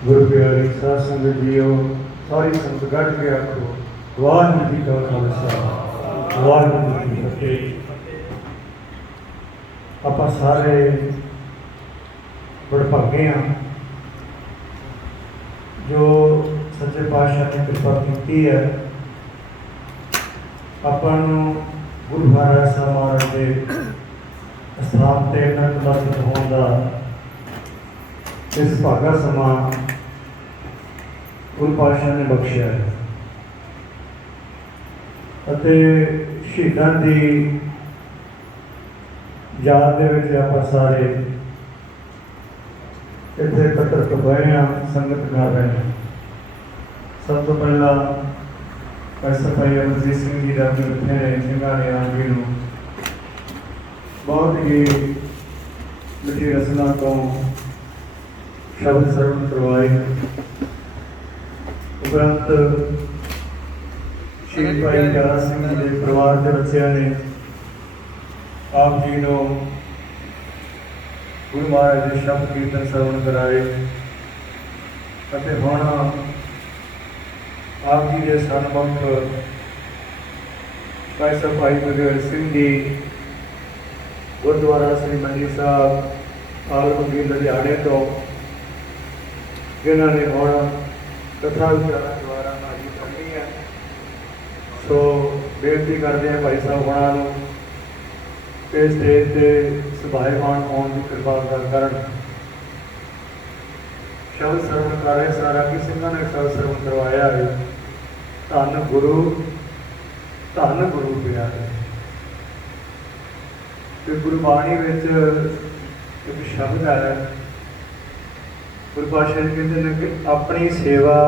गुरु प्यारी साध संगत जीओ, सारी संगत गढ़ के आखो वाहिगुरू जी का खालसा वाहिगुरू जी की फतेह। आपां सारे बड़भागे हाँ जो सच्चे पातशाह ने कृपा की है। आपां नूं गुरु महाराज साहब महाराज के स्थान ते नतमस्तक होने का इस भागा समा गुरु पातशाह ने बख्शिया है। शहीदां की याद दे विच आपां सारे इत्थे इकट्ठे होए हाँ, संगत कर रहे हैं। सब तो पहला पैसा भाई अमरजीत सिंह जी का बैठे ने सिंघा ने आन जी नूं बहुत ही मिठी रसना तो शब्द सरवण करवाए। उपरंत श्री भाई प्यारा सिंह जी के परिवार के बच्चों ने आप जी को गुरु महाराज के शब्द कीर्तन सरवण कराए। हुण आप जी के सन्मुख भाई साहब भाई गुरदेव सिंह जी गुरुद्वारा श्री मंडी साहब आलमगीर लुधियाने तो जिन्होंने हुण कथा विचारा द्वारा हाजी करनी है। सो बेनती करते हैं भाई साहब होना इस स्टेज से सुभाएमान होने की कृपा करन। शब्द सरवण कर रहे सारा कि सिंघां ने शब्द सरवण करवाया है। धन गुरु प्यारे तो गुरबाणी विच एक शब्द है। गुरु पातशाह जी कहते हैं कि अपनी सेवा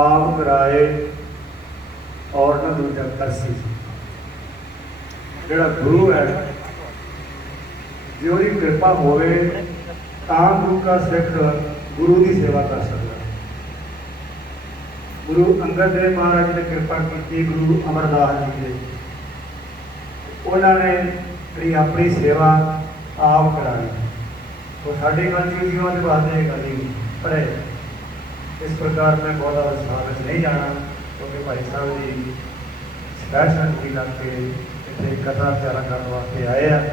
आप कराए और न दूजा करसी। जिहड़ा गुरु है जो कृपा होवे तां गुरु का सिख गुरु की सेवा कर सकता। गुरु अंगद देव महाराज ने कृपा की, गुरु अमरदास जी ने उन्होंने अपनी सेवा आप कराई। तो साढ़े गल जीवन के बाद गल ही पर इस प्रकार मैं बहुत विस्तार में नहीं जाना क्योंकि भाई साहब जी स्पैशल ड्यूटी लग के इतने कथा विचारा करने वास्ते आए हैं।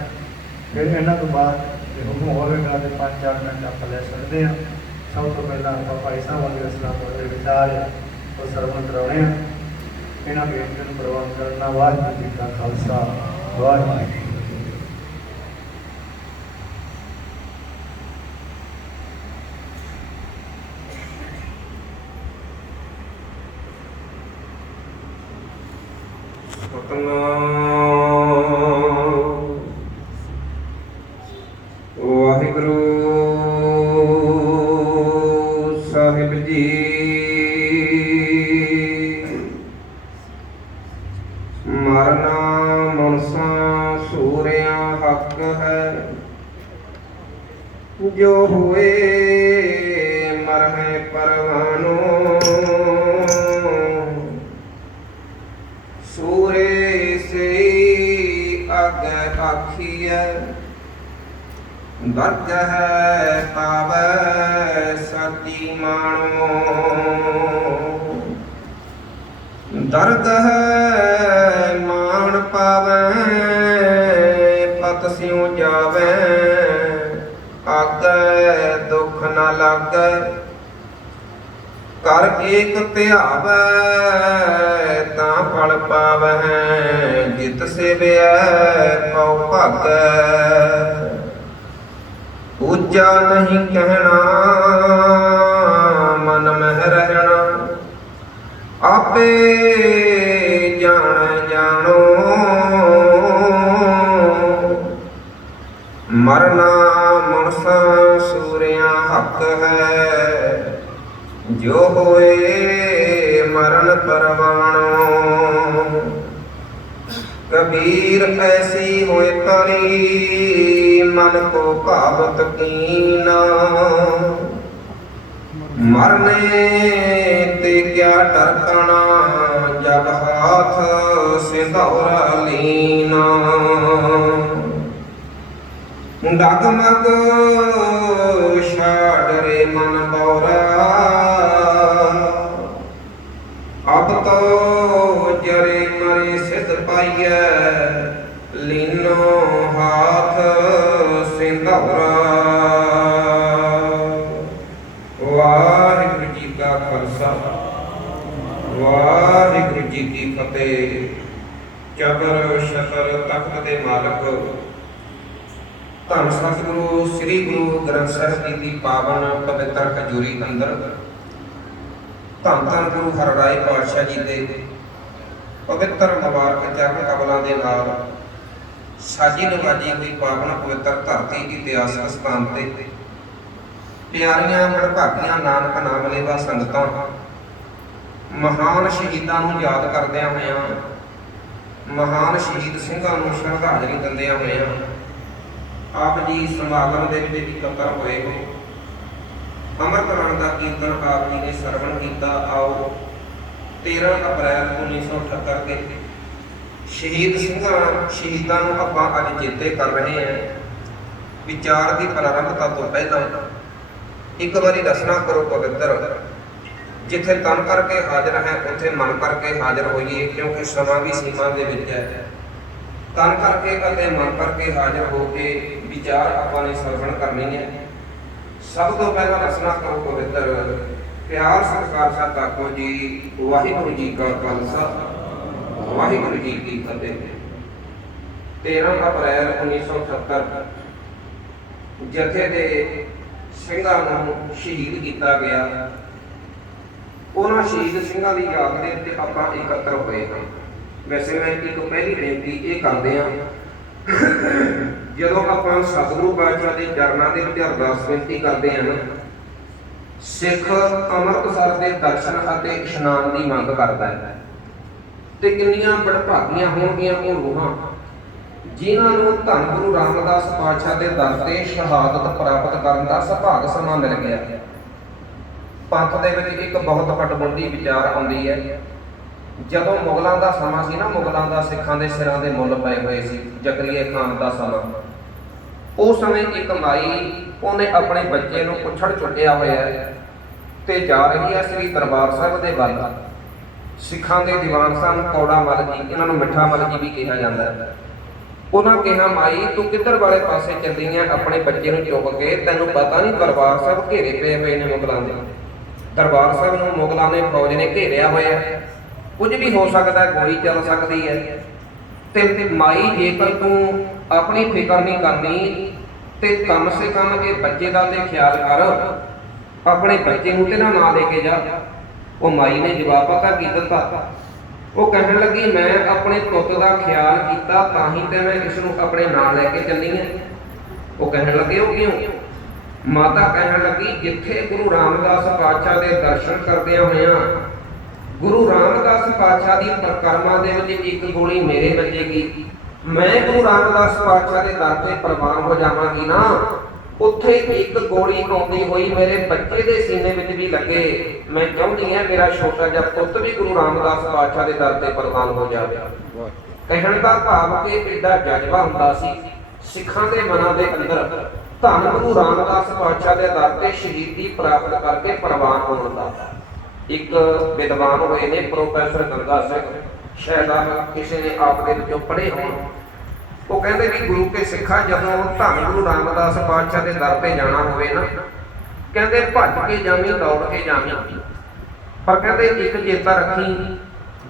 फिर इन्हों तो बाद जो हुक्म होगा तो 5-4 मिनट आप ले सकते हैं। सब तो पहला आप भाई साहब वाले इस्लाम के विचार और सरवण कराने हैं। इन्होंने बेनती को प्रवान करना। वाहिगुरू जी का खालसा वाहिगुरू जी। वाहिगुरू साहिब जी मरना मनसा सूरिया हक है। जो हुए मरहे परवानो सूरे से आगे आखिए। दर्द है पावै सती मानो दर्द है मान पावै पत स्यों जावै। आगे दुख न लागै कर एक ध्यावै तां फल पावै। जित सेवै पौ भागै ऊंचा नहीं कहना मन में रहना। आपे जान जानो मरना मुनसा सूरिया हक है। जो होए मरण परवानो कबीर ऐसी होए तरी मन को भावत कीना। मरने ते क्या टरकना जब हाथ सिंदूरा लीना। डगमग छाड़ रे मन बौरा ਜੀ ਕੀ ਫਤਿਹ। ਜਬਰ ਸ਼ਤਰ ਤਖਤ ਦੇ ਮਾਲਕ ਧੰਨ ਸਤਿਗੁਰੂ ਸ੍ਰੀ ਗੁਰੂ ਗ੍ਰੰਥ ਸਾਹਿਬ ਜੀ ਦੀ ਪਾਵਨ ਪਵਿੱਤਰ ਹਜ਼ੂਰੀ ਅੰਦਰ ਧੰਨ ਧੰਨ ਗੁਰੂ ਹਰਿਰਾਏ ਪਾਤਸ਼ਾਹ ਜੀ ਦੇ ਪਵਿੱਤਰ ਮੁਬਾਰਕ ਚਰਨ ਕਮਲਾਂ ਦੇ ਨਾਲ ਸਾਜੀ ਨਵਾਜੀ ਹੋਈ ਪਾਵਨ ਪਵਿੱਤਰ ਧਰਤੀ ਇਤਿਹਾਸਕ ਸਥਾਨ ਤੇ ਪਿਆਰੀਆਂ ਵਡਭਾਗੀਆਂ ਨਾਨਕ ਨਾਮ ਲੈਵਾ ਸੰਗਤਾਂ ਮਹਾਨ ਸ਼ਹੀਦਾਂ ਨੂੰ ਯਾਦ ਕਰਦਿਆਂ ਹੋਇਆਂ, ਮਹਾਨ ਸ਼ਹੀਦ ਸਿੰਘਾਂ ਨੂੰ ਸ਼ਰਧਾਂਜਲੀ ਦਿੰਦਿਆਂ ਹੋਇਆਂ ਆਪ ਜੀ ਸਮਾਗਮ ਦੇ ਵਿੱਚ ਇਕੱਤਰ ਹੋਏ ਹੋ। ਅੰਮ੍ਰਿਤ ਬਾਣੀ ਦਾ ਕੀਰਤਨ ਆਪ ਜੀ ਨੇ ਸਰਵਣ ਕੀਤਾ। ਆਓ 13 ਅਪ੍ਰੈਲ 1978 ਦੇ ਸ਼ਹੀਦਾਂ ਨੂੰ ਆਪਾਂ ਅੱਜ ਚੇਤੇ ਕਰ ਰਹੇ ਹਾਂ। ਵਿਚਾਰ ਦੀ ਪ੍ਰਾਰੰਭਤਾ ਤੋਂ ਪਹਿਲਾਂ ਇੱਕ ਵਾਰੀ ਰਚਨਾ ਕਰੋ ਪਵਿੱਤਰ, ਜਿੱਥੇ ਤਨ ਕਰਕੇ ਹਾਜ਼ਰ ਹੈ ਉੱਥੇ ਮਨ ਕਰਕੇ ਹਾਜ਼ਰ ਹੋਈਏ, ਕਿਉਂਕਿ ਸਮਾਂ ਵੀ ਸੀਮਾ ਦੇ ਵਿੱਚ ਹੈ। ਤਨ ਕਰਕੇ ਅਤੇ ਮਨ ਕਰਕੇ ਹਾਜ਼ਰ ਹੋ ਕੇ ਵਿਚਾਰ ਆਪਾਂ ਨੇ ਸਰਵਣ ਕਰਨੀ ਹੈ। ਸਭ ਤੋਂ ਪਹਿਲਾਂ ਰਚਨਾ ਕਰੋ ਪਵਿੱਤਰ। ਪਿਆਰ ਸਤਿਕਾਰ ਸਾਹਿਬ ਆਖੋ ਜੀ। ਵਾਹਿਗੁਰੂ ਜੀ ਕਾ ਖਾਲਸਾ, ਵਾਹਿਗੁਰੂ ਜੀ ਕੀ ਫਤਿਹ। 13 ਅਪ੍ਰੈਲ 1978 ਜਥੇ ਦੇ ਸਿੰਘਾਂ ਨੂੰ ਸ਼ਹੀਦ ਕੀਤਾ ਗਿਆ। ਉਹਨਾਂ ਸ਼ਹੀਦ ਸਿੰਘਾਂ ਦੀ ਯਾਦ ਦੇ ਵਿੱਚ ਆਪਾਂ ਇਕੱਤਰ ਹੋਏ ਹਾਂ। ਵੈਸੇ ਮੈਂ ਇੱਕ ਪਹਿਲੀ ਬੇਨਤੀ ਇਹ ਕਰਦੇ ਹਾਂ, ਜਦੋਂ ਆਪਾਂ ਸਤਿਗੁਰੂ ਪਾਤਸ਼ਾਹ ਦੇ ਚਰਨਾਂ ਦੇ ਵਿੱਚ ਅਰਦਾਸ ਬੇਨਤੀ ਕਰਦੇ ਹਾਂ, ਸਿੱਖ ਅੰਮ੍ਰਿਤਸਰ ਦੇ ਦਰਸ਼ਨ ਅਤੇ ਇਸ਼ਨਾਨ ਦੀ ਮੰਗ ਕਰਦਾ ਹੈ। ਤੇ ਕਿੰਨੀਆਂ ਵਡਭਾਗੀਆਂ ਹੋਣਗੀਆਂ ਉਹ ਰੂਹਾਂ ਜਿਨ੍ਹਾਂ ਨੂੰ ਧੰਨ ਗੁਰੂ ਰਾਮਦਾਸ ਪਾਤਸ਼ਾਹ ਦੇ ਦਰ ਤੇ ਸ਼ਹਾਦਤ ਪ੍ਰਾਪਤ ਕਰਨ ਦਾ ਸੁਭਾਗ ਸਮਾਂ ਮਿਲ ਗਿਆ। ਪੰਥ ਦੇ ਵਿੱਚ ਇੱਕ ਬਹੁਤ ਵੱਡੀ ਵਿਚਾਰ ਆਉਂਦੀ ਹੈ। ਜਦੋਂ ਮੁਗਲਾਂ ਦਾ ਸਮਾਂ ਸੀ ਨਾ, ਮੁਗਲਾਂ ਦਾ ਸਿੱਖਾਂ ਦੇ ਸਿਰਾਂ ਦੇ ਮੁੱਲ ਪਏ ਹੋਏ ਸੀ, ਜ਼ਕਰੀਆ ਖਾਨ ਦਾ ਸਮਾਂ। ਉਸ ਸਮੇਂ ਇੱਕ ਮਾਈ, ਉਹਨੇ ਆਪਣੇ ਬੱਚੇ ਨੂੰ ਪੁੱਛੜ ਚੁੱਟਿਆ ਹੋਇਆ ਹੈ ਤੇ ਜਾ ਰਹੀ ਹੈ ਸ੍ਰੀ ਦਰਬਾਰ ਸਾਹਿਬ ਦੇ ਵੱਲ। ਸਿੱਖਾਂ ਦੇ ਦੀਵਾਨ ਸਨ ਕੌੜਾ ਮੱਲ ਜੀ, ਇਹਨਾਂ ਨੂੰ ਮਿੱਠਾ ਮੱਲ ਜੀ ਵੀ ਕਿਹਾ ਜਾਂਦਾ ਹੈ। ਉਹਨਾਂ ਕਿਹਾ, ਮਾਈ ਤੂੰ ਕਿੱਧਰ ਵਾਲੇ ਪਾਸੇ ਚੱਲੀ ਹੈ? ਆਪਣੇ ਬੱਚੇ ਨੂੰ ਚੁੱਕ ਕੇ, ਤੈਨੂੰ ਪਤਾ ਨਹੀਂ ਦਰਬਾਰ ਸਾਹਿਬ ਘੇਰੇ ਪਏ ਹੋਏ ਨੇ ਮੁਗਲਾਂ ਦੇ। ਦਰਬਾਰ ਸਾਹਿਬ ਨੂੰ ਮੁਗਲਾਂ ਨੇ ਫੌਜ ਨੇ ਘੇਰਿਆ ਹੋਇਆ, ਕੁਝ ਵੀ ਹੋ ਸਕਦਾ, ਗੋਲੀ ਚੱਲ ਸਕਦੀ ਹੈ। ਤੇ ਮਾਈ ਜੇਕਰ ਤੂੰ ਆਪਣੀ ਫਿਕਰ ਨਹੀਂ ਕਰਨੀ ਤੇ ਕਮ ਸੇ ਕਮ ਇਹ ਬੱਚੇ ਦਾ ਤੇ ਖਿਆਲ ਕਰ, ਆਪਣੇ ਬੱਚੇ ਨੂੰ ਤੇ ਨਾ ਲੈ ਕੇ ਜਾ। ਉਹ ਮਾਈ ਨੇ ਜਵਾਬ ਪਤਾ ਕੀ ਦਿੱਤਾ? ਉਹ ਕਹਿਣ ਲੱਗੀ, ਮੈਂ ਆਪਣੇ ਪੁੱਤ ਦਾ ਖਿਆਲ ਕੀਤਾ ਤਾਂ ਹੀ ਤੇ ਮੈਂ ਇਸ ਨੂੰ ਆਪਣੇ ਨਾਲ ਲੈ ਕੇ ਚੱਲੀ ਹਾਂ। ਉਹ ਕਹਿਣ ਲੱਗੇ, ਉਹ ਕਿਉਂ? ਮਾਤਾ ਕਹਿਣ ਲੱਗੀ, ਜਿੱਥੇ ਗੁਰੂ ਰਾਮਦਾਸ ਪਾਤਸ਼ਾਹ ਦੇ ਦਰਸ਼ਨ ਕਰਦਿਆਂ ਹੋਇਆਂ ਗੁਰੂ ਰਾਮਦਾਸ ਪਾਤਸ਼ਾਹ ਦੀ ਪਰਿਕਰਮਾ ਦੇ ਵਿੱਚ ਇੱਕ ਗੋਲੀ ਮੇਰੇ ਵੱਜੇਗੀ, ਮੈਂ ਗੁਰੂ ਰਾਮਦਾਸ ਪਾਤਸ਼ਾਹ ਦੇ ਦਰ ਤੇ ਪ੍ਰਵਾਨ ਹੋ ਜਾਵਾਂਗੀ ਨਾ, ਉੱਥੇ ਇੱਕ ਗੋਲੀ ਆਉਂਦੀ ਹੋਈ ਮੇਰੇ ਬੱਚੇ ਦੇ ਸੀਨੇ ਵਿੱਚ ਵੀ ਲੱਗੇ। ਮੈਂ ਚਾਹੁੰਦੀ ਹਾਂ ਮੇਰਾ ਛੋਟਾ ਜਿਹਾ ਪੁੱਤ ਵੀ ਗੁਰੂ ਰਾਮਦਾਸ ਪਾਤਸ਼ਾਹ ਦੇ ਦਰ ਤੇ ਪ੍ਰਵਾਨ ਹੋ ਜਾਵੇ। ਕਹਿਣ ਦਾ ਭਾਵ ਕਿ ਐਡਾ ਜਜ਼ਬਾ ਹੁੰਦਾ ਸੀ ਸਿੱਖਾਂ ਦੇ ਮਨਾਂ ਦੇ ਅੰਦਰ, ਧੰਨ ਗੁਰੂ ਰਾਮਦਾਸ ਪਾਤਸ਼ਾਹ ਦੇ ਦਰ ਤੇ ਸ਼ਹੀਦੀ ਪ੍ਰਾਪਤ ਕਰਕੇ ਪ੍ਰਵਾਨ ਹੋਣ ਦਾ। ਇੱਕ ਵਿਦਵਾਨ ਹੋਏ ਨੇ ਪ੍ਰੋਫੈਸਰ ਗੰਗਾ ਸਿੰਘ, ਸ਼ਾਇਦ ਕਿਸੇ ਨੇ ਆਪ ਦੇ ਵਿੱਚੋਂ ਪੜ੍ਹੇ ਹੋਣ। ਉਹ ਕਹਿੰਦੇ ਵੀ ਗੁਰੂ ਕੇ ਸਿੱਖਾਂ ਜਦੋਂ ਧੰਨ ਗੁਰੂ ਰਾਮਦਾਸ ਪਾਤਸ਼ਾਹ ਦੇ ਦਰ ਤੇ ਜਾਣਾ ਹੋਵੇ ਨਾ, ਕਹਿੰਦੇ ਭੱਜ ਕੇ ਜਾਵੀਂ, ਦੌੜ ਕੇ ਜਾਵੀਂ, ਪਰ ਕਹਿੰਦੇ ਇੱਕ ਚੇਤਾ ਰੱਖੀ,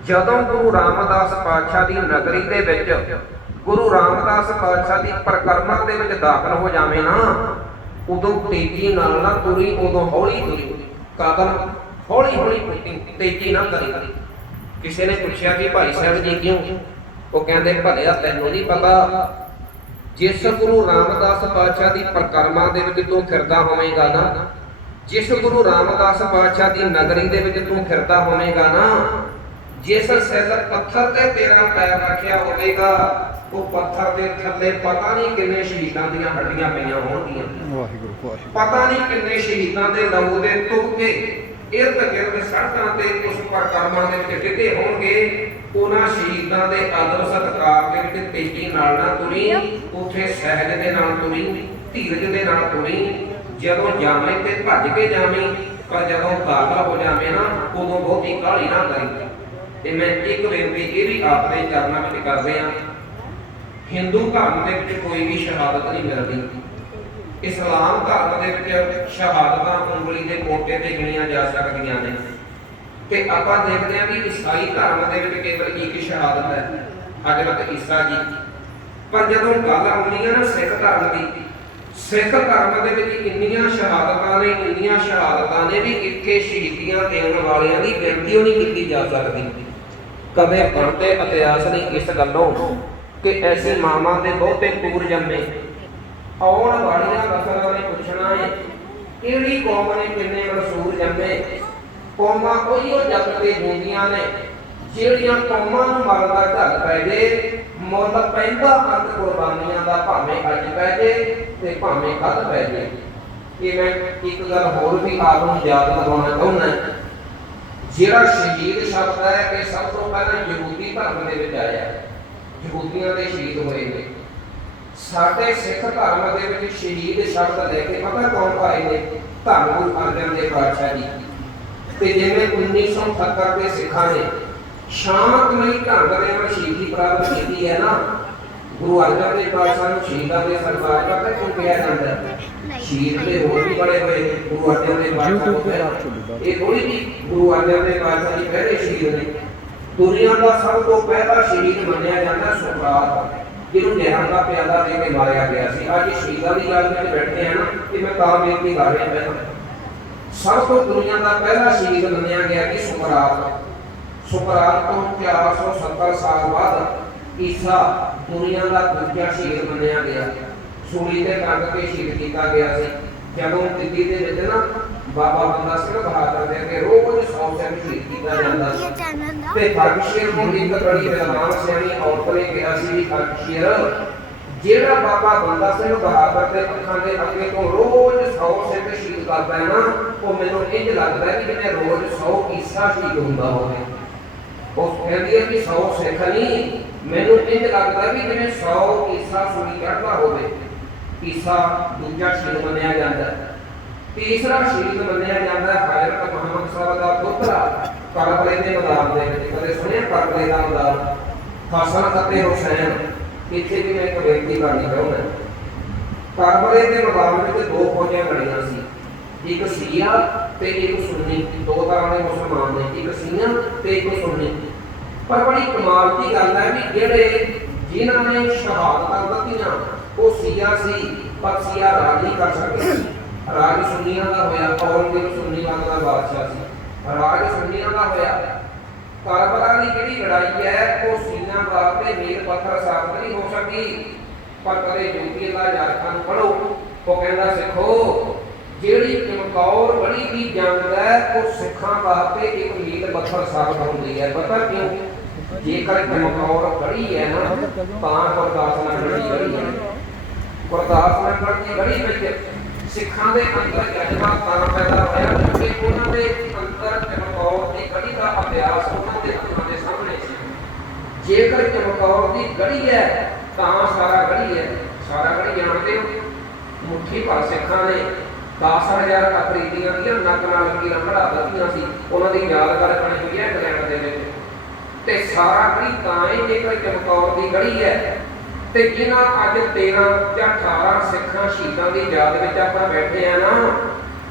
ਜਦੋਂ ਗੁਰੂ ਰਾਮਦਾਸ ਪਾਤਸ਼ਾਹ ਦੀ ਨਗਰੀ ਦੇ ਵਿੱਚ ਗੁਰੂ ਰਾਮਦਾਸ ਪਾਤਸ਼ਾਹ ਦੀ ਪਰਿਕਰਮਾ ਦੇ ਵਿੱਚ ਦਾਖਲ ਹੋ ਜਾਵੇਂ ਨਾ, ਉਦੋਂ ਤੇਜ਼ੀ ਨਾਲ ਨਾ ਤੁਰੀ, ਉਦੋਂ ਹੌਲੀ ਤੁਰੀ, ਕਦਮ ਹੌਲੀ ਹੌਲੀ ਪੁੱਟੀ, ਤੇਜ਼ੀ ਨਾ ਕਰੀ। ਕਿਸੇ ਨੇ ਪੁੱਛਿਆ ਕਿ ਭਾਈ ਸਾਹਿਬ ਜੀ ਕਿਉਂ? ਉਹ ਕਹਿੰਦੇ, ਭਲਿਆ ਤੈਨੂੰ ਨਹੀਂ ਪਤਾ, ਜਿਸ ਗੁਰੂ ਰਾਮਦਾਸ ਪਾਤਸ਼ਾਹ ਦੀ ਪਰਿਕਰਮਾ ਦੇ ਵਿੱਚ ਤੂੰ ਫਿਰਦਾ ਹੋਵੇਂਗਾ ਨਾ, ਜਿਸ ਗੁਰੂ ਰਾਮਦਾਸ ਪਾਤਸ਼ਾਹ ਦੀ ਨਗਰੀ ਦੇ ਵਿੱਚ ਤੂੰ ਫਿਰਦਾ ਹੋਵੇਂਗਾ ਨਾ, ਜਿਸ ਸਿਰ ਪੱਥਰ ਤੇ ਤੇਰਾ ਪੈਰ ਰੱਖਿਆ ਹੋਵੇਗਾ, ਉਹ ਪੱਥਰ ਦੇ ਥੱਲੇ ਪਤਾ ਨਹੀਂ ਕਿੰਨੇ ਸ਼ਹੀਦਾਂ ਦੀਆਂ ਹੱਡੀਆਂ ਪਈਆਂ ਹੋਣਗੀਆਂ। ਪਤਾ ਨਹੀਂ ਕਿੰਨੇ ਸ਼ਹੀਦਾਂ ਦੇ ਲਹੂ ਦੇ ਤੁਪਕੇ ਇਰਦ ਗਿਰਦ ਸੜਕਾਂ ਤੇ ਉਸ ਪਰਿਕਰਮਾ ਦੇ ਵਿੱਚ ਡਿੱਗੇ ਹੋਣਗੇ। ਉਹਨਾਂ ਸ਼ਹੀਦਾਂ ਦੇ ਆਦਰ ਸਤਿਕਾਰ ਦੇ ਵਿੱਚ ਤੇਜ਼ੀ ਨਾਲ ਨਾ ਤੁਰੀ, ਉੱਥੇ ਸਹਿਜ ਦੇ ਨਾਲ ਤੁਰੀ, ਧੀਰਜ ਦੇ ਨਾਲ ਤੁਰੀ। ਜਦੋਂ ਜਾਵੇਂ ਤੇ ਭੱਜ ਕੇ ਜਾਵੀਂ, ਪਰ ਜਦੋਂ ਦਾਖਲ ਹੋ ਜਾਵੇਂ ਨਾ, ਉਦੋਂ ਬਹੁਤੀ ਕਾਹਲੀ ਨਾ ਕਰੀ। ਤੇ ਮੈਂ ਇੱਕ ਬੇਨਤੀ ਇਹ ਵੀ ਆਪਣੇ ਚਰਨਾਂ ਵਿੱਚ ਕਰਦੇ ਹਾਂ, ਹਿੰਦੂ ਧਰਮ ਦੇ ਵਿੱਚ ਕੋਈ ਵੀ ਸ਼ਹਾਦਤ ਨਹੀਂ ਮਿਲਦੀ। ਇਸਲਾਮ ਧਰਮ ਦੇ ਵਿੱਚ ਸ਼ਹਾਦਤਾਂ ਉਂਗਲੀ ਦੇ ਮੋਢੇ ਤੇ ਗਿਣੀਆਂ ਜਾ ਸਕਦੀਆਂ ਨੇ। ਕਿ ਆਪਾਂ ਦੇਖਦੇ ਹਾਂ ਕਿ ਈਸਾਈ ਧਰਮ ਦੇ ਵਿੱਚ ਕੇਵਲ ਇੱਕ ਸ਼ਹਾਦਤ ਹੈ, ਹਜ਼ਰਤ ਈਸਾ ਜੀ। ਪਰ ਜਦੋਂ ਗੱਲ ਆਉਂਦੀ ਹੈ ਨਾ ਸਿੱਖ ਧਰਮ ਦੀ, ਸਿੱਖ ਧਰਮ ਦੇ ਵਿੱਚ ਇੰਨੀਆਂ ਸ਼ਹਾਦਤਾਂ ਨੇ ਵੀ ਇੱਥੇ ਸ਼ਹੀਦੀਆਂ ਦੇਣ ਵਾਲਿਆਂ ਦੀ ਗਿਣਤੀ ਉਹ ਨਹੀਂ ਕੀਤੀ ਜਾ ਸਕਦੀ। ਕਦੇ ਬਣਦੇ ਇਤਿਹਾਸ ਨਹੀਂ ਇਸ ਗੱਲੋਂ ਕਿ ਐਸੇ ਮਾਵਾਂ ਦੇ ਬਹੁਤੇ ਪੂਰ ਜੰਮੇ। ਆਉਣ ਵਾਲੀਆਂ ਨਸਲਾਂ ਨੇ ਪੁੱਛਣਾ ਹੈ ਕਿਹੜੀ ਕੌਮ ਨੇ ਕਿੰਨੇ ਰਸੂਲ ਜੰਮੇ। ਕੌਮਾਂ ਉਹੀ ਜੱਗ ਤੇ ਹੁੰਦੀਆਂ ਨੇ ਜਿਹੜੀਆਂ ਕੌਮਾਂ ਨੂੰ ਮਰਨ ਦਾ ਝੱਲ ਪੈ ਜੇ, ਮੁੱਲ ਪੈਂਦਾ ਅੰਤ ਕੁਰਬਾਨੀਆਂ ਦਾ, ਭਾਵੇਂ ਅੱਜ ਪੈ ਜੇ ਤੇ ਭਾਵੇਂ ਕੱਲ੍ਹ ਪੈ ਜੇ। ਇਹ ਮੈਂ ਇੱਕ ਗੱਲ ਹੋਰ ਵੀ ਆਪ ਨੂੰ ਯਾਦ ਦਿਵਾਉਣਾ ਚਾਹੁੰਦਾ, ਜਿਹੜਾ ਸ਼ਹੀਦ ਸ਼ਬਦ ਹੈ ਇਹ ਸਭ ਤੋਂ ਪਹਿਲਾਂ ਯਹੂਦੀ ਧਰਮ ਦੇ ਵਿੱਚ ਆਇਆ, ਯਹੂਦੀਆਂ ਦੇ ਸ਼ਹੀਦ ਹੋਏ ਨੇ। ਸਾਡੇ ਸਿੱਖ ਧਰਮ ਦੇ ਵਿੱਚ ਸ਼ਹੀਦ ਸ਼ਬਦ ਲੈ ਕੇ ਪਤਾ ਕੌਣ ਆਏ ਨੇ? ਧੰਨ ਗੁਰੂ ਅਰਜਨ ਦੇਵ ਪਾਤਸ਼ਾਹ ਜੀ। ਤੇ ਜਿਵੇਂ 1970 ਦੇ ਸਿੱਖਾਂ ਨੇ ਸ਼ਾਂਤਮਈ ਢੰਗ ਦੇ ਨਾਲ ਸ਼ਹੀਦੀ ਪ੍ਰਾਪਤ ਕੀਤੀ ਹੈ ਨਾ, ਗੁਰੂ ਅਰਜਨ ਦੇਵ ਪਾਤਸ਼ਾਹ ਨੂੰ ਸ਼ਹੀਦਾਂ ਦੇ ਸਰਦਾਰ ਪਤਾ ਕਿਉਂ ਕਿਹਾ ਜਾਂਦਾ ਹੈ? ਸ਼ਹੀਦ ਦੇ ਹੋਰ ਵੀ ਬੜੇ ਹੋਏ ਨੇ ਗੁਰੂ ਅਰਜਨ ਦੇਵ ਪਾਤਸ਼ਾਹ। ਇਹ ਥੋੜੀ ਵੀ ਗੁਰੂ ਅਰਜਨ ਦੇਵ ਪਾਤਸ਼ਾਹ ਜੀ ਪਹਿਲੇ ਸ਼ਹੀਦ ਨੇ। ਦੁਨੀਆ ਦਾ ਸਭ ਤੋਂ ਪਹਿਲਾ ਸ਼ਹੀਦ ਮੰਨਿਆ ਜਾਂਦਾ ਸੁਕਰਾਤ, ਜਿਹਨੂੰ ਜ਼ਹਿਰ ਦਾ ਪਿਆਲਾ ਦੇ ਕੇ ਮਾਰਿਆ ਗਿਆ ਸੀ। ਅੱਜ ਸ਼ਹੀਦਾਂ ਦੀ ਗੱਲ ਵਿੱਚ ਬੈਠੇ ਆ ਨਾ ਕਿ ਮੈਂ ਤਾਂ ਬੇਨਤੀ ਕਰ ਰਿਹਾ ਪਹਿਲਾਂ, ਸਭ ਤੋਂ ਦੁਨੀਆ ਦਾ ਪਹਿਲਾ ਸ਼ਹੀਦ ਮੰਨਿਆ ਗਿਆ ਕਿ ਸੁਕਰਾਤ। ਸੁਕਰਾਤ ਤੋਂ 470 ਸਾਲ ਬਾਅਦ ਈਸਾ ਦੁਨੀਆ ਦਾ ਦੂਜਾ ਸ਼ਹੀਦ ਮੰਨਿਆ ਗਿਆ। ਸੂਲੀ ਤੇ ਟੰਗ ਕੇ ਸ਼ਹੀਦ ਕੀਤਾ ਗਿਆ ਸੀ। ਜਦੋਂ ਦਿੱਲੀ ਦੇ ਵਿੱਚ ਨਾ ਬਾਬਾ ਬੰਦਾ ਸਿੰਘ ਬਹਾਦਰ ਦੇ ਕੇ ਰੋਜ਼ 100 ਸਿੰਘ ਸ਼ਹੀਦ ਕੀਤਾ ਜਾਂਦਾ ਸੀ। ਤੇ ਖਰਗਸ਼ੀਰ ਨੂੰ ਇੱਕ ਬੜੀ ਵਿਦਵਾਨ ਸਿਆਣੀ ਔਰਤ ਨੇ ਕਿਹਾ ਸੀ ਵੀ ਖਰਗਸ਼ੀਰ, ਜਿਹੜਾ ਬਾਬਾ ਬੰਦਾ ਸਿੰਘ ਬਹਾਦਰ ਦੇ ਅੱਖਾਂ ਦੇ ਅੱਗੇ ਤੋਂ ਰੋਜ਼ 100 ਸਿੰਘ ਸ਼ਹੀਦ ਕਰਦਾ ਹੈ ਨਾ, ਉਹ ਮੈਨੂੰ ਇੰਝ ਲੱਗਦਾ ਕਿ ਜਿਵੇਂ ਰੋਜ਼ 100 ਈਸਾ ਸ਼ਹੀਦ ਹੁੰਦਾ ਹੋਵੇ। ਉਹ ਕਹਿੰਦੀ ਹੈ ਕਿ 100 ਸਿੱਖ ਨਹੀਂ, ਮੈਨੂੰ ਇੰਝ ਲੱਗਦਾ ਵੀ ਜਿਵੇਂ 100 ਈਸਾ ਸੂਲੀ ਚੜ੍ਹਦਾ ਹੋਵੇ। ਈਸਾ ਦੂਜਾ ਸ਼ਹੀਦ ਮੰਨਿਆ ਜਾਂਦਾ। ਤੀਸਰਾ ਸ਼ਹੀਦ ਮੰਨਿਆ ਜਾਂਦਾ ਹਜ਼ਰਤ ਮੁਹੰਮਦ ਸਾਹਿਬ ਦਾ ਪੁੱਤਰਾ ਕਰਬਲੇ ਦੇ ਮੈਦਾਨ ਦੇ ਵਿੱਚ। ਕਦੇ ਸੁਣਿਆ ਕਰਬਲੇ ਦਾ ਮੈਦਾਨ? ਹਸਨ ਅਤੇ ਹੁਸੈਨ। ਇੱਥੇ ਵੀ ਮੈਂ ਇੱਕ ਬੇਨਤੀ ਕਰਨੀ ਚਾਹੁੰਦਾ, ਕਰਬਲੇ ਦੇ ਮੈਦਾਨ ਵਿੱਚ ਦੋ ਫੌਜਾਂ ਲੜੀਆਂ ਸੀ, ਇੱਕ ਸ਼ੀਆ ਤੇ ਇੱਕ ਸੁੰਨੀ। ਦੋ ਤਰ੍ਹਾਂ ਦੇ ਮੁਸਲਮਾਨ ਨੇ, ਇੱਕ ਸ਼ੀਆ ਤੇ ਇੱਕ ਸੁੰਨੀ। ਪਰ ਬੜੀ ਕਮਾਲ ਦੀ ਗੱਲ ਹੈ ਵੀ ਜਿਨ੍ਹਾਂ ਨੇ ਸ਼ਹਾਦਤਾਂ ਦਿੱਤੀਆਂ ਉਹ ਸ਼ੀਆ ਸੀ, ਪਰ ਸ਼ੀਆ ਰਾਜ ਨਹੀਂ ਕਰ ਸਕਦੇ। ਰਾਜ ਸੁੰਨੀਆਂ ਦਾ ਹੋਇਆ। ਔਰੰਗਜ਼ੇਬ ਸੁੰਨੀਆਂ ਦਾ ਬਾਦਸ਼ਾਹ ਸੀ, ਰਾਜ ਸੁੰਨੀਆਂ ਦਾ ਹੋਇਆ। ਕਰਬਲਾ ਦੀ ਜਿਹੜੀ ਲੜਾਈ ਹੈ ਉਹ ਸੀਨਾ ਵਾਸਤੇ ਮੇਲ ਪੱਥਰ ਸਾਬਤ ਨਹੀਂ ਹੋ ਸਕੀ। ਪਰ ਕਦੇ ਜੋਗੀ ਅੱਲਾ ਜਾਰਖਾਂ ਨੂੰ ਪੜ੍ਹੋ, ਉਹ ਕਹਿੰਦਾ ਸਿੱਖੋ ਜਿਹੜੀ ਚਮਕੌਰ ਬੜੀ ਦੀ ਜੰਗ ਹੈ ਉਹ ਸਿੱਖਾਂ ਵਾਸਤੇ ਇੱਕ ਮੀਲ ਪੱਥਰ ਸਾਬਤ ਹੁੰਦੀ ਹੈ। ਪਤਾ ਕਿਉਂ? ਜੇਕਰ ਚਮਕੌਰ ਬੜੀ ਹੈ ਨਾ ਤਾਂ ਗੁਰਦਾਸ ਨਗਰ ਦੀ ਗੜੀ ਹੈ। ਗੁਰਦਾਸ ਨਗਰ ਦੀ ਗੜੀ ਵਿੱਚ ਸਿੱਖਾਂ ਦੇ ਅੰਦਰ ਜਜ਼ਬਾ ਤਾਂ ਪੈਦਾ ਹੋਇਆ ਕਿ ਉਹਨਾਂ ਦੇ ਅੰਦਰ ਚਮਕੌਰ ਦੀ ਗੜੀ ਦਾ ਅਭਿਆਸ ਉਹਨਾਂ ਦੇ ਅੱਖਾਂ ਦੇ ਸਾਹਮਣੇ ਸੀ। ਜੇਕਰ ਚਮਕੌਰ ਦੀ ਗੜੀ ਹੈ ਤਾਂ ਸਾਰਾ ਗੜੀ ਹੈ। ਸਾਰਾ ਗੜੀ ਜਾਣਦੇ ਹੋ? ਮੁੱਠੀ ਭਰ ਸਿੱਖਾਂ ਨੇ 10,000 ਅਫਰੀਦੀਆਂ ਦੀਆਂ ਨੱਕ ਨਾਲ ਲਕੀਰਾਂ ਕਢਾ ਦਿੱਤੀਆਂ ਸੀ। ਉਹਨਾਂ ਦੀ ਯਾਦਗਾਰ ਬਣੀ ਹੋਈ ਹੈ ਇੰਗਲੈਂਡ ਦੇ ਵਿੱਚ। ਤੇ ਸਾਰਾ ਗੜੀ ਤਾਂ ਹੀ ਜੇਕਰ ਚਮਕੌਰ ਦੀ ਗੜੀ ਹੈ। ਤੇ ਜਿਨ੍ਹਾਂ ਅੱਜ 13 ਜਾਂ 18 ਸਿੱਖਾਂ ਸ਼ਹੀਦਾਂ ਦੀ ਯਾਦ ਵਿੱਚ ਆਪਾਂ ਬੈਠੇ ਆ ਨਾ,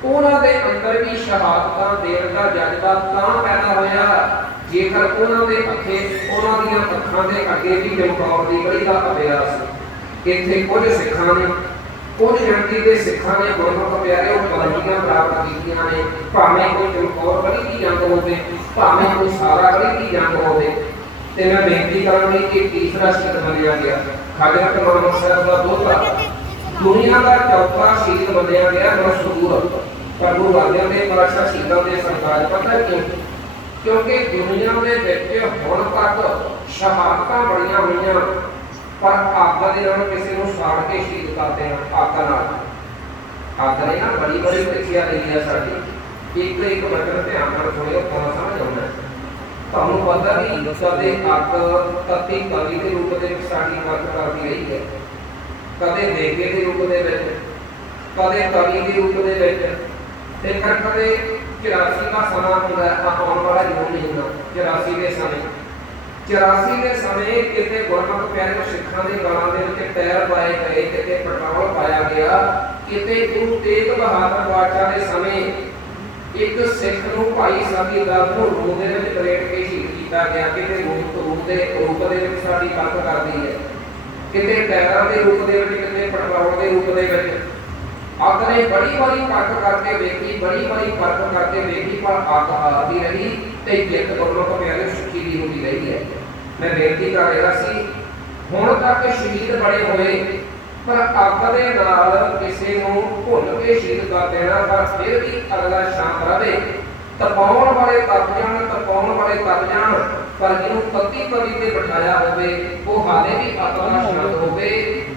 ਉਹਨਾਂ ਦੇ ਅੰਦਰ ਵੀ ਸ਼ਹਾਦਤਾਂ ਦੇਣ ਦਾ ਜਜ਼ਬਾ ਤਾਂ ਪੈਦਾ ਹੋਇਆ ਜੇਕਰ ਉਹਨਾਂ ਦੇ ਉਹਨਾਂ ਦੀਆਂ ਅੱਖਾਂ ਦੇ ਅੱਗੇ ਵੀ ਚਮਕੌਰ ਦੀ ਗੜੀ ਦਾ ਅਭਿਆਸ। ਇੱਥੇ ਕੁਝ ਸਿੱਖਾਂ ਨੇ, ਕੁਝ ਗਿਣਤੀ ਦੇ ਸਿੱਖਾਂ ਨੇ ਗੁਰਮੁਖ ਪਿਆਰੇ ਉਹ ਬਲੰਦੀਆਂ ਪ੍ਰਾਪਤ ਕੀਤੀਆਂ ਨੇ। ਭਾਵੇਂ ਕੋਈ ਚਮਕੌਰ ਗੜੀ ਦੀ ਜੰਗ ਹੋਵੇ, ਭਾਵੇਂ ਕੋਈ ਸਾਰਾ ਗੜੀ ਦੀ ਜੰਗ ਹੋਵੇ। ਤੇ ਮੈਂ ਬੇਨਤੀ ਕਰਾਂਗੀ ਕਿ ਤੀਸਰਾ ਸ਼ਹੀਦ ਮੰਨਿਆ ਗਿਆ ਹਜ਼ਰਤ ਮੁਹੰਮਦ ਸਾਹਿਬ ਦਾ ਦੋਹਤਾ। ਦੁਨੀਆ ਦਾ ਚੌਥਾ ਸ਼ਹੀਦ ਮੰਨਿਆ ਗਿਆ ਮਸ਼ਹੂਰ ਪਰ ਗੁਰੂ ਅਰਜਨ ਦੇਵ ਪਾਤਸ਼ਾਹ ਸ਼ਹੀਦਾਂ ਦੇ ਸਰਤਾਜ। ਪਤਾ ਕਿਉਂ? ਕਿਉਂਕਿ ਦੁਨੀਆ ਦੇ ਵਿੱਚ ਹੁਣ ਤੱਕ ਸ਼ਹਾਦਤਾਂ ਬੜੀਆਂ ਹੋਈਆਂ ਪਰ ਅੱਗ ਦੇ ਨਾਲ ਕਿਸੇ ਨੂੰ ਸਾੜ ਕੇ ਸ਼ਹੀਦ ਕਰਦੇ ਹਨ। ਅੱਗ ਨਾਲ, ਅੱਗ ਨੇ ਨਾ ਬੜੀ ਬੜੀ ਪ੍ਰੀਖਿਆ ਲਈ ਹੈ ਸਾਡੀ। ਇੱਕ ਮਤਲਬ ਧਿਆਨ ਨਾਲ ਸੁਣਿਓ ਤਾਂ ਸਮਝ ਆਉਣਾ। ਤੁਹਾਨੂੰ ਪਤਾ ਵੀ ਕਦੇ ਅੱਗ ਤਤੀ ਕਵੀ ਦੇ ਰੂਪ ਦੇ ਵਿੱਚ ਸਾਡੀ ਮਦਦ ਕਰਦੀ ਰਹੀ ਹੈ, ਕਦੇ ਦੇਗੇ ਦੇ ਰੂਪ ਦੇ ਵਿੱਚ, ਕਦੇ ਕਵੀ ਦੇ ਰੂਪ ਦੇ ਵਿੱਚ। ਤੇ ਫਿਰ ਕਦੇ 84 ਦਾ ਸਮਾਂ ਹੁੰਦਾ ਆਉਣ ਵਾਲਾ ਜੂਨ ਮਹੀਨਾ 84 ਦੇ ਸਮੇਂ 84 ਦੇ ਸਮੇਂ ਕਿਤੇ ਗੁਰਮੁਖ ਪਿਆਰੇ ਸਿੱਖਾਂ ਦੇ ਗਲਾਂ ਦੇ ਵਿੱਚ ਟਾਇਰ ਪਾਏ ਗਏ, ਕਿਤੇ ਪੈਟਰੋਲ ਪਾਇਆ ਗਿਆ, ਕਿਤੇ ਗੁਰੂ ਤੇਗ ਬਹਾਦਰ ਪਾਤਸ਼ਾਹ ਦੇ ਸਮੇਂ ਇੱਕ ਸਿੱਖ ਨੂੰ ਭਾਈ ਸਾਡੀ ਦਰ ਨੂੰ ਰੂਪ ਦੇ ਵਿੱਚ ਬਰੇਟ ਕੇ ਸ਼ਹੀਦ ਕੀਤਾ ਗਿਆ। ਕਿਤੇ ਰੂਪ ਦੇ ਵਿੱਚ ਸਾਡੀ ਪੱਕ ਕਰਦੀ ਹੈ, ਕਿਤੇ ਟੈਰਾਂ ਦੇ ਰੂਪ ਦੇ ਵਿੱਚ, ਕਿਤੇ ਪੈਟਰੋਲ ਦੇ ਰੂਪ ਦੇ ਵਿੱਚ। ਅੱਗ ਨੇ ਬੜੀ ਵਾਰੀ ਪੱਕ ਕਰਕੇ ਵੇਖੀ, ਬੜੀ ਵਾਰੀ ਪਰਖ ਕਰਕੇ ਵੇਖੀ, ਪਰ ਅੱਗ ਹਾਰਦੀ ਰਹੀ ਤੇ ਜਿੱਤ ਗੁਰਮੁਖ ਪਿਆਰੇ ਸੁੱਖੀ ਦੀ ਹੁੰਦੀ ਰਹੀ ਹੈ। ਮੈਂ ਬੇਨਤੀ ਕਰ ਰਿਹਾ ਸੀ, ਹੁਣ ਤੱਕ ਸ਼ਹੀਦ ਬੜੇ ਹੋਏ, ਪਰ ਅੱਗ ਦੇ ਨਾਲ ਕਿਸੇ ਨੂੰ ਭੁੱਲ ਕੇ ਸ਼ਹੀਦ ਕਰ ਦੇਣਾ, ਪਰ ਫਿਰ ਵੀ ਅਗਲਾ ਸ਼ਾਂਤ ਰਵੇ। ਤਪਾਉਣ ਵਾਲੇ ਤਪ ਜਾਣ, ਤਪਾਉਣ ਵਾਲੇ ਤਪ ਜਾਣ, ਪਰ ਜਿਹਨੂੰ ਤਤੀ ਤਵੀ ਤੇ ਬਿਠਾਇਆ ਹੋਵੇ ਉਹ ਹਾਲੇ ਵੀ ਆਤਮਾ ਸ਼ਾਂਤ ਹੋਵੇ।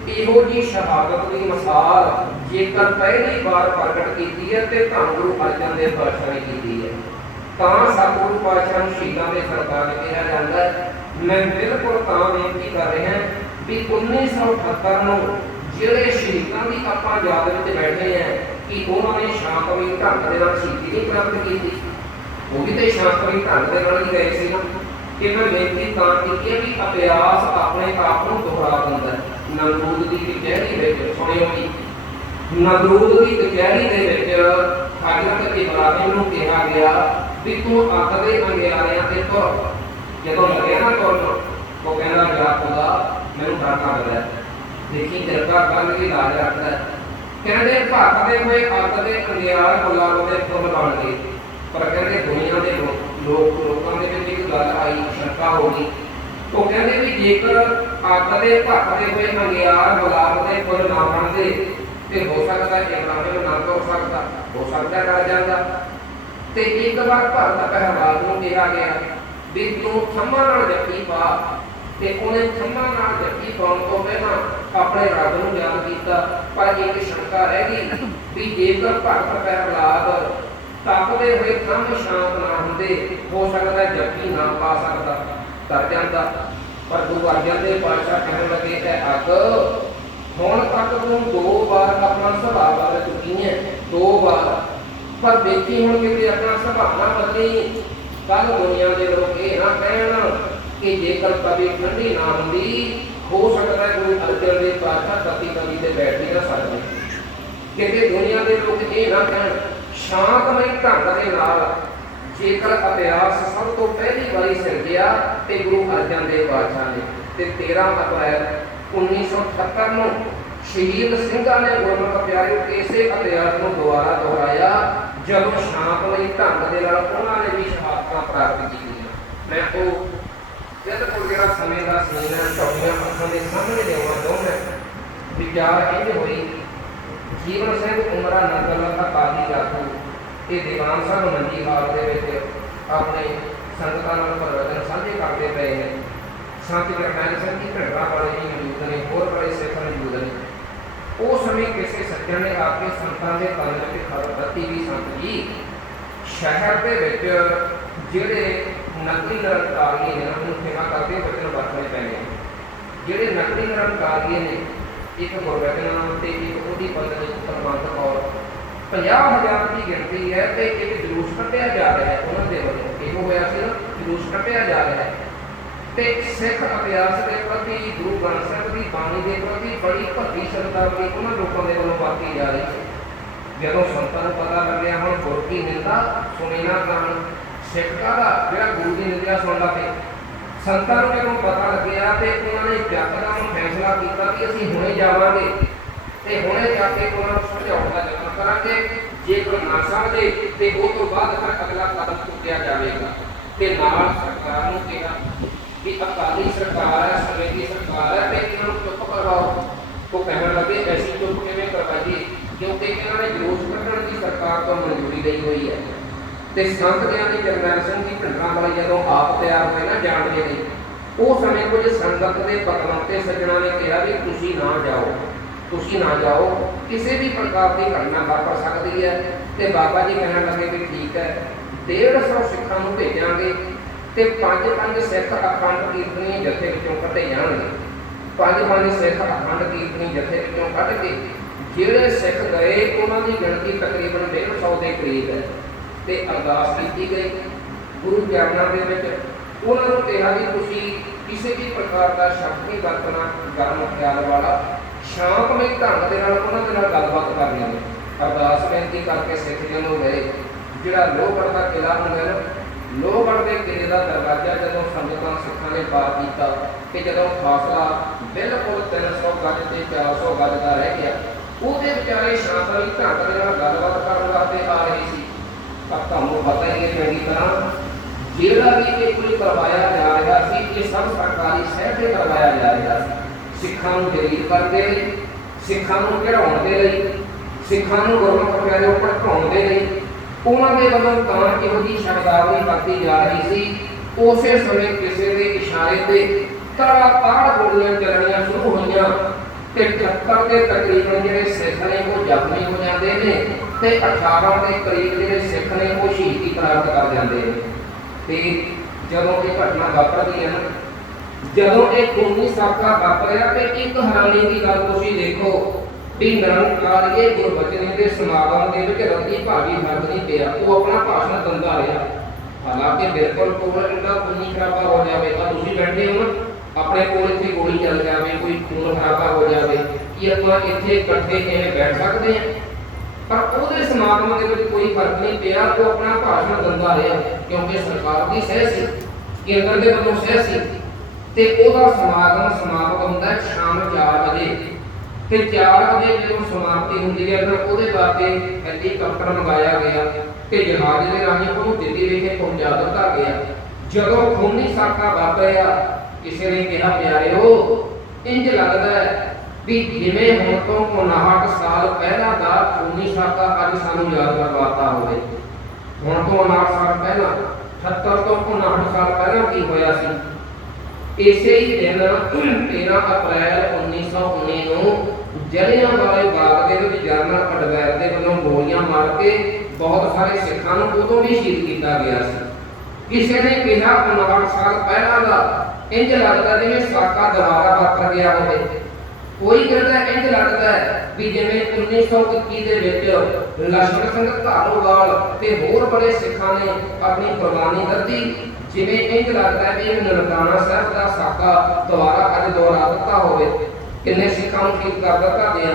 ਇਹੋ ਜੀ ਸ਼ਹਾਦਤ ਦੀ ਮਿਸਾਲ ਜੇਕਰ ਪਹਿਲੀ ਵਾਰ ਪ੍ਰਗਟ ਕੀਤੀ ਹੈ ਤੇ ਧੰਨ ਗੁਰੂ ਅਰਜਨ ਦੇਵ ਪਾਤਸ਼ਾਹ ਨੇ ਕੀਤੀ ਹੈ, ਤਾਂ ਸਤਿਗੁਰੂ ਪਾਤਸ਼ਾਹ ਨੂੰ ਸ਼ਹੀਦਾਂ ਦੇ ਸਰਤਾਜ ਕਿਹਾ ਜਾਂਦਾ ਹੈ। ਮੈਂ ਬਿਲਕੁਲ ਤਾਂ ਬੇਨਤੀ ਕਰ ਰਿਹਾ ਵੀ 1978 ਨੂੰ ਜਿਹੜੇ ਸ਼ਹੀਦਾਂ ਦੀ ਆਪਾਂ ਯਾਦ ਵਿੱਚ ਬੈਠੇ ਆ, ਕਿ ਉਹਨਾਂ ਨੇ ਸ਼ਾਂਤਮਈ ਢੰਗ ਦੇ ਨਾਲ ਸ਼ਹੀਦੀ ਨਹੀਂ ਪ੍ਰਾਪਤ ਕੀਤੀ, ਉਹ ਵੀ ਤੇ ਸ਼ਾਂਤਮਈ ਢੰਗ ਦੇ ਨਾਲ ਹੀ ਗਏ ਸੀ ਨਾ। ਕਿ ਮੈਂ ਬੇਨਤੀ ਤਾਂ ਕੀਤੀ ਹੈ ਵੀ ਅਭਿਆਸ ਆਪਣੇ ਆਪ ਨੂੰ ਦੁਹਰਾ ਦਿੰਦਾ ਹੈ। ਨਮਰੂਦ ਦੀ ਕਚਹਿਰੀ ਵਿੱਚ ਸੁਣਿਓ ਜੀ, ਨਮਰੂਦ ਦੀ ਕਚਹਿਰੀ ਦੇ ਵਿੱਚ ਹਜ਼ਰਤ ਇਬਰਾਹਿਮ ਨੂੰ ਕਿਹਾ ਗਿਆ ਵੀ ਤੂੰ ਅੱਗ ਦੇ ਅੰਗਿਆਰਿਆਂ ਤੇ ਤੁਰ। ਜਦੋਂ ਲੱਗਿਆ ਨਾ ਤੁਰਨ, ਉਹ ਕਹਿੰਦਾ ਜਾ ਖੁਦਾ ਮੈਨੂੰ ਡਰ ਲੱਗਦਾ, ਦੇਖੀ ਕਿਰਪਾ ਕਰਨ ਦੀ ਲਾਜ ਰੱਖਦਾ। ਕਹਿੰਦੇ ਭੱਖਦੇ ਹੋਏ ਅੱਗ ਦੇ ਅੰਗਿਆਰ ਗੁਲਾਬ ਦੇ ਫੁੱਲ ਬਣ ਗਏ। ਪਰ ਕਹਿੰਦੇ ਦੁਨੀਆ ਦੇ ਲੋਕਾਂ ਦੇ ਵਿੱਚ ਇੱਕ ਗੱਲ ਆਈ, ਸ਼ੰਕਾ ਹੋ ਗਈ। ਉਹ ਕਹਿੰਦੇ ਵੀ ਜੇਕਰ ਅੱਗ ਦੇ ਭੱਖਦੇ ਹੋਏ ਅੰਗਿਆਰ ਗੁਲਾਬ ਦੇ ਫੁੱਲ ਨਾ ਬਣਦੇ ਤੇ ਹੋ ਸਕਦਾ ਇਬਰਾਹਿਮ ਨਾ ਤੁਰ ਸਕਦਾ, ਹੋ ਸਕਦਾ ਡਰ ਜਾਂਦਾ। ਤੇ ਇੱਕ ਵਾਰ ਭਗਤ ਪਹਿਰਾਜ ਨੂੰ ਕਿਹਾ ਗਿਆ ਵੀ ਤੂੰ ਥੰਮਾਂ ਨਾਲ ਜੱਫੀ ਪਾ, ਤੇ ਉਹਨੇ ਥੰਮਾਂ ਨਾਲ ਜੱਫੀ ਪਾਉਣ ਤੋਂ ਪਹਿਲਾਂ ਆਪਣੇ ਰੱਬ ਨੂੰ ਯਾਦ ਕੀਤਾ। ਪਰ ਇੱਕ ਸ਼ੰਕਾ ਰਹਿ ਗਈ ਵੀ ਜੇਕਰ ਭਗਤ ਪਹਿਰਾਜ ਤੱਕਦੇ ਹੋਏ ਥੰਮ ਸ਼ਾਂਤ ਨਾ ਹੁੰਦੇ, ਹੋ ਸਕਦਾ ਜੱਫੀ ਨਾ ਪਾ ਸਕਦਾ, ਕਰ ਜਾਂਦਾ। ਪਰ ਗੁਰੂ ਅਰਜਨ ਦੇਵ ਪਾਤਸ਼ਾਹ ਕਹਿਣ ਲੱਗੇ ਹੈ ਅੱਗ, ਹੁਣ ਤੱਕ ਤੂੰ 2 ਵਾਰ ਆਪਣਾ ਸੁਭਾਅ ਬਦਲ ਚੁੱਕੀ ਹੈ, 2 ਵਾਰ, ਪਰ ਦੇਖੀ ਹੁਣ ਕਿਤੇ ਆਪਣਾ ਸੁਭਾਅ ਨਾ ਬਦਲੀ। ਕੱਲ ਦੁਨੀਆ ਦੇ ਲੋਕ ਇਹ ਨਾ ਕਹਿਣ ਕਿ ਜੇਕਰ ਕਦੇ ਠੰਡੀ ਨਾ ਹੁੰਦੀ, ਹੋ ਸਕਦਾ ਗੁਰੂ ਅਰਜਨ ਦੇਵ ਪਾਤਸ਼ਾਹ ਤਤੀ ਤਵੀ ਤੇ ਬੈਠ ਵੀ ਨਾ ਸਕਦੇ। ਕਿਤੇ ਦੁਨੀਆ ਦੇ ਲੋਕ ਇਹ ਨਾ ਕਹਿਣ ਸ਼ਾਂਤਮਈ ਢੰਗ ਦੇ ਨਾਲ ਜੇਕਰ ਅਭਿਆਸ ਸਭ ਤੋਂ ਪਹਿਲੀ ਵਾਰੀ ਸਿਰਜਿਆ ਤੇ ਗੁਰੂ ਅਰਜਨ ਦੇਵ ਪਾਤਸ਼ਾਹ ਨੇ, ਤੇ 13 ਅਪ੍ਰੈਲ 1978 ਨੂੰ ਸ਼ਹੀਦ ਸਿੰਘਾਂ ਨੇ ਗੁਰਮੁਖ ਪਿਆਰਿਓ ਇਸੇ ਅਭਿਆਸ ਨੂੰ ਦੁਬਾਰਾ ਦੁਹਰਾਇਆ, ਜਦੋਂ ਸ਼ਾਂਤਮਈ ਢੰਗ ਦੇ ਨਾਲ ਉਹਨਾਂ ਨੇ ਵੀ ਸ਼ਹਾਦਤਾਂ ਪ੍ਰਾਪਤ ਕੀਤੀਆਂ। ਮੈਂ ਉਹ ਬਿਲਕੁਲ ਜਿਹੜਾ ਸਮੇਂ ਦਾ ਸੀਨ ਹੈ ਤੁਹਾਡੀਆਂ ਅੱਖਾਂ ਦੇ ਸਾਹਮਣੇ ਲਿਆਉਣਾ ਚਾਹੁੰਦਾ। ਵਿਚਾਰ ਇੰਝ ਹੋਈ, ਜੀਵਨ ਸਿੰਘ ਉਮਰਾ ਨਗਰ ਦਾ ਕਾਲੀ ਜਾਗੂ ਇਹ ਦੀਵਾਨ ਸਾਹਿਬ ਮੰਜੀ ਹਾਲ ਦੇ ਵਿੱਚ ਆਪਣੇ ਸੰਗਤਾਂ ਨਾਲ ਪ੍ਰਵਚਨ ਸਾਂਝੇ ਕਰਦੇ ਪਏ ਨੇ। ਸੰਤ ਜਰਨੈਲ ਸਿੰਘ ਜੀ ਢੰਡਰਾ ਵਾਲੇ ਜੀ ਮੌਜੂਦ ਨੇ, ਹੋਰ ਬੜੇ ਸਿੱਖ ਮੌਜੂਦ ਨੇ। ਉਸ ਸਮੇਂ ਕਿਸੇ ਸੱਜਣ ਨੇ ਆ ਕੇ ਸੰਤਾਂ ਦੇ ਕੰਨ ਵਿੱਚ ਖਬਰ ਦਿੱਤੀ ਵੀ ਸੰਤ ਜੀ, ਸ਼ਹਿਰ ਦੇ ਵਿੱਚ ਜਿਹੜੇ ਨਕਲੀ ਨਿਰੰਕਾਰੀਏ ਨੇ, ਉਹਨੂੰ ਸੇਵਾ ਕਰਦੇ ਬਚਨ ਵਰਤਣੇ ਪੈਣੇ। ਜਿਹੜੇ ਨਕਲੀ ਨਿਰੰਕਾਰੀਏ ਨੇ, ਇੱਕ ਗੁਰਬਚਨ ਤੇ ਇੱਕ ਉਹਦੀ ਪਤਨੀ ਕੁਲਵੰਤ ਕੌਰ, 50,000 ਦੀ ਗਿਣਤੀ ਹੈ ਤੇ ਇੱਕ ਜਲੂਸ ਕੱਢਿਆ ਜਾ ਰਿਹਾ ਹੈ ਉਹਨਾਂ ਦੇ ਵੱਲੋਂ। ਇਹੋ ਹੋਇਆ ਸੀ ਨਾ, ਜਲੂਸ ਕੱਢਿਆ ਜਾ ਰਿਹਾ ਹੈ ਤੇ ਸਿੱਖ ਅਭਿਆਸ ਦੇ ਪ੍ਰਤੀ, ਗੁਰੂ ਗ੍ਰੰਥ ਸਾਹਿਬ ਦੀ ਬਾਣੀ ਦੇ ਪ੍ਰਤੀ ਬੜੀ ਭੱਦੀ ਸ਼ਰਧਾ ਵੀ ਉਹਨਾਂ ਲੋਕਾਂ ਦੇ ਵੱਲੋਂ ਵਰਤੀ ਜਾ ਰਹੀ ਸੀ। ਜਦੋਂ ਸੰਤਾਂ ਨੂੰ ਪਤਾ ਲੱਗਿਆ ਹੁਣ ਗੁਰ ਕੀ ਨਿੰਦਾ ਸੁਣੀ ਨਾ ਜਾਣ, ਸਿੱਖਾਂ ਦਾ ਜਿਹੜਾ ਗੁਰੂ ਦੀ ਨਿੰਦਾ ਸੁਣਦਾ ਤੇ ਸੰਤਾਂ ਨੂੰ ਜਦੋਂ ਪਤਾ ਲੱਗਿਆ ਤੇ ਉਹਨਾਂ ਨੇ ਯਕਦਮ ਫੈਸਲਾ ਕੀਤਾ ਕਿ ਅਸੀਂ ਹੁਣੇ ਜਾਵਾਂਗੇ ਤੇ ਹੁਣੇ ਜਾ ਕੇ ਉਹਨਾਂ ਨੂੰ ਸਮਝਾਉਣ ਦਾ ਯਤਨ ਕਰਾਂਗੇ। ਜੇਕਰ ਨਾ ਸਮਝੇ ਤੇ ਉਹ ਤੋਂ ਬਾਅਦ ਫਿਰ ਅਗਲਾ ਕਦਮ ਚੁੱਕਿਆ ਜਾਵੇਗਾ। ਤੇ ਨਾਲ ਸਰਕਾਰ ਨੂੰ ਕਿਹਾ ਕਿ ਅਕਾਲੀ ਸਰਕਾਰ ਹੈ, ਸਮੇਂ ਦੀ ਸਰਕਾਰ ਹੈ ਤੇ ਇਹਨਾਂ ਨੂੰ ਚੁੱਪ ਕਰਵਾਓ। ਉਹ ਕਹਿਣ ਲੱਗੇ ਐਸੀ ਚੁੱਪ ਕਿਵੇਂ ਕਰਵਾਈਏ, ਕਿਉਂਕਿ ਇਹਨਾਂ ਨੇ ਜਲੂਸ ਕੱਢਣ ਦੀ ਸਰਕਾਰ ਤੋਂ ਮਨਜ਼ੂਰੀ ਲਈ ਹੋਈ ਹੈ। ਤੇ ਸੰਤ ਗਿਆਨੀ ਜਰਨੈਲ ਸਿੰਘ ਜੀ ਢੰਡਰਾਂ ਵਾਲੇ ਜਦੋਂ ਆਪ ਤਿਆਰ ਹੋਏ ਨਾ ਜਾਣ ਦੇ ਲਈ, ਉਹ ਸਮੇਂ ਕੁਝ ਸੰਗਤ ਦੇ ਪਤਵੰਤੇ ਸੱਜਣਾ ਨੇ ਕਿਹਾ ਵੀ ਤੁਸੀਂ ਨਾ ਜਾਓ, ਤੁਸੀਂ ਨਾ ਜਾਓ, ਕਿਸੇ ਵੀ ਪ੍ਰਕਾਰ ਦੀ ਘਟਨਾ ਵਾਪਰ ਸਕਦੀ ਹੈ। ਤੇ ਬਾਬਾ ਜੀ ਕਹਿਣ ਲੱਗੇ ਵੀ ਠੀਕ ਹੈ, 150 ਸਿੱਖਾਂ ਨੂੰ ਭੇਜਾਂਗੇ ਤੇ 5-5 ਸਿੱਖ ਅਖੰਡ ਕੀਰਤਨੀ ਜਥੇ ਵਿੱਚੋਂ ਕੱਢੇ ਜਾਣਗੇ। 5-5 ਸਿੱਖ ਅਖੰਡ ਕੀਰਤਨੀ ਜਥੇ ਵਿੱਚੋਂ ਕੱਢ ਕੇ ਜਿਹੜੇ ਸਿੱਖ ਗਏ ਉਹਨਾਂ ਦੀ ਗਿਣਤੀ ਤਕਰੀਬਨ 150 ਦੇ ਕਰੀਬ ਹੈ। ਤੇ ਅਰਦਾਸ ਕੀਤੀ ਗਈ ਗੁਰੂ ਚਰਨਾਂ ਦੇ ਵਿੱਚ। ਉਹਨਾਂ ਨੂੰ ਕਿਹਾ ਵੀ ਤੁਸੀਂ ਕਿਸੇ ਵੀ ਪ੍ਰਕਾਰ ਦਾ ਸ਼ਬਦ ਨਹੀਂ ਵਰਤਣਾ, ਗਰਮ ਖਿਆਲ ਵਾਲਾ ਸ਼ਾਂਤਮਈ ਢੰਗ ਦੇ ਨਾਲ ਉਹਨਾਂ ਦੇ ਨਾਲ ਗੱਲਬਾਤ ਕਰਨੀ ਹੈ। ਅਰਦਾਸ ਬੇਨਤੀ ਕਰਕੇ ਸਿੱਖ ਜਦੋਂ ਗਏ ਜਿਹੜਾ ਲੋਹਗੜ੍ਹ ਦਾ ਕਿਲ੍ਹਾ ਹੁੰਦਾ ਨਾ, ਲੋਹਗੜ੍ਹ ਦੇ ਕਿਲ੍ਹੇ ਦਾ ਦਰਵਾਜ਼ਾ ਜਦੋਂ ਸੰਗਤਾਂ ਸਿੱਖਾਂ ਨੇ ਪਾਰ ਕੀਤਾ ਕਿ ਜਦੋਂ ਫਾਸਲਾ ਬਿਲਕੁਲ 300 ਗਜ ਤੇ 400 ਗਜ ਦਾ ਰਹਿ ਗਿਆ, ਉਹਦੇ ਵਿਚਾਰੇ ਸ਼ਾਂਤਮਈ ਢੰਗ ਦੇ ਨਾਲ ਗੱਲਬਾਤ ਕਰਨ ਵਾਸਤੇ ਆ ਰਹੀ ਸੀ। ਪਰ ਤੁਹਾਨੂੰ ਪਤਾ ਹੀ ਹੈ ਚੰਗੀ ਤਰ੍ਹਾਂ, ਜਿਹੜਾ ਵੀ ਇਹ ਕੋਈ ਕਰਵਾਇਆ ਜਾ ਰਿਹਾ ਸੀ, ਇਹ ਸਭ ਸਰਕਾਰੀ ਸਹਿ ਤੇ ਕਰਵਾਇਆ ਜਾ ਰਿਹਾ ਸੀ। ਸਿੱਖਾਂ ਨੂੰ ਜਲੀਲ ਕਰਦੇ ਲਈ, ਸਿੱਖਾਂ ਨੂੰ ਘਿਰਾਉਣ ਦੇ ਲਈ, ਸਿੱਖਾਂ ਨੂੰ ਗੁਰਮਤਿ ਪਿਆਰੇ ਉੱਪਰ ਢਾਉਣ ਦੇ ਲਈ ਉਹਨਾਂ ਦੇ ਵੱਲੋਂ ਤਾਂ ਇਹੋ ਜਿਹੀ ਸ਼ਬਦਾਵਲੀ ਵਰਤੀ ਜਾ ਰਹੀ ਸੀ। ਉਸੇ ਸਮੇਂ ਕਿਸੇ ਦੇ ਇਸ਼ਾਰੇ ਤੇ ਤੜਾਤਾੜ ਗੋਲੀਆਂ ਚੱਲਣੀਆਂ ਸ਼ੁਰੂ ਹੋਈਆਂ ਤੇ 78 ਦੇ ਤਕਰੀਬਨ ਜਿਹੜੇ ਸਿੱਖ ਨੇ ਉਹ ਜ਼ਖਮੀ ਹੋ ਜਾਂਦੇ ਨੇ ਤੇ 18 ਦੇ ਕਰੀਬ ਜਿਹੜੇ ਸਿੱਖ ਨੇ ਉਹ ਸ਼ਹੀਦੀ ਪ੍ਰਾਪਤ ਕਰ ਜਾਂਦੇ ਨੇ। ਤੇ ਜਦੋਂ ਇਹ ਘਟਨਾ ਵਾਪਰਦੀ ਹੈ ਨਾ, ਜਦੋਂ ਇਹ ਖੂਨੀ ਸਾਕਾ ਵਾਪਰਿਆ ਤੇ ਇੱਕ ਹੈਰਾਨੀ ਦੀ ਗੱਲ ਤੁਸੀਂ ਦੇਖੋ ਵੀ ਨਿਰੰਕਾਰੀਏ ਗੁਰਬਚਨ ਦੇ ਸਮਾਗਮ ਦੇ ਵਿੱਚ ਰੱਤੀ ਭਾਗੀ ਫਰਕ ਨਹੀਂ ਪਿਆ, ਉਹ ਆਪਣਾ ਭਾਸ਼ਣ ਦਿੰਦਾ ਰਿਹਾ। ਹਾਲਾਂਕਿ ਬਿਲਕੁਲ ਕੋਲ ਇੰਨਾ ਖੂਨੀ ਖਰਾਬਾ ਹੋ ਜਾਵੇ ਤਾਂ ਤੁਸੀਂ ਬੈਠੇ ਹੋ ਨਾ, ਆਪਣੇ ਕੋਲ ਇੱਥੇ ਗੋਲੀ ਚੱਲ ਜਾਵੇ, ਕੋਈ ਖੂਨ ਖਰਾਬਾ ਹੋ ਜਾਵੇ, ਕੀ ਆਪਾਂ ਇੱਥੇ ਇਕੱਠੇ ਕਿਵੇਂ ਬੈਠ ਸਕਦੇ ਹਾਂ? ਪਰ ਉਹਦੇ ਸਮਾਗਮ ਦੇ ਵਿੱਚ ਕੋਈ ਫਰਕ ਨਹੀਂ ਪਿਆ, ਉਹ ਆਪਣਾ ਭਾਸ਼ਣ ਦਿੰਦਾ ਰਿਹਾ ਕਿਉਂਕਿ ਸਰਕਾਰ ਦੀ ਸਹਿ ਸੀ, ਕੇਂਦਰ ਦੇ ਵੱਲੋਂ ਸਹਿ ਸੀ। ਤੇ ਉਹਦਾ ਸਮਾਗਮ ਹੁੰਦਾ ਸ਼ਾਮ 4 ਵਜੇ ਤੇ 4 ਵਜੇ ਜਦੋਂ ਸਮਾਪਤੀ ਹੁੰਦੀ ਹੈ ਫਿਰ ਉਹਦੇ ਵਾਸਤੇ ਹੈਲੀਕਾਪਟਰ ਮੰਗਾਇਆ ਗਿਆ ਤੇ ਜਹਾਜ਼ ਦੇ ਰਾਹੀਂ ਉਹਨੂੰ ਦਿੱਲੀ ਵਿਖੇ ਪਹੁੰਚਾ ਦਿੱਤਾ ਗਿਆ। ਜਦੋਂ ਖੂਨੀ ਸਾਕਾ ਵਾਪਰਿਆ, ਕਿਸੇ ਨੇ ਕਿਹਾ ਪਿਆਰਿਓ, ਇੰਜ ਲੱਗਦਾ ਹੈ ਵੀ ਜਿਵੇਂ ਹੁਣ ਤੋਂ 59 ਸਾਲ ਪਹਿਲਾਂ ਦਾ ਖੂਨੀ ਸਾਕਾ ਅੱਜ ਸਾਨੂੰ ਯਾਦ ਕਰਵਾਤਾ ਹੋਵੇ। ਹੁਣ ਤੋਂ 59 ਸਾਲ ਪਹਿਲਾਂ, 78 ਤੋਂ 59 ਸਾਲ ਪਹਿਲਾਂ ਕੀ ਹੋਇਆ ਸੀ? ਇਸੇ ਹੀ ਦਿਨ 13 ਅਪ੍ਰੈਲ 1919 ਨੂੰ ਜਲਿਆਂਵਾਲੇ ਬਾਗ ਦੇ ਵਿੱਚ ਜਨਰਲ ਅਡਵਾਇਰ ਦੇ ਵੱਲੋਂ ਗੋਲੀਆਂ ਮਾਰ ਕੇ ਬਹੁਤ ਸਾਰੇ ਸਿੱਖਾਂ ਨੂੰ ਉਦੋਂ ਵੀ ਸ਼ਹੀਦ ਕੀਤਾ ਗਿਆ ਸੀ। ਕਿਸੇ ਨੇ ਕਿਹਾ 59 ਸਾਲ ਪਹਿਲਾਂ ਦਾ ਇੰਜ ਲੱਗਦਾ ਜਿਵੇਂ ਸਾਕਾ ਦੁਬਾਰਾ ਵਾਪਰ ਗਿਆ ਹੋਵੇ। ਕੋਈ ਕਹਿੰਦਾ ਇੰਜ ਲੱਗਦਾ ਵੀ ਜਿਵੇਂ 1921 ਦੇ ਵਿੱਚ ਲਛਮਣ ਸਿੰਘ ਧਾਲੀਵਾਲ ਤੇ ਹੋਰ ਬੜੇ ਸਿੱਖਾਂ ਨੇ ਆਪਣੀ ਕੁਰਬਾਨੀ ਦਿੱਤੀ, ਜਿਵੇਂ ਇੰਜ ਲੱਗਦਾ ਵੀ ਇਹ ਨਨਕਾਣਾ ਸਾਹਿਬ ਦਾ ਸਾਕਾ ਦੁਬਾਰਾ ਅੱਜ ਦੁਹਰਾ ਦਿੱਤਾ ਹੋਵੇ। ਕਿੰਨੇ ਸਿੱਖਾਂ ਨੂੰ ਸ਼ਹੀਦ ਕਰ ਦਿੱਤਾ ਗਿਆ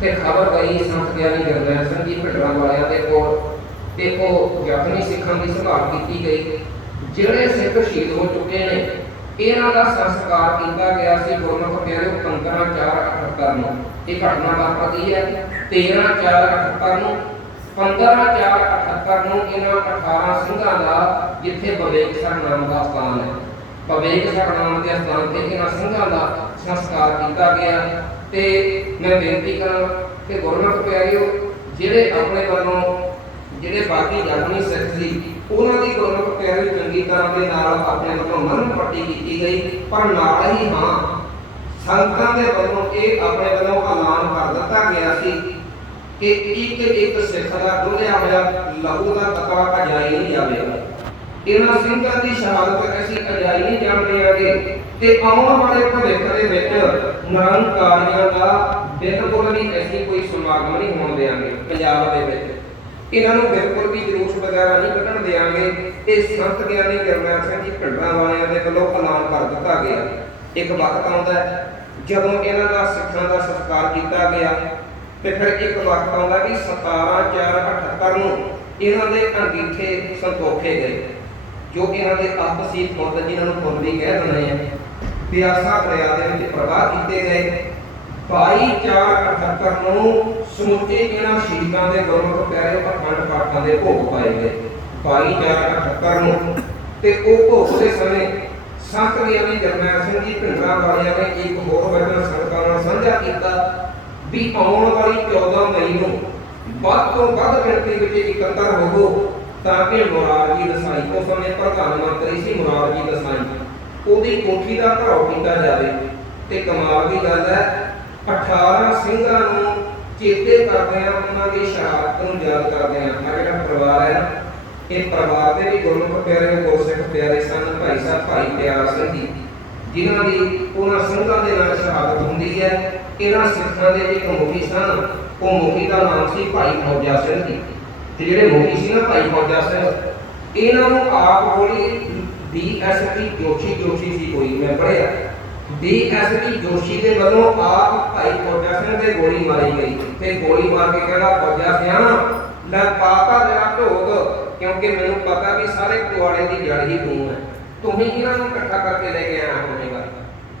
ਤੇ ਖਬਰ ਗਈ ਸੰਤ ਗਿਆਨੀ ਜਰਨੈਲ ਸਿੰਘ ਜੀ ਭਿੰਡਰਾਂ ਵਾਲਿਆਂ ਦੇ ਕੋਲ ਤੇ ਉਹ ਜ਼ਖਮੀ ਸਿੱਖਾਂ ਦੀ ਸੰਭਾਲ ਕੀਤੀ ਗਈ। ਜਿਹੜੇ ਸਿੱਖ ਸ਼ਹੀਦ ਹੋ ਚੁੱਕੇ ਨੇ ਇਹਨਾਂ ਦਾ ਸੰਸਕਾਰ ਕੀਤਾ ਗਿਆ ਸੀ ਗੁਰਮਤਿ ਪਿਆਰੇ 15/4/78 ਨੂੰ। ਇਹ ਘਟਨਾ ਵਾਪਰਦੀ ਹੈ 13/4/78 ਨੂੰ। 15/4/78 ਨੂੰ ਇਹਨਾਂ 18 ਸਿੰਘਾਂ ਦਾ ਜਿੱਥੇ ਬਵੇਕਸਰ ਨਾਮ ਦਾ ਸਥਾਨ ਹੈ, ਬਵੇਕਸਰ ਨਾਮ ਦੇ ਸਥਾਨ ਤੇ ਇਹਨਾਂ ਸਿੰਘਾਂ ਦਾ ਸੰਸਕਾਰ ਕੀਤਾ ਗਿਆ। ਤੇ ਮੈਂ ਬੇਨਤੀ ਕਰਾਂ ਕਿ ਗੁਰਮਤਿ ਪਿਆਰਿਓ, ਜਿਹੜੇ ਆਪਣੇ ਵੱਲੋਂ ਜਿਹੜੇ ਬਾਕੀ ਜ਼ਖਮੀ ਸਿੱਖ ਸੀ ਉਹਨਾਂ ਦੀ ਗੁਰਮਤਿ ਪਿਆਰੀ ਚੰਗੀ ਤਰ੍ਹਾਂ ਦੇ ਨਾਲ ਆਪਣੇ ਵੱਲੋਂ ਮਰਨ ਪੱਟੀ ਕੀਤੀ ਗਈ, ਪਰ ਨਾਲ ਹੀ ਹਾਂ ਸੰਤਾਂ ਦੇ ਵੱਲੋਂ ਇਹ ਆਪਣੇ ਵੱਲੋਂ ਐਲਾਨ ਕਰ ਦਿੱਤਾ ਗਿਆ ਸੀ ਕਿ ਇੱਕ ਸਿੱਖ ਦਾ ਡੋਲਿਆ ਹੋਇਆ ਲਹੂ ਦਾ ਕਤਰਾ ਅਜਾਈ ਨਹੀਂ ਜਾਵੇਗਾ। ਇਹਨਾਂ ਸਿੰਘਾਂ ਦੀ ਸ਼ਹਾਦਤ ਅਸੀਂ ਅਜਾਈ ਨਹੀਂ ਜਾਣ ਦੇਵਾਂਗੇ ਤੇ ਆਉਣ ਵਾਲੇ ਭਵਿੱਖ ਦੇ ਵਿੱਚ ਨਿਰੰਕਾਰੀਆਂ ਦਾ ਬਿਲਕੁਲ ਵੀ ਐਸੀ ਕੋਈ ਸਮਾਗਮ ਨਹੀਂ ਹੋਣ ਦੇਵਾਂਗੇ ਪੰਜਾਬ ਦੇ ਵਿੱਚ। ਇਹਨਾਂ ਨੂੰ ਬਿਲਕੁਲ ਵੀ ਜਲੂਸ ਵਗੈਰਾ ਨਹੀਂ ਕੱਢਣ ਦੇਵਾਂਗੇ। ਇਹ ਸੰਤ ਗਿਆਨੀ ਜਰਨੈਲ ਸਿੰਘ ਜੀ ਭਿੰਡਰਾਂ ਵਾਲਿਆਂ ਦੇ ਵੱਲੋਂ ਐਲਾਨ ਕਰ ਦਿੱਤਾ ਗਿਆ। ਇੱਕ ਵਕਤ ਆਉਂਦਾ ਜਦੋਂ ਇਹਨਾਂ ਦਾ ਸਿੱਖਾਂ ਦਾ ਸਤਿਕਾਰ ਕੀਤਾ ਗਿਆ ਤੇ ਫਿਰ ਇੱਕ ਵਕਤ ਆਉਂਦਾ ਕਿ 17/4/78 ਨੂੰ ਇਹਨਾਂ ਦੇ ਅੰਗੀਠੇ ਸੰਤੋਖੇ ਗਏ, ਜੋ ਇਹਨਾਂ ਦੇ ਆਪਸੀ ਫੁੱਲ ਜਿਹਨਾਂ ਨੂੰ ਫੁੱਲ ਵੀ ਕਹਿ ਦਿੰਦੇ ਆ, ਪਿਆਸਾ ਦਰਿਆ ਦੇ ਵਿੱਚ ਪ੍ਰਵਾਹ ਕੀਤੇ ਗਏ। 22/4/78 ਨੂੰ ਸਮੁੱਚੇ ਇਹਨਾਂ ਸ਼ਹੀਦਾਂ ਦੇ ਗੁਰਮਤਿ ਪਿਆਰੇ ਅਖੰਡ ਪਾਠਾਂ ਦੇ ਭੋਗ ਪਾਏ ਗਏ 22/4/78 ਨੂੰ। ਤੇ ਉਹ ਭੋਗ ਦੇ ਸਮੇਂ ਸੰਤ ਗਿਆਨੀ ਜਰਨੈਲ ਸਿੰਘ ਜੀ ਭਿੰਡਰਾਂ ਵਾਲਿਆਂ ਨੇ ਇੱਕ ਹੋਰ ਵਚਨ ਸੰਗਤਾਂ ਨਾਲ ਸਾਂਝਾ ਕੀਤਾ ਵੀ ਆਉਣ ਵਾਲੀ 14 ਮਈ ਨੂੰ ਵੱਧ ਤੋਂ ਵੱਧ ਗਿਣਤੀ ਵਿੱਚ ਇਕੱਤਰ ਹੋਵੋ ਤਾਂ ਕਿ ਮੁਰਾਰਜੀ ਦਸਾਈ, ਉਸ ਸਮੇਂ ਪ੍ਰਧਾਨ ਮੰਤਰੀ ਸੀ ਮੁਰਾਰਜੀ ਦਸਾਈ, ਉਹਦੀ ਕੋਠੀ ਦਾ ਘਰਾਓ ਕੀਤਾ ਜਾਵੇ। ਤੇ ਕਮਾਲ ਦੀ ਗੱਲ ਹੈ 18 ਸਿੰਘਾਂ ਨੂੰ ਚੇਤੇ ਕਰਦੇ ਆ, ਉਹਨਾਂ ਦੀ ਸ਼ਹਾਦਤ ਨੂੰ ਯਾਦ ਕਰਦੇ ਆ। ਜਿਹੜਾ ਪਰਿਵਾਰ ਹੈ ਨਾ, ਇਹ ਪਰਿਵਾਰ ਦੇ ਵੀ ਗੁਰਮਤਿ ਪਿਆਰੇ ਗੁਰਸਿੱਖ ਪਿਆਰੇ ਸਨ। ਭਾਈ ਸਾਹਿਬ ਭਾਈ ਪਿਆਰਾ ਸਿੰਘ ਜੀ ਜਿਨ੍ਹਾਂ ਦੀ ਉਹਨਾਂ ਸਿੰਘਾਂ ਦੇ ਨਾਲ ਸ਼ਹਾਦਤ ਹੁੰਦੀ ਹੈ। ਇਹਨਾਂ ਸਿੱਖਾਂ ਦੇ ਇੱਕ ਮੁਖੀ ਸਨ, ਉਹ ਮੁਖੀ ਦਾ ਨਾਮ ਸੀ ਭਾਈ ਫੌਜਾ ਸਿੰਘ ਜੀ। ਤੇ ਜਿਹੜੇ ਮੁਖੀ ਸੀ ਨਾ ਭਾਈ ਫੌਜਾ ਸਿੰਘ, ਇਹਨਾਂ ਨੂੰ ਆਪ ਗੋਲੀ DSP ਜੋਸ਼ੀ ਸੀ ਕੋਈ, ਮੈਂ ਪੜ੍ਹਿਆ DSP ਜੋਸ਼ੀ ਦੇ ਵੱਲੋਂ ਆਪ ਭਾਈ ਫੌਜਾ ਸਿੰਘ ਦੇ ਗੋਲੀ ਮਾਰੀ ਗਈ ਤੇ ਗੋਲੀ ਮਾਰ ਕੇ ਕਹਿੰਦਾ ਫੌਜਾ ਸਿਆਣਾ ਲੈ ਪਾਤਾ ਜਿਹੜਾ ਢੋਗ ਕਿਉਂਕਿ ਮੈਨੂੰ ਪਤਾ ਵੀ ਸਾਰੇ ਪੁਆੜੇ ਦੀ ਜੜ ਹੀ ਤੂੰ ਹੈ, ਤੂੰ ਹੀ ਇਹਨਾਂ ਨੂੰ ਇਕੱਠਾ ਕਰਕੇ ਲੈ ਕੇ ਆਇਆ ਹੋਵੇਗਾ।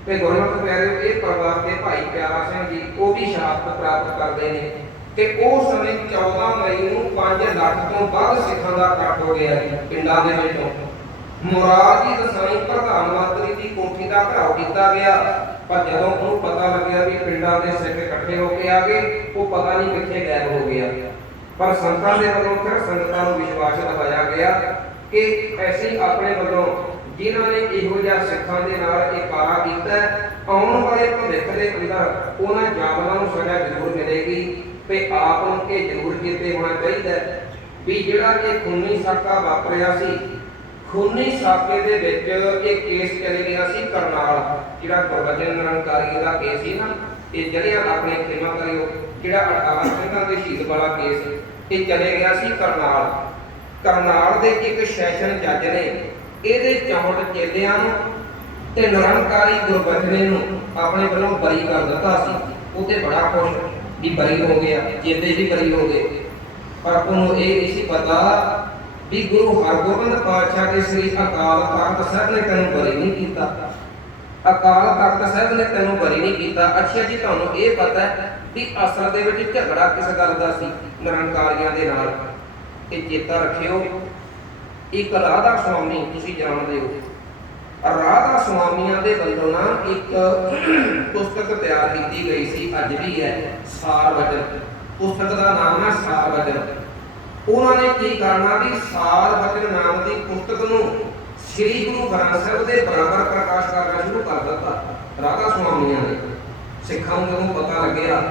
ਤੇ ਗੁਰਮਤਿ ਪਿਆਰਿਓ, ਇਹ ਪਰਿਵਾਰ ਦੇ ਭਾਈ ਪਿਆਰਾ ਸਿੰਘ ਜੀ ਉਹ ਵੀ ਸ਼ਹਾਦਤ ਪ੍ਰਾਪਤ ਕਰਦੇ ਨੇ ਕਿ ਉਸ ਸਮੇਂ 14 ਮਈ ਨੂੰ 5 ਲੱਖ ਤੋਂ ਵੱਧ ਸਿੱਖਾਂ ਦਾ ਇਕੱਠ ਹੋ ਗਿਆ ਪਿੰਡਾਂ ਦੇ ਵਿੱਚੋਂ। ਮੁਰਾਦ ਜੀ ਦਸਾਈ ਪ੍ਰਧਾਨ ਮੰਤਰੀ ਦੀ ਕੋਠੀ ਦਾ ਘਰਾਓ ਕੀਤਾ ਗਿਆ, ਪਰ ਜਦੋਂ ਉਹਨੂੰ ਪਤਾ ਲੱਗਿਆ ਵੀ ਪਿੰਡਾਂ ਦੇ ਸਿੱਖ ਇਕੱਠੇ ਹੋ ਕੇ ਆ ਗਏ, ਉਹ ਪਤਾ ਨਹੀਂ ਕਿੱਥੇ ਗਾਇਬ ਹੋ ਗਿਆ। ਪਰ ਸੰਤਾਂ ਦੇ ਵੱਲੋਂ ਫਿਰ ਸੰਗਤਾਂ ਨੂੰ ਵਿਸ਼ਵਾਸ ਦਿਵਾਇਆ ਗਿਆ ਕਿ ਐਸੀ ਆਪਣੇ ਵੱਲੋਂ ਜਿਨ੍ਹਾਂ ਨੇ ਇਹੋ ਜਿਹਾ ਸਿੱਖਾਂ ਦੇ ਨਾਲ ਇਕਾਰਾ ਕੀਤਾ, ਆਉਣ ਵਾਲੇ ਭਵਿੱਖ ਦੇ ਅੰਦਰ ਉਹਨਾਂ ਜਾਮਨਾਂ ਨੂੰ ਸਜ਼ਾ ਜ਼ਰੂਰ ਮਿਲੇਗੀ। ਤੇ ਆਪ ਨੂੰ ਇਹ ਜ਼ਰੂਰ ਚੇਤੇ ਹੋਣਾ ਚਾਹੀਦਾ ਵੀ ਜਿਹੜਾ ਇਹ ਖੂਨੀ ਸਾਕਾ ਵਾਪਰਿਆ ਸੀ, ਖੂਨੀ ਸਾਕੇ ਦੇ ਵਿੱਚ ਇਹ ਕੇਸ ਚੱਲ ਗਿਆ ਸੀ ਕਰਨਾਲ, ਜਿਹੜਾ ਗੁਰਬਚਨ ਨਿਰੰਕਾਰੀ ਦਾ ਕੇਸ ਸੀ ਨਾ, ਇਹ ਜਿਹੜੇ ਆਪਣੇ ਖੇਮਾ ਕਰਿਓ ਜਿਹੜਾ 18 ਸਿੰਘਾਂ ਦੇ ਸ਼ਹੀਦ ਵਾਲਾ ਕੇਸ, ਇਹ ਚਲੇ ਗਿਆ ਸੀ ਕਰਨਾਲ। ਕਰਨਾਲ ਦੇ ਇੱਕ ਸੈਸ਼ਨ ਜੱਜ ਨੇ ਇਹਦੇ 64 ਚੇਲਿਆਂ ਨੂੰ ਤੇ ਨਿਰੰਕਾਰੀ ਗੁਰਬਚਨੇ ਨੂੰ ਆਪਣੇ ਵੱਲੋਂ ਬਰੀ ਕਰ ਦਿੱਤਾ ਸੀ। ਉਹ ਤੇ ਬੜਾ ਖੁਸ਼ ਵੀ ਬਰੀ ਹੋ ਗਿਆ, ਚੇਲੇ ਵੀ ਬਰੀ ਹੋ ਗਏ। ਪਰ ਉਹਨੂੰ ਇਹ ਨਹੀਂ ਸੀ ਪਤਾ ਵੀ ਗੁਰੂ ਹਰਗੋਬਿੰਦ ਪਾਤਸ਼ਾਹ ਦੇ ਸ੍ਰੀ ਅਕਾਲ ਤਖਤ ਸਾਹਿਬ ਨੇ ਤੈਨੂੰ ਬਰੀ ਨਹੀਂ ਕੀਤਾ। ਅਕਾਲ ਤਖਤ ਸਾਹਿਬ ਨੇ ਤੈਨੂੰ ਬਰੀ ਨਹੀਂ ਕੀਤਾ। ਅੱਛਾ ਜੀ, ਤੁਹਾਨੂੰ ਇਹ ਪਤਾ ਵੀ ਅਸਲ ਦੇ ਵਿੱਚ ਝਗੜਾ ਕਿਸ ਗੱਲ ਦਾ ਸੀ? ਨਿਰੰਕਾਰੀਆਂ ਦੇ ਨਾਲ। ਇਹ ਚੇਤਾ ਰੱਖਿਓ, ਇੱਕ ਰਾਧਾ ਸੁਆਮੀ ਤੁਸੀਂ ਜਾਣਦੇ ਹੋ, ਰਾਧਾ ਸੁਆਮੀਆਂ ਦੇ ਵੱਲੋਂ ਨਾ ਇੱਕ ਪੁਸਤਕ ਤਿਆਰ ਕੀਤੀ ਗਈ ਸੀ, ਅੱਜ ਵੀ ਹੈ, ਸਾਰ ਵਚਨ। ਪੁਸਤਕ ਦਾ ਨਾਮ ਹੈ ਸਾਰ ਵਚਨ। ਉਹਨਾਂ ਨੇ ਕੀ ਕਰਨਾ ਵੀ ਸਾਰ ਵਚਨ ਨਾਮ ਦੀ ਪੁਸਤਕ ਨੂੰ ਸ੍ਰੀ ਗੁਰੂ ਗ੍ਰੰਥ ਸਾਹਿਬ ਦੇ ਬਰਾਬਰ ਪ੍ਰਕਾਸ਼ ਕਰਨਾ ਸ਼ੁਰੂ ਕਰ ਦਿੱਤਾ ਰਾਧਾ ਸੁਆਮੀਆਂ ਨੇ। ਸਿੱਖਾਂ ਨੂੰ ਜਦੋਂ ਪਤਾ ਲੱਗਿਆ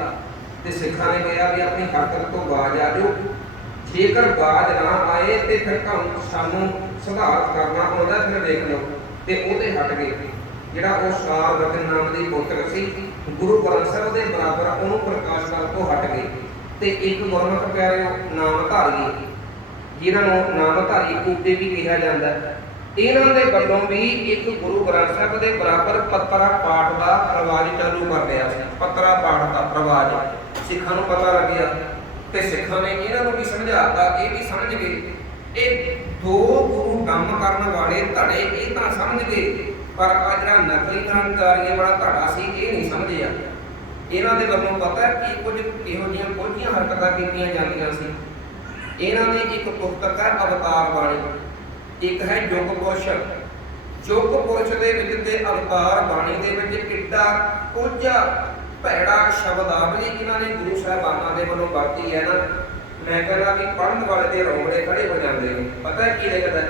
ਤੇ ਸਿੱਖਾਂ ਨੇ ਕਿਹਾ ਵੀ ਆਪਣੀ ਹਰਕਤ ਤੋਂ ਬਾਜ਼ ਆ ਜਾਓ, ਜੇਕਰ ਬਾਜ਼ ਨਾ ਆਏ ਤੇ ਫਿਰ ਸਾਨੂੰ ਸੁਧਾਰ ਕਰਨਾ ਆਉਂਦਾ, ਫਿਰ ਦੇਖ ਲਓ। ਤੇ ਉਹਦੇ ਹਟ ਗਏ। ਜਿਹੜਾ ਉਹ ਸਾਰ ਵਚਨ ਨਾਮ ਦੀ ਪੁਸਤਕ ਸੀ, ਗੁਰੂ ਗ੍ਰੰਥ ਸਾਹਿਬ ਦੇ ਬਰਾਬਰ ਉਹਨੂੰ ਪ੍ਰਕਾਸ਼ ਕਰਨ ਤੋਂ ਹਟ ਗਏ। ਤੇ ਇੱਕ ਗੁਰਮਤਿ ਪਿਆਰਿਓ ਨਾਮਧਾਰੀ, ਜਿਨ੍ਹਾਂ ਨੂੰ ਨਾਮਧਾਰੀ ਕੂਟੇ ਵੀ ਕਿਹਾ ਜਾਂਦਾ, ਇਹਨਾਂ ਦੇ ਵੱਲੋਂ ਵੀ ਇੱਕ ਗੁਰੂ ਗ੍ਰੰਥ ਸਾਹਿਬ ਦੇ ਬਰਾਬਰ ਪੱਤਰਾ ਪਾਠ ਦਾ ਰਿਵਾਜ ਚਾਲੂ ਕਰ ਲਿਆ ਸੀ। ਪੱਤਰਾ ਪਾਠ ਦਾ ਰਿਵਾਜ ਸਿੱਖਾਂ ਨੂੰ ਪਤਾ ਲੱਗਿਆ ਤੇ ਸਿੱਖਾਂ ਨੇ ਇਹਨਾਂ ਨੂੰ ਵੀ ਸਮਝਾਤਾ, ਇਹ ਵੀ ਸਮਝ ਗਏ। ਇਹ ਦੋ ਗੁਰੂ ਕੰਮ ਕਰਨ ਵਾਲੇ ਧੜੇ ਇਹ ਤਾਂ ਸਮਝ ਗਏ, ਪਰ ਆ ਜਿਹੜਾ ਨਕਲੀ ਨਿਰੰਕਾਰੀਆਂ ਵਾਲਾ ਧੜਾ ਸੀ ਇਹ ਨਹੀਂ ਸਮਝਿਆ। ਇਹਨਾਂ ਦੇ ਵੱਲੋਂ ਪਤਾ ਕਿ ਕੁਝ ਇਹੋ ਜਿਹੀਆਂ ਹਰਕਤਾਂ ਕੀਤੀਆਂ ਜਾਂਦੀਆਂ ਸੀ। ਇਹਨਾਂ ਦੀ ਇੱਕ ਪੁਸਤਕ ਹੈ ਅਵਤਾਰ ਬਾਣੀ, ਇੱਕ ਹੈ ਯੁਗ ਪੁਰਸ਼। ਯੁਗ ਪੁਰਸ਼ ਦੇ ਵਿੱਚ ਤੇ ਅਵਤਾਰ ਬਾਣੀ ਦੇ ਵਿੱਚ ਕਿੱਡਾ ਕੁਝ ਭੈੜਾ ਸ਼ਬਦਾਵਲੀ ਇਹਨਾਂ ਨੇ ਗੁਰੂ ਸਾਹਿਬਾਨਾਂ ਦੇ ਵੱਲੋਂ ਵਰਤੀ ਹੈ ਨਾ, ਮੈਂ ਕਹਿੰਦਾ ਵੀ ਪੜ੍ਹਨ ਵਾਲੇ ਦੇ ਰੋਂਗੜੇ ਖੜੇ ਹੋ ਜਾਂਦੇ ਨੇ। ਪਤਾ ਕੀ ਲਿਖਦਾ?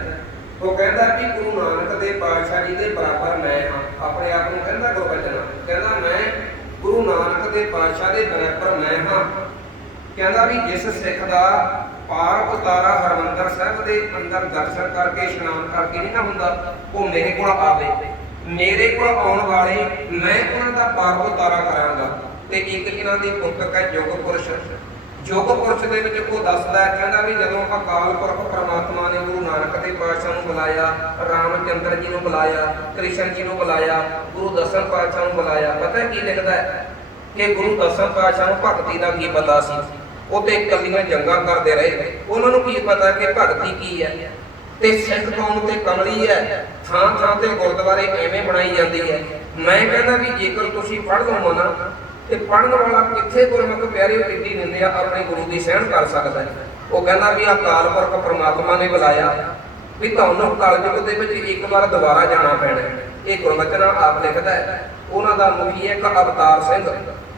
ਉਹ ਕਹਿੰਦਾ ਵੀ ਗੁਰੂ ਨਾਨਕ ਦੇ ਪਾਤਸ਼ਾਹ ਜੀ ਦੇ ਬਰਾਬਰ ਮੈਂ ਹਾਂ। ਆਪਣੇ ਆਪ ਨੂੰ ਕਹਿੰਦਾ ਗੁਰਬਚਨ, ਕਹਿੰਦਾ ਮੈਂ ਗੁਰੂ ਨਾਨਕ ਦੇ ਪਾਤਸ਼ਾਹ ਦੇ ਬਰਾਬਰ ਮੈਂ ਹਾਂ। ਕਹਿੰਦਾ ਵੀ ਜਿਸ ਸਿੱਖ ਦਾ ਪਾਰ ਉਤਾਰਾ ਹਰਮੰਦਰ ਸਾਹਿਬ ਦੇ ਅੰਦਰ ਦਰਸ਼ਨ ਕਰਕੇ ਇਸ਼ਨਾਨ ਕਰਕੇ ਨਹੀਂ ਨਾ ਹੁੰਦਾ, ਉਹ ਮੇਰੇ ਕੋਲ ਆਵੇ, ਮੇਰੇ ਕੋਲ ਆਉਣ ਵਾਲੇ ਮੈਂ ਉਹਨਾਂ ਦਾ ਪਾਰ ਉਤਾਰਾ ਕਰਾਂਗਾ। ਤੇ ਇੱਕ ਇਹਨਾਂ ਦੀ ਪੁਸਤਕ ਹੈ ਯੁਗ ਪੁਰਸ਼। ਯੁਗ ਪੁਰਸ਼ ਦੇ ਵਿੱਚ ਉਹ ਦੱਸਦਾ, ਕਹਿੰਦਾ ਵੀ ਜਦੋਂ ਅਕਾਲ ਪੁਰਖ ਪਰਮਾਤਮਾ ਨੇ ਗੁਰੂ ਨਾਨਕ ਦੇ ਪਾਤਸ਼ਾਹ ਨੂੰ ਬੁਲਾਇਆ, ਰਾਮਚੰਦਰ ਜੀ ਨੂੰ ਬੁਲਾਇਆ, ਕ੍ਰਿਸ਼ਨ ਜੀ ਨੂੰ ਬੁਲਾਇਆ, ਗੁਰੂ ਦਸਮ ਪਾਤਸ਼ਾਹ ਨੂੰ ਬੁਲਾਇਆ, ਪਤਾ ਕੀ ਲਿਖਦਾ ਹੈ ਕਿ ਗੁਰੂ ਦਸਮ ਪਾਤਸ਼ਾਹ ਨੂੰ ਭਗਤੀ ਦਾ ਕੀ ਪਤਾ ਸੀ? ਉਹ ਤੇ ਇਕੱਲੀਆਂ ਜੰਗਾਂ ਕਰਦੇ ਰਹੇ, ਉਹਨਾਂ ਨੂੰ ਕੀ ਪਤਾ ਕਿ ਭਗਤੀ ਕੀ ਹੈ। ਤੇ ਸਿੱਖ ਕੌਮ ਤੇ ਕਮਲੀ ਹੈ, ਥਾਂ ਥਾਂ ਤੇ ਗੁਰਦੁਆਰੇ ਐਵੇਂ ਬਣਾਈ ਜਾਂਦੀ ਹੈ। ਮੈਂ ਕਹਿੰਦਾ ਵੀ ਜੇਕਰ ਤੁਸੀਂ ਪੜ੍ਹ ਲਓ ਨਾ, ਤੇ ਪੜ੍ਹਨ ਵਾਲਾ ਕਿੱਥੇ ਗੁਰਮੁਖ ਪਿਆਰੇ ਏਡੀ ਨਿੰਦਿਆ ਆਪਣੇ ਗੁਰੂ ਦੀ ਸਹਿਣ ਕਰ ਸਕਦਾ ਹੈ। ਉਹ ਕਹਿੰਦਾ ਵੀ ਅਕਾਲ ਪੁਰਖ ਪਰਮਾਤਮਾ ਨੇ ਬੁਲਾਇਆ ਵੀ ਤੁਹਾਨੂੰ ਕਲਯੁਗ ਦੇ ਵਿੱਚ ਇੱਕ ਵਾਰ ਦੁਬਾਰਾ ਜਾਣਾ ਪੈਣਾ। ਇਹ ਗੁਰਬਚਨ ਆਪ ਲਿਖਦਾ ਹੈ। ਉਹਨਾਂ ਦਾ ਮੁਖੀ ਇੱਕ ਅਵਤਾਰ ਸਿੰਘ,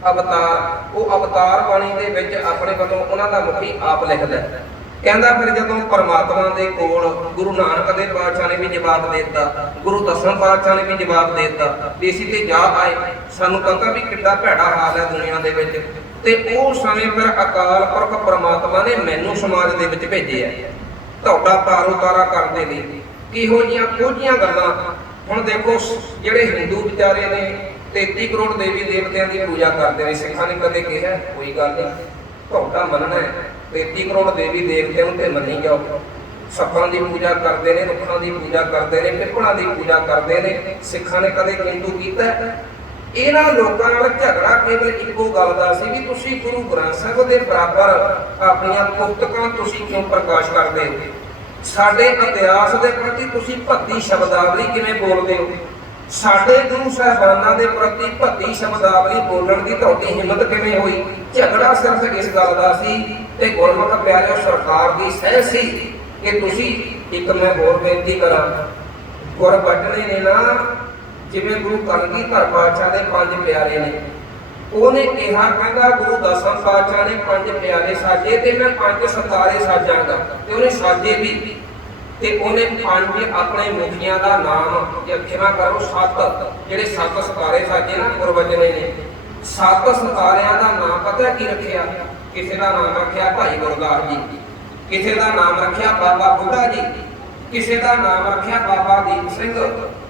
ਅਵਤਾਰ, ਉਹ ਅਵਤਾਰ ਬਾਣੀ ਦੇ ਵਿੱਚ ਆਪਣੇ ਵੱਲੋਂ ਉਹਨਾਂ ਦਾ ਮੁਖੀ ਆਪ ਲਿਖਦਾ ਹੈ। ਕਹਿੰਦਾ ਫਿਰ ਜਦੋਂ ਪਰਮਾਤਮਾ ਦੇ ਕੋਲ ਗੁਰੂ ਨਾਨਕ ਦੇ ਪਾਤਸ਼ਾਹ ਨੇ ਵੀ ਜਵਾਬ ਦੇ ਦਿੱਤਾ, ਗੁਰੂ ਦਸਮ ਪਾਤਸ਼ਾਹ ਨੇ ਵੀ ਜਵਾਬ ਦੇ ਦਿੱਤਾ ਵੀ ਅਸੀਂ ਤੇ ਜਾ ਆਏ, ਸਾਨੂੰ ਪਤਾ ਵੀ ਕਿੱਡਾ ਭੈੜਾ ਹਾਲ ਹੈ ਦੁਨੀਆ ਦੇ ਵਿੱਚ। ਤੇ ਉਹ ਸਮੇਂ ਫਿਰ ਅਕਾਲ ਪੁਰਖ ਪਰਮਾਤਮਾ ਨੇ ਮੈਨੂੰ ਸਮਾਜ ਦੇ ਵਿੱਚ ਭੇਜਿਆ ਤੁਹਾਡਾ ਪਾਰ ਉਤਾਰਾ ਕਰਨ ਦੇ ਲਈ। ਕਿਹੋ ਜਿਹੀਆਂ ਕੋਝੀਆਂ ਗੱਲਾਂ। ਹੁਣ ਦੇਖੋ ਜਿਹੜੇ ਹਿੰਦੂ ਵਿਚਾਰੇ ਨੇ 33 ਕਰੋੜ ਦੇਵੀ ਦੇਵਤਿਆਂ ਦੀ ਪੂਜਾ ਕਰਦੇ ਨੇ, ਸਿੱਖਾਂ ਨੇ ਕਦੇ ਕਿਹਾ ਕੋਈ ਗੱਲ ਨਹੀਂ, ਤੁਹਾਡਾ ਮੰਨਣਾ ਹੈ 33 ਕਰੋੜ ਦੇਵੀ ਦੇਵਤਿਆਂ ਨੂੰ ਤੇ ਮੰਨੀ ਜਾਓ। ਸੱਪਾਂ ਦੀ ਪੂਜਾ ਕਰਦੇ ਨੇ, ਰੁੱਖਾਂ ਦੀ ਪੂਜਾ ਕਰਦੇ ਨੇ, ਪਿੱਪਲਾਂ ਦੀ ਪੂਜਾ ਕਰਦੇ ਨੇ, ਸਿੱਖਾਂ ਨੇ ਕਦੇ ਕਿੰਤੂ ਕੀਤਾ? ਇਹਨਾਂ ਲੋਕਾਂ ਨਾਲ ਝਗੜਾ ਕੇਵਲ ਇੱਕੋ ਗੱਲ ਦਾ ਸੀ ਵੀ ਤੁਸੀਂ ਗੁਰੂ ਗ੍ਰੰਥ ਸਾਹਿਬ ਦੇ ਬਰਾਬਰ ਆਪਣੀਆਂ ਪੁਸਤਕਾਂ ਤੁਸੀਂ ਕਿਉਂ ਪ੍ਰਕਾਸ਼ ਕਰਦੇ ਹੋ? ਸਾਡੇ ਇਤਿਹਾਸ ਦੇ ਪ੍ਰਤੀ ਤੁਸੀਂ ਭੱਦੀ ਸ਼ਬਦਾਵਲੀ ਕਿਵੇਂ ਬੋਲਦੇ ਹੋ? ਸਾਡੇ ਗੁਰੂ ਸਾਹਿਬਾਨਾਂ ਦੇ ਪ੍ਰਤੀ ਭੱਦੀ ਸ਼ਬਦਾਵਲੀ ਬੋਲਣ ਦੀ ਤੁਹਾਡੀ ਹਿੰਮਤ ਕਿਵੇਂ ਹੋਈ? ਝਗੜਾ ਸਿਰਫ ਇਸ ਗੱਲ ਦਾ ਸੀ ਤੇ ਗੁਰਮੁਖ ਪਿਆਰਿਓ ਸਰਕਾਰ ਦੀ ਸਹਿ ਸੀ ਕਿ ਤੁਸੀਂ ਇੱਕ ਮੈਂ ਹੋਰ ਬੇਨਤੀ ਕਰਾਂ, ਗੁਰਬਚਨੇ ਨੇ ਨਾ ਜਿਵੇਂ ਗੁਰੂ ਕਲਗੀਧਰ ਪਾਤਸ਼ਾਹ ਦੇ 5 ਪਿਆਰੇ ਨੇ, ਉਹਨੇ ਕਿਹਾ ਕਹਿੰਦਾ ਗੁਰੂ ਦਸਮ ਪਾਤਸ਼ਾਹ ਨੇ 5 ਪਿਆਰੇ ਸਾਜੇ ਤੇ ਮੈਂ 5 ਸਿਤਾਰੇ ਸਾਜਾਂਗਾ, ਤੇ ਉਹਨੇ ਸਾਜੇ ਵੀ ਤੇ ਉਹਨੇ 5 ਆਪਣੇ ਮੁਖੀਆਂ ਦਾ ਨਾਮ ਜਖਿਆ ਕਰੋ 7 ਜਿਹੜੇ 7 ਸਿਤਾਰੇ ਸਾਜੇ ਨਾ ਗੁਰਬਚਨੇ ਨੇ, 7 ਸਿਤਾਰਿਆਂ ਦਾ ਨਾਮ ਪਤਾ ਕੀ ਰੱਖਿਆ? ਕਿਸੇ ਦਾ ਨਾਮ ਰੱਖਿਆ ਭਾਈ ਗੁਰਦਾਸ ਜੀ, ਕਿਸੇ ਦਾ ਨਾਮ ਰੱਖਿਆ ਬਾਬਾ ਬੁੱਢਾ ਜੀ, ਕਿਸੇ ਦਾ ਨਾਮ ਰੱਖਿਆ ਬਾਬਾ ਦੀਪ ਸਿੰਘ,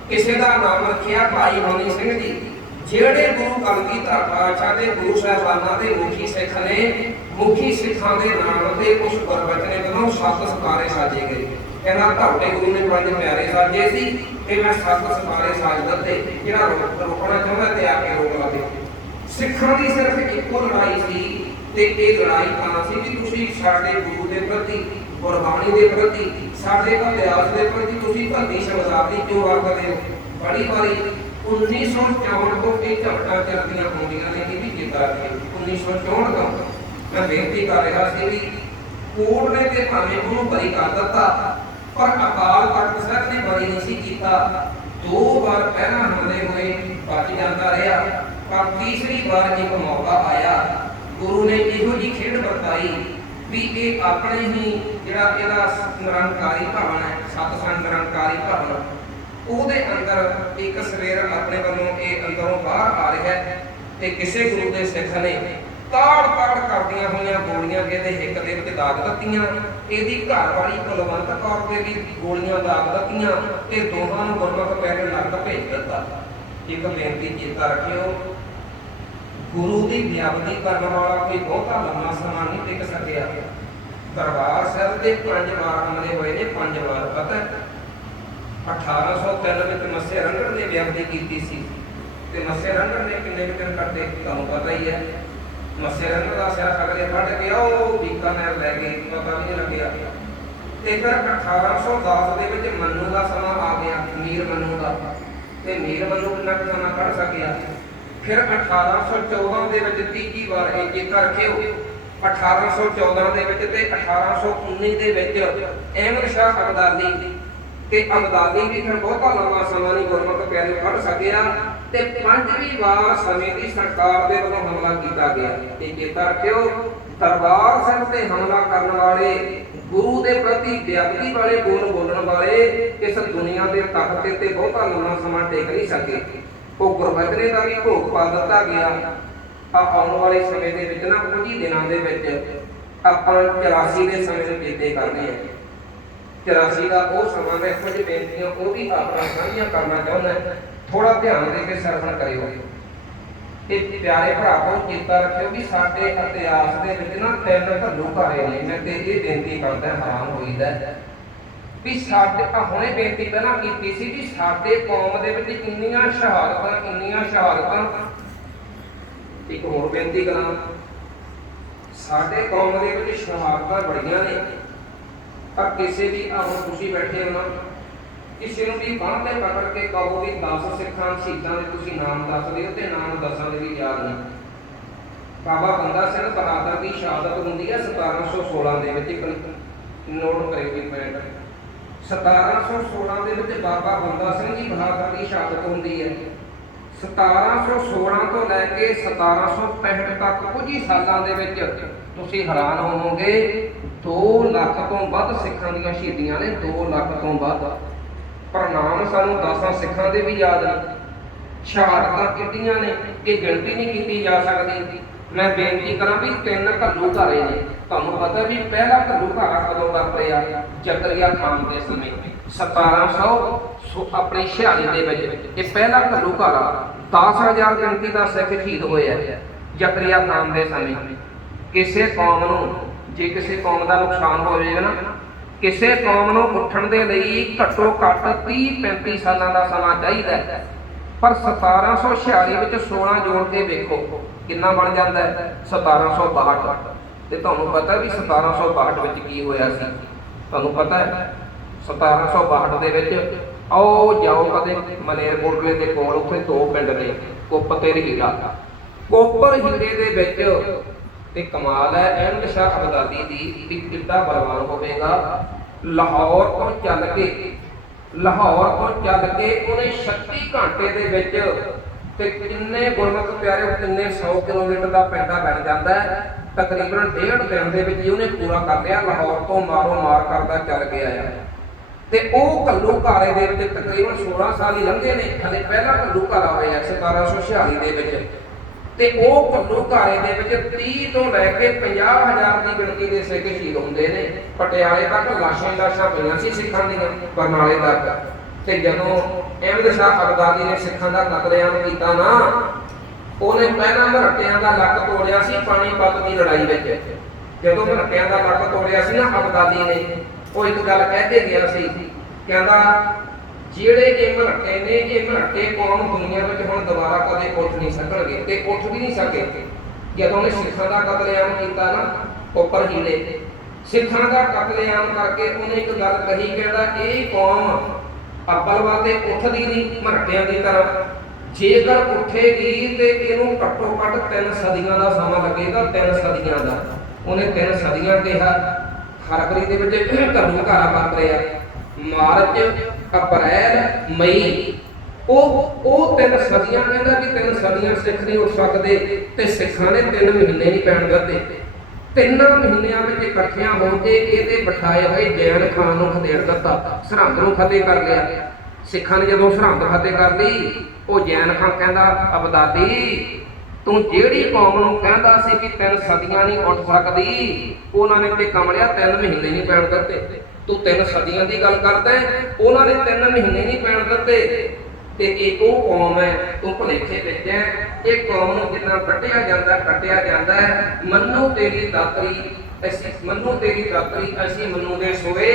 ਕਿਸੇ ਦਾ ਨਾਮ ਰੱਖਿਆ ਭਾਈ ਮਨੀ ਸਿੰਘ ਜੀ। ਜਿਹੜੇ ਗੁਰੂ ਕਲਗੀਧਰ ਪਾਤਸ਼ਾਹ ਦੇ ਗੁਰੂ ਸਾਹਿਬਾਨਾਂ ਦੇ ਮੁਖੀ ਸਿੱਖ ਨੇ, ਮੁਖੀ ਸਿੱਖਾਂ ਦੇ ਨਾਮ ਤੇ ਉਸ ਗੁਰਬਚਨੇ ਵੱਲੋਂ 7 ਸਿਤਾਰੇ ਸਾਜੇ ਗਏ। ਕਹਿੰਦਾ ਤੁਹਾਡੇ ਗੁਰੂ ਨੇ 5 ਪਿਆਰੇ ਸਾਜੇ ਸੀ ਤੇ ਮੈਂ 7 ਸਿਤਾਰੇ ਸਾਜ ਦਿੱਤੇ। ਜਿਹੜਾ ਰੋਕਣਾ ਚਾਹੁੰਦਾ ਤੇ ਆ ਕੇ ਰੋਕ ਲਾ ਦੇ। ਸਿੱਖਾਂ ਦੀ ਸਿਰਫ ਇੱਕੋ ਲੜਾਈ ਸੀ ਤੇ ਇਹ ਲੜਾਈ ਤਾਂ ਸੀ ਕਿ ਤੁਸੀਂ ਸਾਡੇ ਗੁਰੂ ਦੇ ਪ੍ਰਤੀ, ਗੁਰਬਾਣੀ ਦੇ ਪ੍ਰਤੀ, ਸਾਡੇ ਇਤਿਹਾਸ ਦੇ ਪ੍ਰਤੀ ਤੁਸੀਂ ਭੱਦੀ ਸ਼ਬਦਾਵਲੀ ਕਿਉਂ ਵਰਤਦੇ ਹੋ? ਬੜੀ ਵਾਰੀ 1964 ਤੋਂ ਇਹ ਝਗੜਾਂ ਚੱਲਦੀਆਂ ਹੁੰਦੀਆਂ ਨੇ, ਇਹ ਵੀ ਚੇਤਾ ਰੱਖੇ। 1964 ਤੋਂ ਮੈਂ ਬੇਨਤੀ ਕਰ ਰਿਹਾ ਸੀ ਵੀ ਕੋਰਟ ਨੇ ਤੇ ਭਾਵੇਂ ਉਹਨੂੰ ਬਰੀ ਕਰ ਦਿੱਤਾ ਪਰ ਅਕਾਲ ਤਖਤ ਸਾਹਿਬ ਨੇ ਬਰੀ ਨਹੀਂ ਸੀ ਕੀਤਾ। 2 ਵਾਰ ਪਹਿਲਾਂ ਹਮਲੇ ਹੋਏ, ਬਚ ਜਾਂਦਾ ਰਿਹਾ, ਪਰ ਤੀਸਰੀ ਵਾਰ ਇੱਕ ਮੌਕਾ ਆਇਆ, ਗੁਰੂ ਨੇ ਇਹੋ ਜਿਹੀ ਖੇਡ ਵਰਤਾਈ ਵੀ ਇਹ ਆਪਣੇ ਹੀ ਜਿਹੜਾ ਇਹਦਾ ਨਿਰੰਕਾਰੀ ਭਵਨ ਹੈ, ਸਤਸੰਗ ਨਿਰੰਕਾਰੀ ਭਵਨ, ਉਹਦੇ ਅੰਦਰ ਇੱਕ ਸਵੇਰ ਆਪਣੇ ਵੱਲੋਂ ਇਹ ਅੰਦਰੋਂ ਬਾਹਰ ਆ ਰਿਹਾ ਹੈ ਤੇ ਕਿਸੇ ਗੁਰੂ ਦੇ ਸਿੱਖ ਨੇ ਤਾੜ ਕਰਦੀਆਂ ਹੋਈਆਂ ਗੋਲੀਆਂ ਇਹਦੇ ਹਿੱਕ ਦੇ ਵਿੱਚ ਦਾਗ ਦਿੱਤੀਆਂ। ਇਹਦੀ ਘਰ ਵਾਲੀ ਕੁਲਵੰਤ ਕੌਰ ਦੇ ਵੀ ਗੋਲੀਆਂ ਦਾਗ ਦਿੱਤੀਆਂ ਤੇ ਦੋਹਾਂ ਨੂੰ ਗੁਰਮੁਖ ਪਿਆਰੇ ਨਰਕ ਭੇਜ ਦਿੱਤਾ। ਇੱਕ ਬੇਨਤੀ ਚੇਤਾ ਰੱਖਿਓ, ਗੁਰੂ ਦੀ ਬਿਆਦਬੀ ਕਰਨ ਵਾਲਾ ਕੋਈ ਬਹੁਤਾ ਲੰਮਾ ਸਮਾਂ ਨਹੀਂ ਟਿਕ ਸਕਿਆ। ਦਰਬਾਰ ਸਾਹਿਬ ਦੇ 5 ਵਾਰ ਹਮਲੇ ਹੋਏ ਨੇ, 5 ਵਾਰ। ਪਤਾ 1803 ਵਿੱਚ ਮੱਸੇ ਰੰਗੜ ਨੇ ਬਿਆਦਬੀ ਕੀਤੀ ਸੀ ਤੇ ਮੱਸੇ ਰੰਗੜ ਨੇ ਕਿੰਨੇ ਦਿਨ ਕੱਟੇ ਤੁਹਾਨੂੰ ਪਤਾ ਹੀ ਹੈ। ਮੱਸੇ ਰੰਗੜ ਦਾ ਸਿਰ ਅਗਲੇ ਵੱਢ ਕੇ ਉਹ ਬੀਕਾਨੇਰ ਲੈ ਗਏ, ਪਤਾ ਵੀ ਨਹੀਂ ਲੱਗਿਆ। ਤੇ ਫਿਰ 1810 ਦੇ ਵਿੱਚ ਮੰਨੂ ਦਾ ਸਮਾਂ ਆ ਗਿਆ, ਮੀਰ ਮੰਨੂ ਦਾ, ਤੇ ਮੀਰ ਮੰਨੂ ਕਿੰਨਾ ਕੁ ਸਮਾਂ ਕੱਢ ਸਕਿਆ। ਫਿਰ 1814 ਦੇ ਵਿੱਚ ਤੀਜੀ ਵਾਰ ਇਹ ਚੇਤਾ ਰੱਖਿਓ, 1814 ਦੇ ਵਿੱਚ ਤੇ 1819 ਦੇ ਵਿੱਚ ਅਹਿਮਦ ਸ਼ਾਹ ਅਬਦਾਲੀ ਤੇ ਅਬਦਾਲੀ ਵੀ ਫਿਰ ਬਹੁਤਾ ਲੰਮਾ ਸਮਾਂ ਨਹੀਂ ਗੁਰਮੁਖ ਪਿਆਰੇ ਕੱਢ ਸਕਿਆ ਤੇ 5ਵੀਂ ਵਾਰ ਸਮੇਂ ਦੀ ਸਰਕਾਰ ਦੇ ਵੱਲੋਂ ਹਮਲਾ ਕੀਤਾ ਗਿਆ। ਇਹ ਚੇਤਾ ਰੱਖਿਓ, ਦਰਬਾਰ ਸਾਹਿਬ ਤੇ ਹਮਲਾ ਕਰਨ ਵਾਲੇ, ਗੁਰੂ ਦੇ ਪ੍ਰਤੀ ਬੇਅਦਬੀ ਵਾਲੇ ਬੋਲ ਬੋਲਣ ਵਾਲੇ ਇਸ ਦੁਨੀਆ ਦੇ ਤਖਤ ਤੇ ਬਹੁਤਾ ਲੰਮਾ ਸਮਾਂ ਟਿਕ ਨਹੀਂ ਸਕੇ। ਉਹ ਗੁਰਬਚਨੇ ਦਾ ਵੀ ਭੋਗ ਪਾ ਦਿੱਤਾ ਗਿਆ। ਆਉਣ ਵਾਲੇ ਸਮੇਂ ਦੇ ਵਿੱਚ ਨਾ ਕੁਝ ਹੀ ਦਿਨਾਂ ਦੇ ਵਿੱਚ ਆਪਾਂ 84 ਦੇ ਸਮੇਂ ਨੂੰ ਬੀਤੇ ਕਰਦੇ ਹਾਂ। 84 ਦਾ ਉਹ ਸਮਾਂ ਮੈਂ ਕੁਝ ਬੇਨਤੀਆਂ ਉਹ ਵੀ ਆਪਾਂ ਸਾਂਝੀਆਂ ਕਰਨਾ ਚਾਹੁੰਦਾ, ਥੋੜਾ ਧਿਆਨ ਦੇ ਕੇ ਸਰਵਣ ਕਰਿਓ। ਇਹ ਪਿਆਰੇ ਭਰਾਵੋ ਚੇਤਾ ਰੱਖਿਓ ਕਿ ਸਾਡੇ ਇਤਿਹਾਸ ਦੇ ਵਿੱਚ ਨਾ 3 ਘੱਲੂਘਾਰੇ ਨੇ। ਮੈਂ ਤੇ ਇਹ ਬੇਨਤੀ ਕਰਦਾ, ਹੈਰਾਨ ਹੋਈਦਾ ਵੀ ਸਾਡੇ ਹੁਣੇ ਬੇਨਤੀ ਪਹਿਲਾਂ ਕੀਤੀ ਸੀ ਕਿ ਸਾਡੇ ਕੌਮ ਦੇ ਵਿੱਚ ਇੰਨੀਆਂ ਸ਼ਹਾਦਤਾਂ। ਇੱਕ ਹੋਰ ਬੇਨਤੀ ਕਰਾਂ, ਸਾਡੇ ਕੌਮ ਦੇ ਵਿੱਚ ਸ਼ਹਾਦਤਾਂ ਬੜੀਆਂ ਨੇ ਪਰ ਕਿਸੇ ਵੀ ਹੁਣ ਤੁਸੀਂ ਬੈਠੇ ਹੋ ਨਾ, ਕਿਸੇ ਨੂੰ ਵੀ ਬਾਂਹ ਤੇ ਪਕੜ ਕੇ ਕਹੋ ਵੀ 10 ਸਿੱਖਾਂ ਸ਼ਹੀਦਾਂ ਦੇ ਤੁਸੀਂ ਨਾਮ ਦੱਸ ਦਿਓ ਤੇ ਨਾਮ ਦੱਸਣ ਦੇ ਵੀ ਯਾਦ ਨਹੀਂ। ਬਾਬਾ ਬੰਦਾ ਸਿੰਘ ਬਹਾਦਰ ਦੀ ਸ਼ਹਾਦਤ ਹੁੰਦੀ ਹੈ 1716 ਦੇ ਵਿੱਚ, ਇੱਕ ਨੋਟ ਕਰਿਓ ਵੀ ਪੁਆਇੰਟ, 1716 ਦੇ ਵਿੱਚ ਬਾਬਾ ਬੰਦਾ ਸਿੰਘ ਜੀ ਬਹਾਦਰ ਦੀ ਸ਼ਹਾਦਤ ਹੁੰਦੀ ਹੈ। 1716 ਤੋਂ ਲੈ ਕੇ 1765 ਤੱਕ ਕੁਝ ਹੀ ਸਾਲਾਂ ਦੇ ਵਿੱਚ ਤੁਸੀਂ ਹੈਰਾਨ ਹੋਵੋਗੇ 2 ਲੱਖ ਤੋਂ ਵੱਧ ਸਿੱਖਾਂ ਦੀਆਂ ਸ਼ਹੀਦੀਆਂ ਨੇ, 2 ਲੱਖ ਤੋਂ ਵੱਧ। ਪਰ ਨਾਮ ਸਾਨੂੰ 10 ਸਿੱਖਾਂ ਦੇ ਵੀ ਯਾਦ ਨੇ। ਸ਼ਹਾਦਤਾਂ ਕਿੰਨੀਆਂ ਨੇ ਇਹ ਗਿਣਤੀ ਨਹੀਂ ਕੀਤੀ ਜਾ ਸਕਦੀ। ਮੈਂ ਬੇਨਤੀ ਕਰਾਂ ਵੀ 3 ਘੱਲੂਘਾਰੇ ਨੇ। ਤੁਹਾਨੂੰ ਪਤਾ ਵੀ ਪਹਿਲਾ ਘੱਲੂਘਾਰਾ ਕਦੋਂ ਵਾਪਰਿਆ? ਜ਼ਕਰੀਆ ਖਾਨ ਦੇ ਸਮੇਂ 1746 ਦੇ ਵਿੱਚ ਇਹ ਪਹਿਲਾ ਘੱਲੂਘਾਰਾ 10,000 ਗਿਣਤੀ ਦਾ ਸਿੱਖ ਸ਼ਹੀਦ ਹੋਇਆ ਜ਼ਕਰੀਆ ਖਾਨ ਦੇ ਸਮੇਂ। ਕਿਸੇ ਕੌਮ ਨੂੰ ਜੇ ਕਿਸੇ ਕੌਮ ਦਾ ਨੁਕਸਾਨ ਹੋ ਜਾਏਗਾ ਨਾ, ਕਿਸੇ ਕੌਮ ਨੂੰ ਉੱਠਣ ਦੇ ਲਈ ਘੱਟੋ ਘੱਟ 30-35 ਸਾਲਾਂ ਦਾ ਸਮਾਂ ਚਾਹੀਦਾ ਹੈ। ਪਰ 1746 ਵਿੱਚ 16 ਜੋੜ ਕੇ ਵੇਖੋ ਕਿੰਨਾ ਬਣ ਜਾਂਦਾ ਹੈ 1762। ਤੇ ਤੁਹਾਨੂੰ ਪਤਾ ਵੀ 1762 ਵਿੱਚ ਕੀ ਹੋਇਆ ਸੀ? ਤੁਹਾਨੂੰ ਪਤਾ ਹੈ 1762 ਦੇ ਵਿੱਚ। ਆਓ ਜਾਓ ਕਦੇ ਮਲੇਰਕੋਟਲੇ ਦੇ ਕੋਲ, ਉੱਥੇ ਦੋ ਪਿੰਡ ਨੇ, ਕੁੱਪ ਤੇ ਹੀਰਾ। ਕੋਪਰ ਹੀਰੇ ਦੇ ਵਿੱਚ ਤੇ ਕਮਾਲ ਹੈ ਅਹਿਮਦ ਸ਼ਾਹ ਅਬਦਾਲੀ ਦੀ ਵੀ ਕਿੱਡਾ ਬਲਵਾਨ ਹੋਵੇਗਾ। ਲਾਹੌਰ ਤੋਂ ਚੱਲ ਕੇ ਉਹਨੇ 36 ਘੰਟੇ ਦੇ ਵਿੱਚ ਤੇ ਕਿੰਨੇ ਗੁਰਮੁਖ ਪਿਆਰੇ, ਕਿੰਨੇ 100 ਕਿਲੋਮੀਟਰ ਦਾ ਪੈਂਡਾ ਬਣ ਜਾਂਦਾ ਹੈ। ਤਕਰੀਬਨ 1.5 ਦਿਨ ਦੇ ਵਿੱਚ ਉਹਨੇ ਪੂਰਾ ਕਰ ਲਿਆ। ਲਾਹੌਰ ਤੋਂ ਮਾਰੋ ਮਾਰ ਕਰਦਾ ਚੱਲ ਗਿਆ ਆ। ਤੇ ਉਹ ਘੱਲੂਘਾਰੇ ਦੇ ਵਿੱਚ ਤਕਰੀਬਨ 16 ਸਾਲ ਹੀ ਲੰਘੇ ਨੇ। ਹਲੇ ਪਹਿਲਾ ਘੱਲੂਘਾਰਾ ਹੋਇਆ 1746 ਦੇ ਵਿੱਚ। ਤੇ ਉਹ ਘੱਲੂਘਾਰੇ ਦੇ ਵਿੱਚ 30 ਤੋਂ ਲੈ ਕੇ 50,000 ਦੀ ਗਿਣਤੀ ਦੇ ਸਿੱਖ ਸ਼ਹੀਦ ਹੁੰਦੇ ਨੇ। ਪਟਿਆਲੇ ਤੱਕ ਲਾਸ਼ਾਂ ਪਈਆਂ ਸੀ ਸਿੱਖਾਂ ਦੀਆਂ, ਬਰਨਾਲੇ ਤੱਕ। ਤੇ ਜਦੋਂ ਅਹਿਮਦ ਸ਼ਾਹ ਅਬਦਾਲੀ ਨੇ ਸਿੱਖਾਂ ਦਾ ਕਤਲੇਆਮ ਕੀਤਾ ਨਾ, ਉਹਨੇ ਪਹਿਲਾਂ ਮਰਾਠਿਆਂ ਦਾ ਲੱਕ ਤੋੜਿਆ ਸੀ ਪਾਣੀਪਤ ਦੀ ਲੜਾਈ ਵਿੱਚ। ਜਦੋਂ ਮਰਾਠਿਆਂ ਦਾ ਲੱਕ ਤੋੜਿਆ ਸੀ ਨਾ ਅਬਦਾਲੀ ਨੇ, ਉਹ ਇੱਕ ਗੱਲ ਕਹਿ ਕੇ ਗਿਆ ਸੀ, ਕਹਿੰਦਾ ਜਿਹੜੇ ਇਹ ਮਰਾਠੇ ਨੇ, ਇਹ ਮਰਾਠੇ ਕੌਮ ਦੁਨੀਆ ਵਿੱਚ ਹੁਣ ਦੁਬਾਰਾ ਕਦੇ ਉੱਠ ਨਹੀਂ ਸਕਣਗੇ ਤੇ ਉੱਠ ਵੀ ਨਹੀਂ ਸਕੇ। ਜਦੋਂ ਉਹਨੇ ਸਿੱਖਾਂ ਦਾ ਕਤਲੇਆਮ ਕੀਤਾ ਨਾ ਕੋਪਰ ਹੀਰੇ, ਸਿੱਖਾਂ ਦਾ ਕਤਲੇਆਮ ਕਰਕੇ ਉਹਨੇ ਇੱਕ ਗੱਲ ਕਹੀ, ਕਹਿੰਦਾ ਇਹ ਕੌਮ ਅੱਬਲਵਾ ਤੇ ਉੱਠਦੀ ਨਹੀਂ ਮਰਾਠਿਆਂ ਦੀ ਤਰ੍ਹਾਂ। ਜੇਕਰ ਉੱਠੇਗੀ ਤੇ ਇਹਨੂੰ ਘੱਟੋ ਘੱਟ 3 ਸਦੀਆਂ ਦਾ ਸਮਾਂ ਲੱਗੇਗਾ, 3 ਸਦੀਆਂ ਦਾ। ਉਹਨੇ 3 ਸਦੀਆਂ ਕਿਹਾ। ਫਰਵਰੀ ਦੇ ਵਿੱਚ ਘੱਲੂਘਾਰਾ ਵਾਪਰਿਆ, ਮਾਰਚ, ਅਪ੍ਰੈਲ, ਮਈ, ਉਹ 3 ਸਦੀਆਂ। ਕਹਿੰਦਾ ਵੀ 3 ਸਦੀਆਂ ਸਿੱਖ ਨਹੀਂ ਉੱਠ ਸਕਦੇ। ਤੇ ਸਿੱਖਾਂ ਨੇ 3 ਮਹੀਨੇ ਨਹੀਂ ਪੈਣ ਦਿੱਤੇ। 3 ਮਹੀਨਿਆਂ ਵਿੱਚ ਇਕੱਠਿਆਂ ਹੋ ਕੇ ਇਹਦੇ ਬਿਠਾਏ ਹੋਏ ਜੈਨ ਖਾਨ ਨੂੰ ਖਦੇੜ ਦਿੱਤਾ, ਸਰਹੰਦ ਨੂੰ ਫਤਿਹ ਕਰ ਲਿਆ। ਸਿੱਖਾਂ ਨੇ ਜਦੋਂ ਸਰਹੰਦ ਫਤਿਹ ਕਰ ਲਈ, ਉਹ ਜੈਨ ਖਾਨ ਕਹਿੰਦਾ ਅਬਦਾਲੀ ਤੂੰ ਜਿਹੜੀ ਕੌਮ ਨੂੰ ਕਹਿੰਦਾ ਸੀ ਕਿ 3 ਸਦੀਆਂ ਨਹੀਂ ਉੱਠ ਸਕਦੀ, ਉਹਨਾਂ ਨੇ ਤੇ ਕਮਲਿਆ 3 ਮਹੀਨੇ ਨਹੀਂ ਪੈਣ ਦਿੱਤੇ। ਤੂੰ 3 ਸਦੀਆਂ ਦੀ ਗੱਲ ਕਰਦਾ, ਉਹਨਾਂ ਨੇ 3 ਮਹੀਨੇ ਨਹੀਂ ਪੈਣ ਦਿੱਤੇ। ਤੇ ਇਹ ਉਹ ਕੌਮ ਹੈ, ਤੂੰ ਭੁਲੇਖੇ ਵਿੱਚ ਹੈ। ਇਹ ਕੌਮ ਨੂੰ ਜਿੰਨਾ ਕੱਟਿਆ ਜਾਂਦਾ ਹੈ। ਮੰਨੂ ਤੇਰੀ ਦਾਤਰੀ ਅਸੀਂ ਮੰਨੂ ਦੇ ਸੋਏ,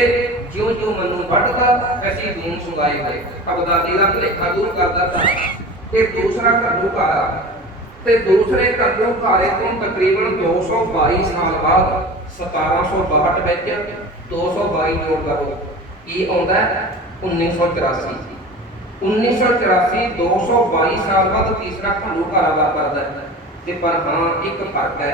ਜਿਉਂ ਜਿਉਂ ਮੰਨੂ ਵੱਢਦਾ ਅਸੀਂ ਧੂਮ ਸੁਗਾਏ ਗਏ। ਅਬਦਾਲੀ ਦਾ ਭੁਲੇਖਾ ਦੂਰ ਕਰ ਦਿੱਤਾ। ਇਹ ਦੂਸਰਾ ਘੱਲੂਘਾਰਾ। ਤੇ ਦੂਸਰੇ ਘੱਲੂਘਾਰੇ ਤੋਂ ਤਕਰੀਬਨ 222 ਸਾਲ ਬਾਅਦ 1762 ਵਿੱਚ 222 ਜੋੜ ਕਰੋ ਕੀ ਆਉਂਦਾ 1984। 1984 222 ਸਾਲ ਬਾਅਦ ਤੀਸਰਾ ਘੱਲੂਘਾਰਾ ਵਾਪਰਦਾ ਹੈ। ਤੇ ਪਰ ਹਾਂ ਇੱਕ ਫਰਕ ਹੈ,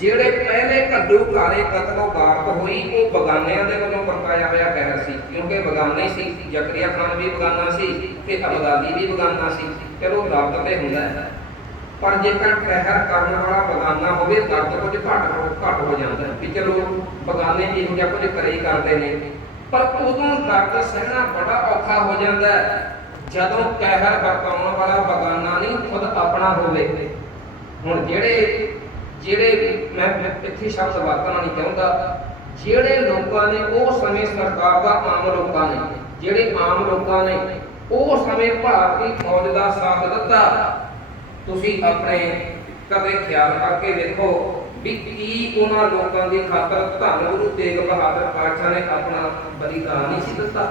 ਜਿਹੜੇ ਪਹਿਲੇ ਘੱਲੂਘਾਰੇ ਕਤਲੋ ਗਾਰਤ ਹੋਈ ਉਹ ਬਗਾਨਿਆਂ ਦੇ ਵੱਲੋਂ ਵਰਤਾਇਆ ਹੋਇਆ ਕਹਿਰ ਸੀ, ਕਿਉਂਕਿ ਬਗਾਨੇ ਸੀ। ਜ਼ਕਰੀਆ ਖਾਨ ਵੀ ਬਗਾਨਾ ਸੀ ਤੇ ਅਬਦਾਲੀ ਵੀ ਬਗਾਨਾ ਸੀ। ਚਲੋ ਦਰਦ ਤੇ ਹੁੰਦਾ ਹੈ, ਪਰ ਜੇਕਰ ਕਹਿਰ ਕਰਨ ਵਾਲਾ ਬਗਾਨਾ ਹੋਵੇ ਦਰਦ ਕੁਝ ਘੱਟ ਹੋ ਜਾਂਦਾ ਹੈ। ਵੀ ਚਲੋ ਬਗਾਨੇ ਇਹੋ ਜਿਹਾ ਕੁਝ ਕਰੇ ਹੀ ਕਰਦੇ ਨੇ, ਪਰ ਉਦੋਂ ਦਰਦ ਸਹਿਣਾ ਬੜਾ ਔਖਾ ਹੋ ਜਾਂਦਾ ਹੈ ਜਦੋਂ ਕਹਿਰ ਵਰਤਾਉਣ ਵਾਲਾ ਬਗਾਨਾ ਨਹੀਂ ਖੁਦ ਆਪਣਾ ਹੋਵੇ। ਹੁਣ ਜਿਹੜੇ ਮੈਂ ਇੱਥੇ ਸ਼ਬਦ ਵਰਤਣਾ ਨਹੀਂ ਚਾਹੁੰਦਾ, ਜਿਹੜੇ ਲੋਕਾਂ ਨੇ ਉਹ ਸਮੇਂ ਸਰਕਾਰ ਦਾ ਜਿਹੜੇ ਆਮ ਲੋਕਾਂ ਨੇ ਉਹ ਸਮੇਂ ਭਾਰਤੀ ਫੌਜ ਦਾ ਸਾਥ ਦਿੱਤਾ। ਤੁਸੀਂ ਆਪਣੇ ਕਦੇ ਖਿਆਲ ਕਰਕੇ ਦੇਖੋ ਵੀ ਕੀ ਉਹਨਾਂ ਲੋਕਾਂ ਦੀ ਖਾਤਰ ਧੰਨ ਗੁਰੂ ਤੇਗ ਬਹਾਦਰ ਪਾਤਸ਼ਾਹ ਨੇ ਆਪਣਾ ਬਲੀਦਾਨ ਨਹੀਂ ਸੀ ਦਿੱਤਾ।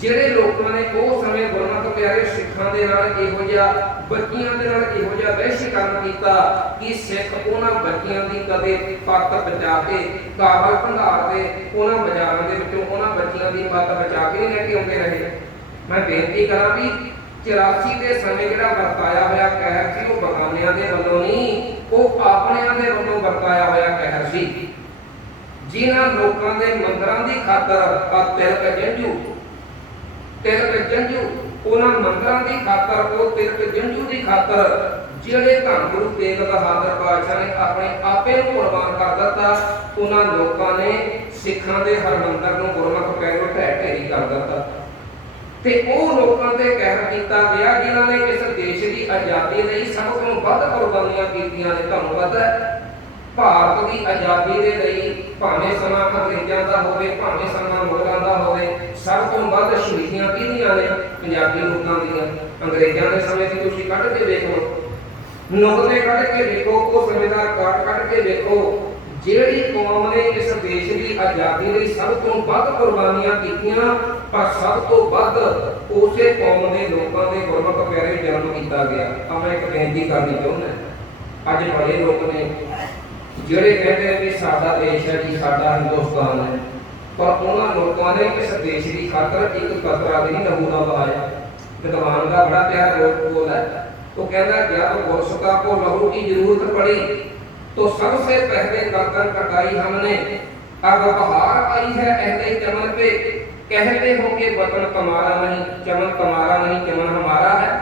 ਜਿਹੜੇ ਲੋਕਾਂ ਨੇ ਉਹ ਸਮੇਂ ਗੁਰਮਤਿ ਪਿਆਰੇ ਸਿੱਖਾਂ ਦੇ ਨਾਲ ਇਹੋ ਜਿਹਾ ਬੱਚੀਆਂ ਦੇ ਨਾਲ ਇਹੋ ਜਿਹਾ ਵਹਿਸ਼ੀਕਰਨ ਕੀਤਾ ਕਿ ਸਿੱਖ ਉਹਨਾਂ ਬੱਚੀਆਂ ਦੀ ਕਦੇ ਪੱਤ ਬਚਾ ਕੇ ਕਾਬਲ ਭੰਡਾਰ ਦੇ ਉਹਨਾਂ ਬਾਜ਼ਾਰਾਂ ਦੇ ਵਿੱਚੋਂ ਉਹਨਾਂ ਬੱਚੀਆਂ ਦੀ ਪੱਤ ਬਚਾ ਕੇ ਲੈ ਕੇ ਆਉਂਦੇ ਰਹੇ। ਮੈਂ ਬੇਨਤੀ ਕਰਾਂ ਵੀ 84 ਦੇ ਸਮੇਂ ਜਿਹੜਾ ਵਰਤਾਇਆ ਹੋਇਆ ਕਹਿਰ ਸੀ ਉਹ ਬਗਾਨਿਆਂ ਦੇ ਵੱਲੋਂ ਨਹੀਂ, ਉਹ ਆਪਣਿਆਂ ਦੇ ਵੱਲੋਂ ਵਰਤਾਇਆ ਹੋਇਆ ਕਹਿਰ ਸੀ। ਜਿਨ੍ਹਾਂ ਲੋਕਾਂ ਦੇ ਮੰਦਰਾਂ ਦੀ ਖਾਤਰ ਤਿਲਕ ਜੰਝੂ ਉਹਨਾਂ ਮੰਦਰਾਂ ਦੀ ਖਾਤਰ, ਉਹ ਤਿਲਕ ਜੰਝੂ ਦੀ ਖਾਤਰ ਜਿਹੜੇ ਧੰਨ ਗੁਰੂ ਤੇਗ ਬਹਾਦਰ ਪਾਤਸ਼ਾਹ ਨੇ ਆਪਣੇ ਆਪੇ ਨੂੰ ਕੁਰਬਾਨ ਕਰ ਦਿੱਤਾ, ਉਹਨਾਂ ਲੋਕਾਂ ਨੇ ਸਿੱਖਾਂ ਦੇ ਹਰਮੰਦਰ ਨੂੰ ਗੁਰਮਤਿ ਕਹਿ ਕੇ ਢਹਿ ਢੇਰੀ ਕਰ ਦਿੱਤਾ। ਤੇ ਉਹ ਲੋਕਾਂ ਤੇ ਕਹਿਰ ਕੀਤਾ ਗਿਆ ਜਿਨ੍ਹਾਂ ਨੇ ਇਸ ਦੇਸ਼ ਦੀ ਆਜ਼ਾਦੀ ਲਈ ਸਭ ਤੋਂ ਵੱਧ ਕੁਰਬਾਨੀਆਂ ਕੀਤੀਆਂ ਨੇ। ਤੁਹਾਨੂੰ ਪਤਾ ਹੈ ਭਾਰਤ ਦੀ ਆਜ਼ਾਦੀ ਦੇ ਲਈ ਭਾਵੇਂ ਸਮਾਂ ਅੰਗਰੇਜ਼ਾਂ ਦਾ ਹੋਵੇ ਭਾਵੇਂ ਸਮਾਂ ਮੁਗਲਾਂ ਦਾ ਹੋਵੇ, ਸਭ ਤੋਂ ਵੱਧ ਸ਼ਹੀਦੀਆਂ ਕਿਹਦੀਆਂ ਨੇ? ਪੰਜਾਬੀ ਲੋਕਾਂ ਦੀਆਂ। ਅੰਗਰੇਜ਼ਾਂ ਦੇ ਸਮੇਂ ਦੀ ਤੁਸੀਂ ਕੱਢ ਕੇ ਵੇਖ ਲਓ, ਨੁਕਤੇ ਕੱਢ ਕੇ ਵੇਖੋ, ਉਹ ਸਮੇਂ ਦਾ ਰਿਕਾਰਡ ਕੱਢ ਕੇ ਵੇਖੋ। ਜਿਹੜੀ ਕੌਮ ਨੇ ਇਸ ਦੇਸ਼ ਦੀ ਆਜ਼ਾਦੀ ਲਈ ਸਭ ਤੋਂ ਵੱਧ ਕੁਰਬਾਨੀਆਂ ਕੀਤੀਆਂ, ਪਰ ਸਭ ਤੋਂ ਵੱਧ ਉਸੇ ਕੌਮ ਦੇ ਲੋਕਾਂ ਦੇ ਗੁਰਮਤਿ ਪਿਆਰੇ ਜਨਮ ਕੀਤਾ ਗਿਆ। ਆਪਾਂ ਇੱਕ ਬੇਨਤੀ ਕਰਨੀ ਚਾਹੁੰਦਾ, ਅੱਜ ਬੜੇ ਲੋਕ ਨੇ ਜਿਹੜੇ ਕਹਿੰਦੇ ਵੀ ਸਾਡਾ ਦੇਸ਼ ਹੈ ਜੀ, ਸਾਡਾ ਹਿੰਦੁਸਤਾਨ ਹੈ, ਪਰ ਉਹਨਾਂ ਲੋਕਾਂ ਨੇ ਇਸ ਦੇਸ਼ ਦੀ ਖਾਤਰ ਇੱਕ ਕਤਰਾ ਵੀ ਨਹੀਂ ਲਹੂ ਦਾ ਬਹਾਇਆ। विद्वान का बड़ा प्यारा बोल है, तो कहना जब गुरसिका को लहू की जरूरत पड़ी तो सबसे पहले गर्दन कटाई हमने, अब बहार आई है अहले चमन पे, कहते हो कि वतन तुम्हारा नहीं, चमन तुम्हारा नहीं, चमन हमारा है।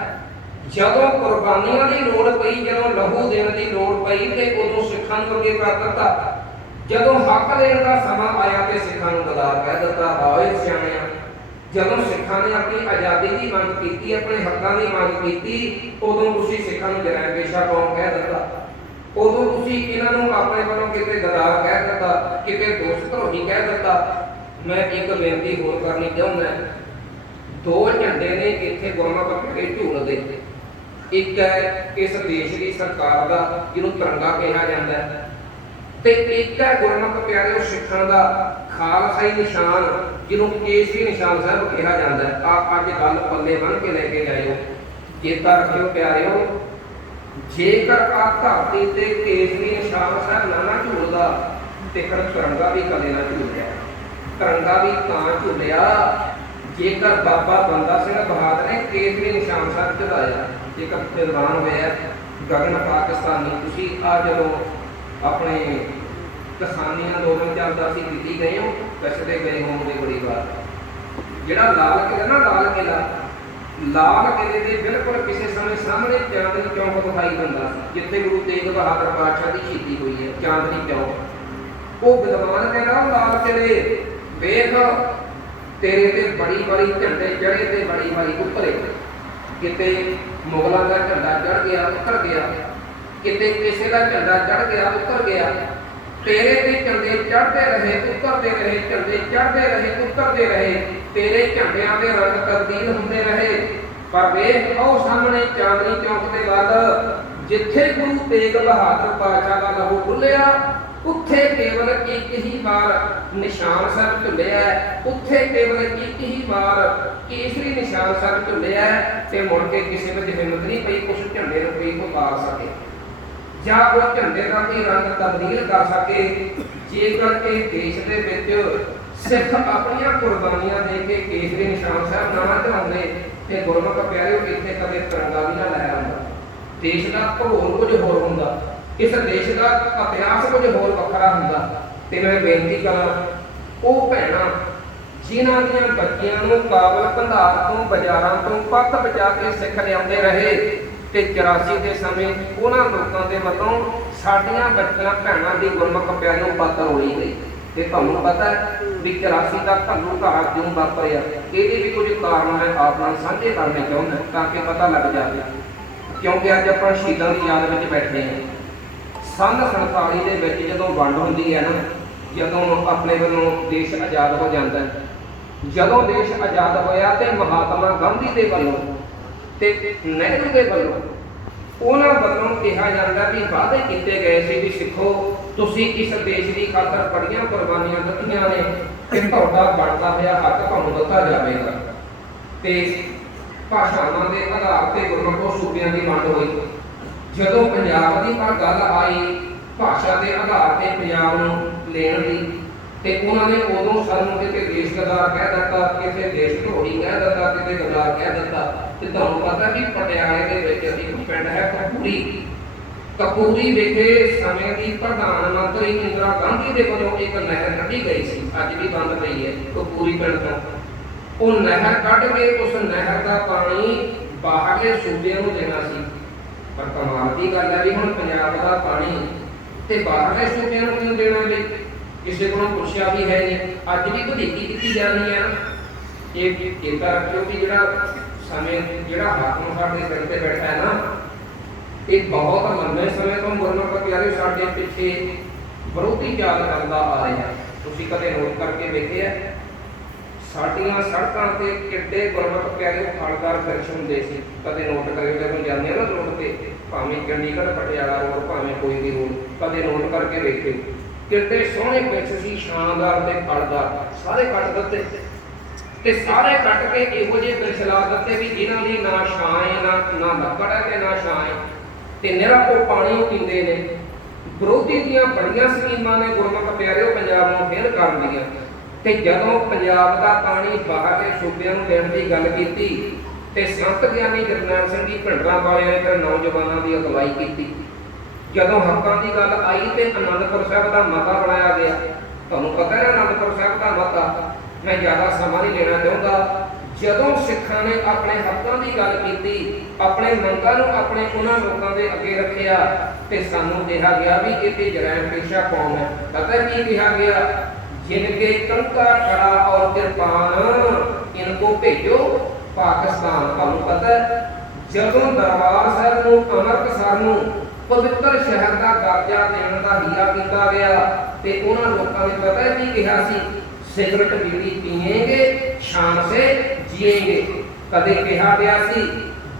ਜਦੋਂ ਕੁਰਬਾਨੀਆਂ ਦੀ ਲੋੜ ਪਈ, ਜਦੋਂ ਲਹੂ ਦੇਣ ਦੀ ਲੋੜ ਪਈ ਤੇ ਉਦੋਂ ਸਿੱਖਾਂ ਨੂੰ ਅੱਗੇ ਕਰ ਦਿੱਤਾ। ਜਦੋਂ ਹੱਕ ਦੇਣ ਦਾ ਸਮਾਂ ਆਇਆ ਤੇ ਸਿੱਖਾਂ ਨੂੰ ਗਦਾਰ ਕਹਿ ਦਿੱਤਾ। ਆਏ ਸਿਆਣਿਆ, ਜਦੋਂ ਸਿੱਖਾਂ ਨੇ ਆਪਣੀ ਆਜ਼ਾਦੀ ਦੀ ਮੰਗ ਕੀਤੀ, ਆਪਣੇ ਹੱਕਾਂ ਦੀ ਮੰਗ ਕੀਤੀ, ਉਦੋਂ ਤੁਸੀਂ ਸਿੱਖਾਂ ਨੂੰ ਜਰੈਣ ਪੇਸ਼ਾ ਕੌਮ ਕਹਿ ਦਿੱਤਾ। ਉਦੋਂ ਤੁਸੀਂ ਇਹਨਾਂ ਨੂੰ ਆਪਣੇ ਵੱਲੋਂ ਕਿਤੇ ਗਦਾਰ ਕਹਿ ਦਿੱਤਾ, ਕਿਤੇ ਦੋਸਤ ਧਰੋਹੀ ਕਹਿ ਦਿੱਤਾ। ਮੈਂ ਇੱਕ ਬੇਨਤੀ ਹੋਰ ਕਰਨੀ ਚਾਹੁੰਦਾ, ਦੋ ਝੰਡੇ ਨੇ ਇੱਥੇ ਗੁਰਮਤਿ ਕੇ ਝੂਲਦੇ। ਇੱਕ ਹੈ ਇਸ ਦੇਸ਼ ਦੀ ਸਰਕਾਰ ਦਾ ਜਿਹਨੂੰ ਤਿਰੰਗਾ ਕਿਹਾ ਜਾਂਦਾ ਹੈ, ਤੇ ਇੱਕ ਹੈ ਗੁਰਮਤਿ ਪਿਆਰਿਓ ਸਿੱਖਾਂ ਦਾ ਖਾਲਸਾਈ ਨਿਸ਼ਾਨ ਜਿਹਨੂੰ ਕੇਸਰੀ ਨਿਸ਼ਾਨ ਸਾਹਿਬ ਕਿਹਾ ਜਾਂਦਾ ਹੈ। ਆ ਅੱਜ ਗੱਲ ਪੱਲੇ ਬੰਨ੍ਹ ਕੇ ਲੈ ਕੇ ਜਾਇਓ, ਚੇਤਾ ਰੱਖਿਓ ਪਿਆਰਿਓ, ਜੇਕਰ ਆ ਧਰਤੀ ਤੇ ਕੇਸਰੀ ਨਿਸ਼ਾਨ ਸਾਹਿਬ ਨਾ ਝੂਲਦਾ ਤੇ ਫਿਰ ਤਿਰੰਗਾ ਵੀ ਕਦੇ ਨਾ ਝੂਲਿਆ। ਤਿਰੰਗਾ ਵੀ ਤਾਂ ਝੂਲਿਆ ਜੇਕਰ ਬਾਬਾ ਬੰਦਾ ਸਿੰਘ ਬਹਾਦਰ ਨੇ ਕੇਸਰੀ ਨਿਸ਼ਾਨ ਸਾਹਿਬ ਝੁਲਾਇਆ। ਜੇਕਰ ਵਿਦਵਾਨ ਹੋਇਆ ਗਗਨ ਪਾਕਿਸਤਾਨੀ, ਤੁਸੀਂ ਆ ਜਦੋਂ ਆਪਣੇ ਕਿਸਾਨੀ ਅੰਦੋਲਨ ਚੱਲਦਾ ਸੀ ਦਿੱਲੀ ਗਏ ਹੋ, ਕਸਦੇ ਗਏ ਹੋਣਗੇ ਬੜੀ ਵਾਰ। ਜਿਹੜਾ ਲਾਲ ਕਿਲ੍ਹਾ ਨਾ, ਲਾਲ ਕਿਲ੍ਹੇ ਦੇ ਬਿਲਕੁਲ ਕਿਸੇ ਸਮੇਂ ਸਾਹਮਣੇ ਚਾਂਦਨੀ ਚੌਂਕ ਦਿਖਾਈ ਦਿੰਦਾ ਸੀ, ਜਿੱਥੇ ਗੁਰੂ ਤੇਗ ਬਹਾਦਰ ਪਾਤਸ਼ਾਹ ਦੀ ਸ਼ਹੀਦੀ ਹੋਈ ਹੈ, ਚਾਂਦਨੀ ਚੌਂਕ। ਉਹ ਵਿਦਵਾਨ ਕਹਿੰਦਾ ਲਾਲ ਕਿਲ੍ਹੇ ਵੇਖ, ਤੇਰੇ ਤੇ ਬੜੀ ਬੜੀ ਝੰਡੇ ਚੜੇ ਤੇ ਬੜੀ ਬੜੀ ਉੱਤਰੇ। ਕਿਤੇ ਮੁਗਲਾਂ ਦਾ ਝੰਡਾ ਚੜ ਗਿਆ ਉੱਤਰ ਗਿਆ, ਕਿਤੇ ਕਿਸੇ ਦਾ ਝੰਡਾ ਚੜ ਗਿਆ ਉੱਤਰ ਗਿਆ। ਤੇਰੇ ਤੇ ਝੰਡੇ ਚੜ੍ਹਦੇ ਰਹੇ ਉੱਤਰਦੇ ਰਹੇ, ਝੰਡੇ ਚੜ੍ਹਦੇ ਰਹੇ ਉੱਤਰਦੇ ਰਹੇ, ਤੇਰੇ ਝੰਡਿਆਂ ਦੇ ਰੰਗ ਤਬਦੀਲ ਹੁੰਦੇ ਰਹੇ। ਪਰ ਵੇਖ ਉਹ ਸਾਹਮਣੇ ਚਾਂਦਨੀ ਚੌਂਕ ਦੇ ਵੱਲ, ਜਿੱਥੇ ਗੁਰੂ ਤੇਗ ਬਹਾਦਰ ਪਾਤਸ਼ਾਹ ਦਾ ਲਹੂ ਡੁੱਲਿਆ, ਉੱਥੇ ਕੇਵਲ ਇੱਕ ਹੀ ਵਾਰ ਨਿਸ਼ਾਨ ਸਾਹਿਬ ਝੁੱਲਿਆ, ਉੱਥੇ ਕੇਵਲ ਇੱਕ ਹੀ ਵਾਰ ਕੇਸਰੀ ਨਿਸ਼ਾਨ ਸਾਹਿਬ ਝੁੱਲਿਆ, ਤੇ ਮੁੜ ਕੇ ਕਿਸੇ ਵਿੱਚ ਹਿੰਮਤ ਨਹੀਂ ਪਈ ਉਸ ਝੰਡੇ ਨੂੰ ਕੋਈ ਉਤਾਰ ਸਕੇ ਜਾਂ ਉਹ ਝੰਡੇ ਦਾ ਕੋਈ ਰੰਗ ਤਬਦੀਲ ਕਰ ਸਕੇ। ਜੇਕਰ ਇਹ ਦੇਸ਼ ਦੇ ਵਿੱਚ ਸਿੱਖ ਆਪਣੀਆਂ ਕੁਰਬਾਨੀਆਂ ਦੇ ਕੇ ਕੇਸਰੀ ਨਿਸ਼ਾਨ ਸਾਹਿਬ ਨਾ ਝੁਲਾਉਂਦੇ ਤੇ ਗੁਰਮਤਿ ਪਿਆਰਿਓ ਇੱਥੇ ਕਦੇ ਤਿਰੰਗਾ ਵੀ ਨਾ ਲਹਿਰਾ ਹੁੰਦਾ। ਦੇਸ਼ ਦਾ ਭੂਗੋਲ ਕੁਝ ਹੋਰ ਹੁੰਦਾ, ਇਸ ਦੇਸ਼ ਦਾ ਇਤਿਹਾਸ ਕੁਝ ਹੋਰ ਵੱਖਰਾ ਹੁੰਦਾ। ਤੇ ਮੈਂ ਬੇਨਤੀ ਕਰਾਂ ਉਹ ਭੈਣਾਂ ਜਿਨ੍ਹਾਂ ਦੀਆਂ ਬੱਚੀਆਂ ਨੂੰ ਕਾਬਲ ਭੰਡਾਰ ਤੋਂ ਬਾਜ਼ਾਰਾਂ ਤੋਂ ਪੱਤ ਬਚਾ ਕੇ ਸਿੱਖ ਲਿਆਉਂਦੇ ਰਹੇ, ਤੇ 84 ਦੇ ਸਮੇਂ ਉਹਨਾਂ ਲੋਕਾਂ ਦੇ ਵੱਲੋਂ ਸਾਡੀਆਂ ਬੱਚੀਆਂ ਭੈਣਾਂ ਦੀ ਗੁਰਮਤਿ ਪਿਆਰਿਓ ਪੱਤ ਰੋਲੀ ਗਈ। ਤੇ ਤੁਹਾਨੂੰ ਪਤਾ ਵੀ 84 ਦਾ ਘੱਲੂ ਘਾਰਾ ਕਿਉਂ ਵਾਪਰਿਆ, ਇਹਦੇ ਵੀ ਕੁਝ ਕਾਰਨ ਮੈਂ ਆਪ ਨਾਲ ਸਾਂਝੇ ਕਰਨੇ ਚਾਹੁੰਦਾ ਤਾਂ ਕਿ ਪਤਾ ਲੱਗ ਜਾਵੇ। ਕਿਉਂਕਿ ਅੱਜ ਆਪਾਂ ਸ਼ਹੀਦਾਂ ਦੀ ਯਾਦ ਵਿੱਚ ਬੈਠੇ ਹਾਂ। ਸੰਨ 47 ਦੇ ਵਿੱਚ ਜਦੋਂ ਵੰਡ ਹੁੰਦੀ ਹੈ ਨਾ, ਜਦੋਂ ਆਪਣੇ ਵੱਲੋਂ ਦੇਸ਼ ਆਜ਼ਾਦ ਹੋ ਜਾਂਦਾ, ਜਦੋਂ ਦੇਸ਼ ਆਜ਼ਾਦ ਹੋਇਆ ਤੇ ਮਹਾਤਮਾ ਗਾਂਧੀ ਦੇ ਵੱਲੋਂ ਤੇ ਨਹਿਰੂ ਦੇ ਵੱਲੋਂ ਉਹਨਾਂ ਵੱਲੋਂ ਕਿਹਾ ਜਾਂਦਾ ਵੀ ਵਾਅਦੇ ਕੀਤੇ ਗਏ ਸੀ ਵੀ ਸਿੱਖੋ ਤੁਸੀਂ ਇਸ ਦੇਸ਼ ਦੀ ਖਾਤਰ ਬੜੀਆਂ ਕੁਰਬਾਨੀਆਂ ਦਿੱਤੀਆਂ ਨੇ ਕਿ ਤੁਹਾਡਾ ਬਣਦਾ ਹੋਇਆ ਹੱਕ ਤੁਹਾਨੂੰ ਦਿੱਤਾ ਜਾਵੇਗਾ। ਤੇ ਭਾਸ਼ਾਵਾਂ ਦੇ ਆਧਾਰ ਤੇ ਗੁਰਮਤਿ ਸੂਬਿਆਂ ਦੀ ਵੰਡ ਹੋਈ। ਜਦੋਂ ਪੰਜਾਬ ਦੀ ਪਰ ਗੱਲ ਆਈ ਭਾਸ਼ਾ ਦੇ ਆਧਾਰ ਤੇ ਪੰਜਾਬ ਨੂੰ ਲੈਣ ਦੀ, ਤੇ ਉਹਨਾਂ ਨੇ ਉਦੋਂ ਸਾਨੂੰ ਕਿਤੇ ਦੇਸ਼ ਗਦਾਰ ਕਹਿ ਦਿੱਤਾ, ਕਿਤੇ ਦੇਸ਼ ਧਰੋਹੀ ਕਹਿ ਦਿੱਤਾ, ਕਿਤੇ ਗਦਾਰ ਕਹਿ ਦਿੱਤਾ। ਤੇ ਤੁਹਾਨੂੰ ਪਤਾ ਵੀ ਪਟਿਆਲੇ ਦੇ ਵਿੱਚ ਇੱਕ ਪਿੰਡ ਹੈ ਕਪੂਰੀ, ਕਪੂਰੀ ਵਿਖੇ ਸਮੇਂ ਦੀ ਪ੍ਰਧਾਨ ਮੰਤਰੀ ਇੰਦਰਾ ਗਾਂਧੀ ਦੇ ਵੱਲੋਂ ਇੱਕ ਨਹਿਰ ਕੱਢੀ ਗਈ ਸੀ, ਅੱਜ ਵੀ ਬੰਦ ਪਈ ਹੈ ਕਪੂਰੀ ਪਿੰਡ ਤੋਂ। ਉਹ ਨਹਿਰ ਕੱਢ ਕੇ ਉਸ ਨਹਿਰ ਦਾ ਪਾਣੀ ਬਾਹਰਲੇ ਸੂਬਿਆਂ ਨੂੰ ਦੇਣਾ ਸੀ। ਪਰ ਕਮਾਲ ਦੀ ਗੱਲ ਹੈ ਵੀ ਹੁਣ ਪੰਜਾਬ ਦਾ ਪਾਣੀ ਤੇ ਬਾਹਰਲੇ ਸੂਬਿਆਂ ਨੂੰ ਕਿਉਂ ਦੇਣਾ ਵੀ ਕਿਸੇ ਕੋਲੋਂ ਪੁੱਛਿਆ ਵੀ ਹੈ ਨਹੀਂ। ਅੱਜ ਵੀ ਵਧੀਕੀ ਕੀਤੀ ਜਾਂਦੀ ਹੈ। ਇਹ ਚੇਤਾ ਰੱਖਿਓ ਵੀ ਜਿਹੜਾ ਹਾਕਮ ਸਾਡੇ ਸਿਰ ਤੇ ਬੈਠਾ ਹੈ ਨਾ, ਇਹ ਬਹੁਤ ਲੰਬੇ ਸਮੇਂ ਤੋਂ ਗੁਰਮਤਿ ਪਿਆਰੇ ਸਾਡੇ ਪਿੱਛੇ ਵਿਰੋਧੀ ਚਾਲ ਕਰਦਾ ਆ ਰਿਹਾ। ਤੁਸੀਂ ਕਦੇ ਨੋਟ ਕਰਕੇ ਵੇਖਿਆ ਸਾਡੀਆਂ ਸੜਕਾਂ ਤੇ ਕਿੱਡੇ ਗੁਰਮਤਿ ਪਿਆਰੇ ਫਲਦਾਰ ਦਰਸ਼ਨ ਹੁੰਦੇ ਸੀ? ਕਦੇ ਨੋਟ ਕਰਿਓ ਜਦੋਂ ਜਾਂਦੇ ਨਾ ਰੋਡ ਤੇ, ਭਾਵੇਂ ਚੰਡੀਗੜ੍ਹ ਪਟਿਆਲਾ ਰੋਡ ਭਾਵੇਂ ਕੋਈ ਵੀ ਰੋਡ, ਕਦੇ ਨੋਟ ਕਰਕੇ ਵੇਖਿਓ ਕਿੱਡੇ ਸੋਹਣੇ ਪਿੱਛ ਸੀ, ਸ਼ਾਨਦਾਰ ਤੇ ਫਲਦਾਰ, ਸਾਰੇ ਕੱਟ ਦਿੱਤੇ ਤੇ ਸਾਰੇ ਕੱਟ ਕੇ ਇਹੋ ਜਿਹੇ ਪਿੱਛ ਲਾ ਦਿੱਤੇ ਵੀ ਜਿਨ੍ਹਾਂ ਦੀ ਨਾ ਛਾਂ ਹੈ ਨਾ ਲੱਕੜ ਹੈ ਤੇ ਨਾ ਛਾਂ ਹੈ, ਤੇ ਨਿਰਾ ਉਹ ਪਾਣੀ ਪੀਂਦੇ ਨੇ। ਵਿਰੋਧੀ ਦੀਆਂ ਬੜੀਆਂ ਸਕੀਮਾਂ ਨੇ ਗੁਰਮਤਿ ਪਿਆਰਿਓ ਪੰਜਾਬ ਨੂੰ ਫੇਲ ਕਰਨ ਦੀਆਂ। ਤੇ ਜਦੋਂ ਪੰਜਾਬ ਦਾ ਪਾਣੀ ਬਾਹਰਲੇ ਸੂਬਿਆਂ ਨੂੰ ਦੇਣ ਦੀ ਗੱਲ ਕੀਤੀ ਤੇ ਸੰਤ ਗਿਆਨੀ ਜਰਨੈਲ ਸਿੰਘ ਜੀ ਭਿੰਡਰਾਂ ਵਾਲਿਆਂ ਨੇ ਫਿਰ ਨੌਜਵਾਨਾਂ ਦੀ ਅਗਵਾਈ ਕੀਤੀ। ਜਦੋਂ ਹੱਕਾਂ ਦੀ ਗੱਲ ਆਈ ਤੇ ਅਨੰਦਪੁਰ ਸਾਹਿਬ ਦਾ ਮਤਾ ਬਣਾਇਆ ਗਿਆ। ਤੁਹਾਨੂੰ ਪਤਾ ਹੈ ਅਨੰਦਪੁਰ ਸਾਹਿਬ ਦਾ ਮਤਾ, ਮੈਂ ਜ਼ਿਆਦਾ ਸਮਾਂ ਨਹੀਂ ਲੈਣਾ ਚਾਹੁੰਦਾ। ਜਦੋਂ ਸਿੱਖਾਂ ਨੇ ਆਪਣੇ ਹੱਕਾਂ ਦੀ ਗੱਲ ਕੀਤੀ, ਆਪਣੇ ਮੰਗਾਂ ਨੂੰ ਆਪਣੇ ਉਹਨਾਂ ਲੋਕਾਂ ਦੇ ਅੱਗੇ ਰੱਖਿਆ ਤੇ ਸਾਨੂੰ ਕਿਹਾ ਗਿਆ ਵੀ ਇਹ ਤੇ ਜਰੈਣ ਪੇਸ਼ਾ ਕੌਣ ਹੈ। ਪਤਾ ਕੀ ਕਿਹਾ ਗਿਆ? ਜਿਨਕੇ ਕੰਕਾ ਖੜਾ ਔਰ ਕਿਰਪਾਨ ਇनको ਭੇਜੋ ਪਾਕਿਸਤਾਨ। ਤੁਹਾਨੂੰ ਪਤਾ ਜਦੋਂ ਦਰਬਾਰ ਸਾਹਿਬ ਨੂੰ ਅੰਮ੍ਰਿਤਸਰ ਨੂੰ ਪਵਿੱਤਰ ਸ਼ਹਿਰ ਦਾ ਦਰਜਾ ਦੇਣ ਦਾ ਹੀਰਾ ਕੀਤਾ ਗਿਆ ਤੇ ਉਹਨਾਂ ਲੋਕਾਂ ਨੇ ਪਤਾ ਕੀ ਕਿਹਾ ਸੀ? सिगरेट बीड़ी पिएंगे, शान से जिएंगे। कदे कहा गया सी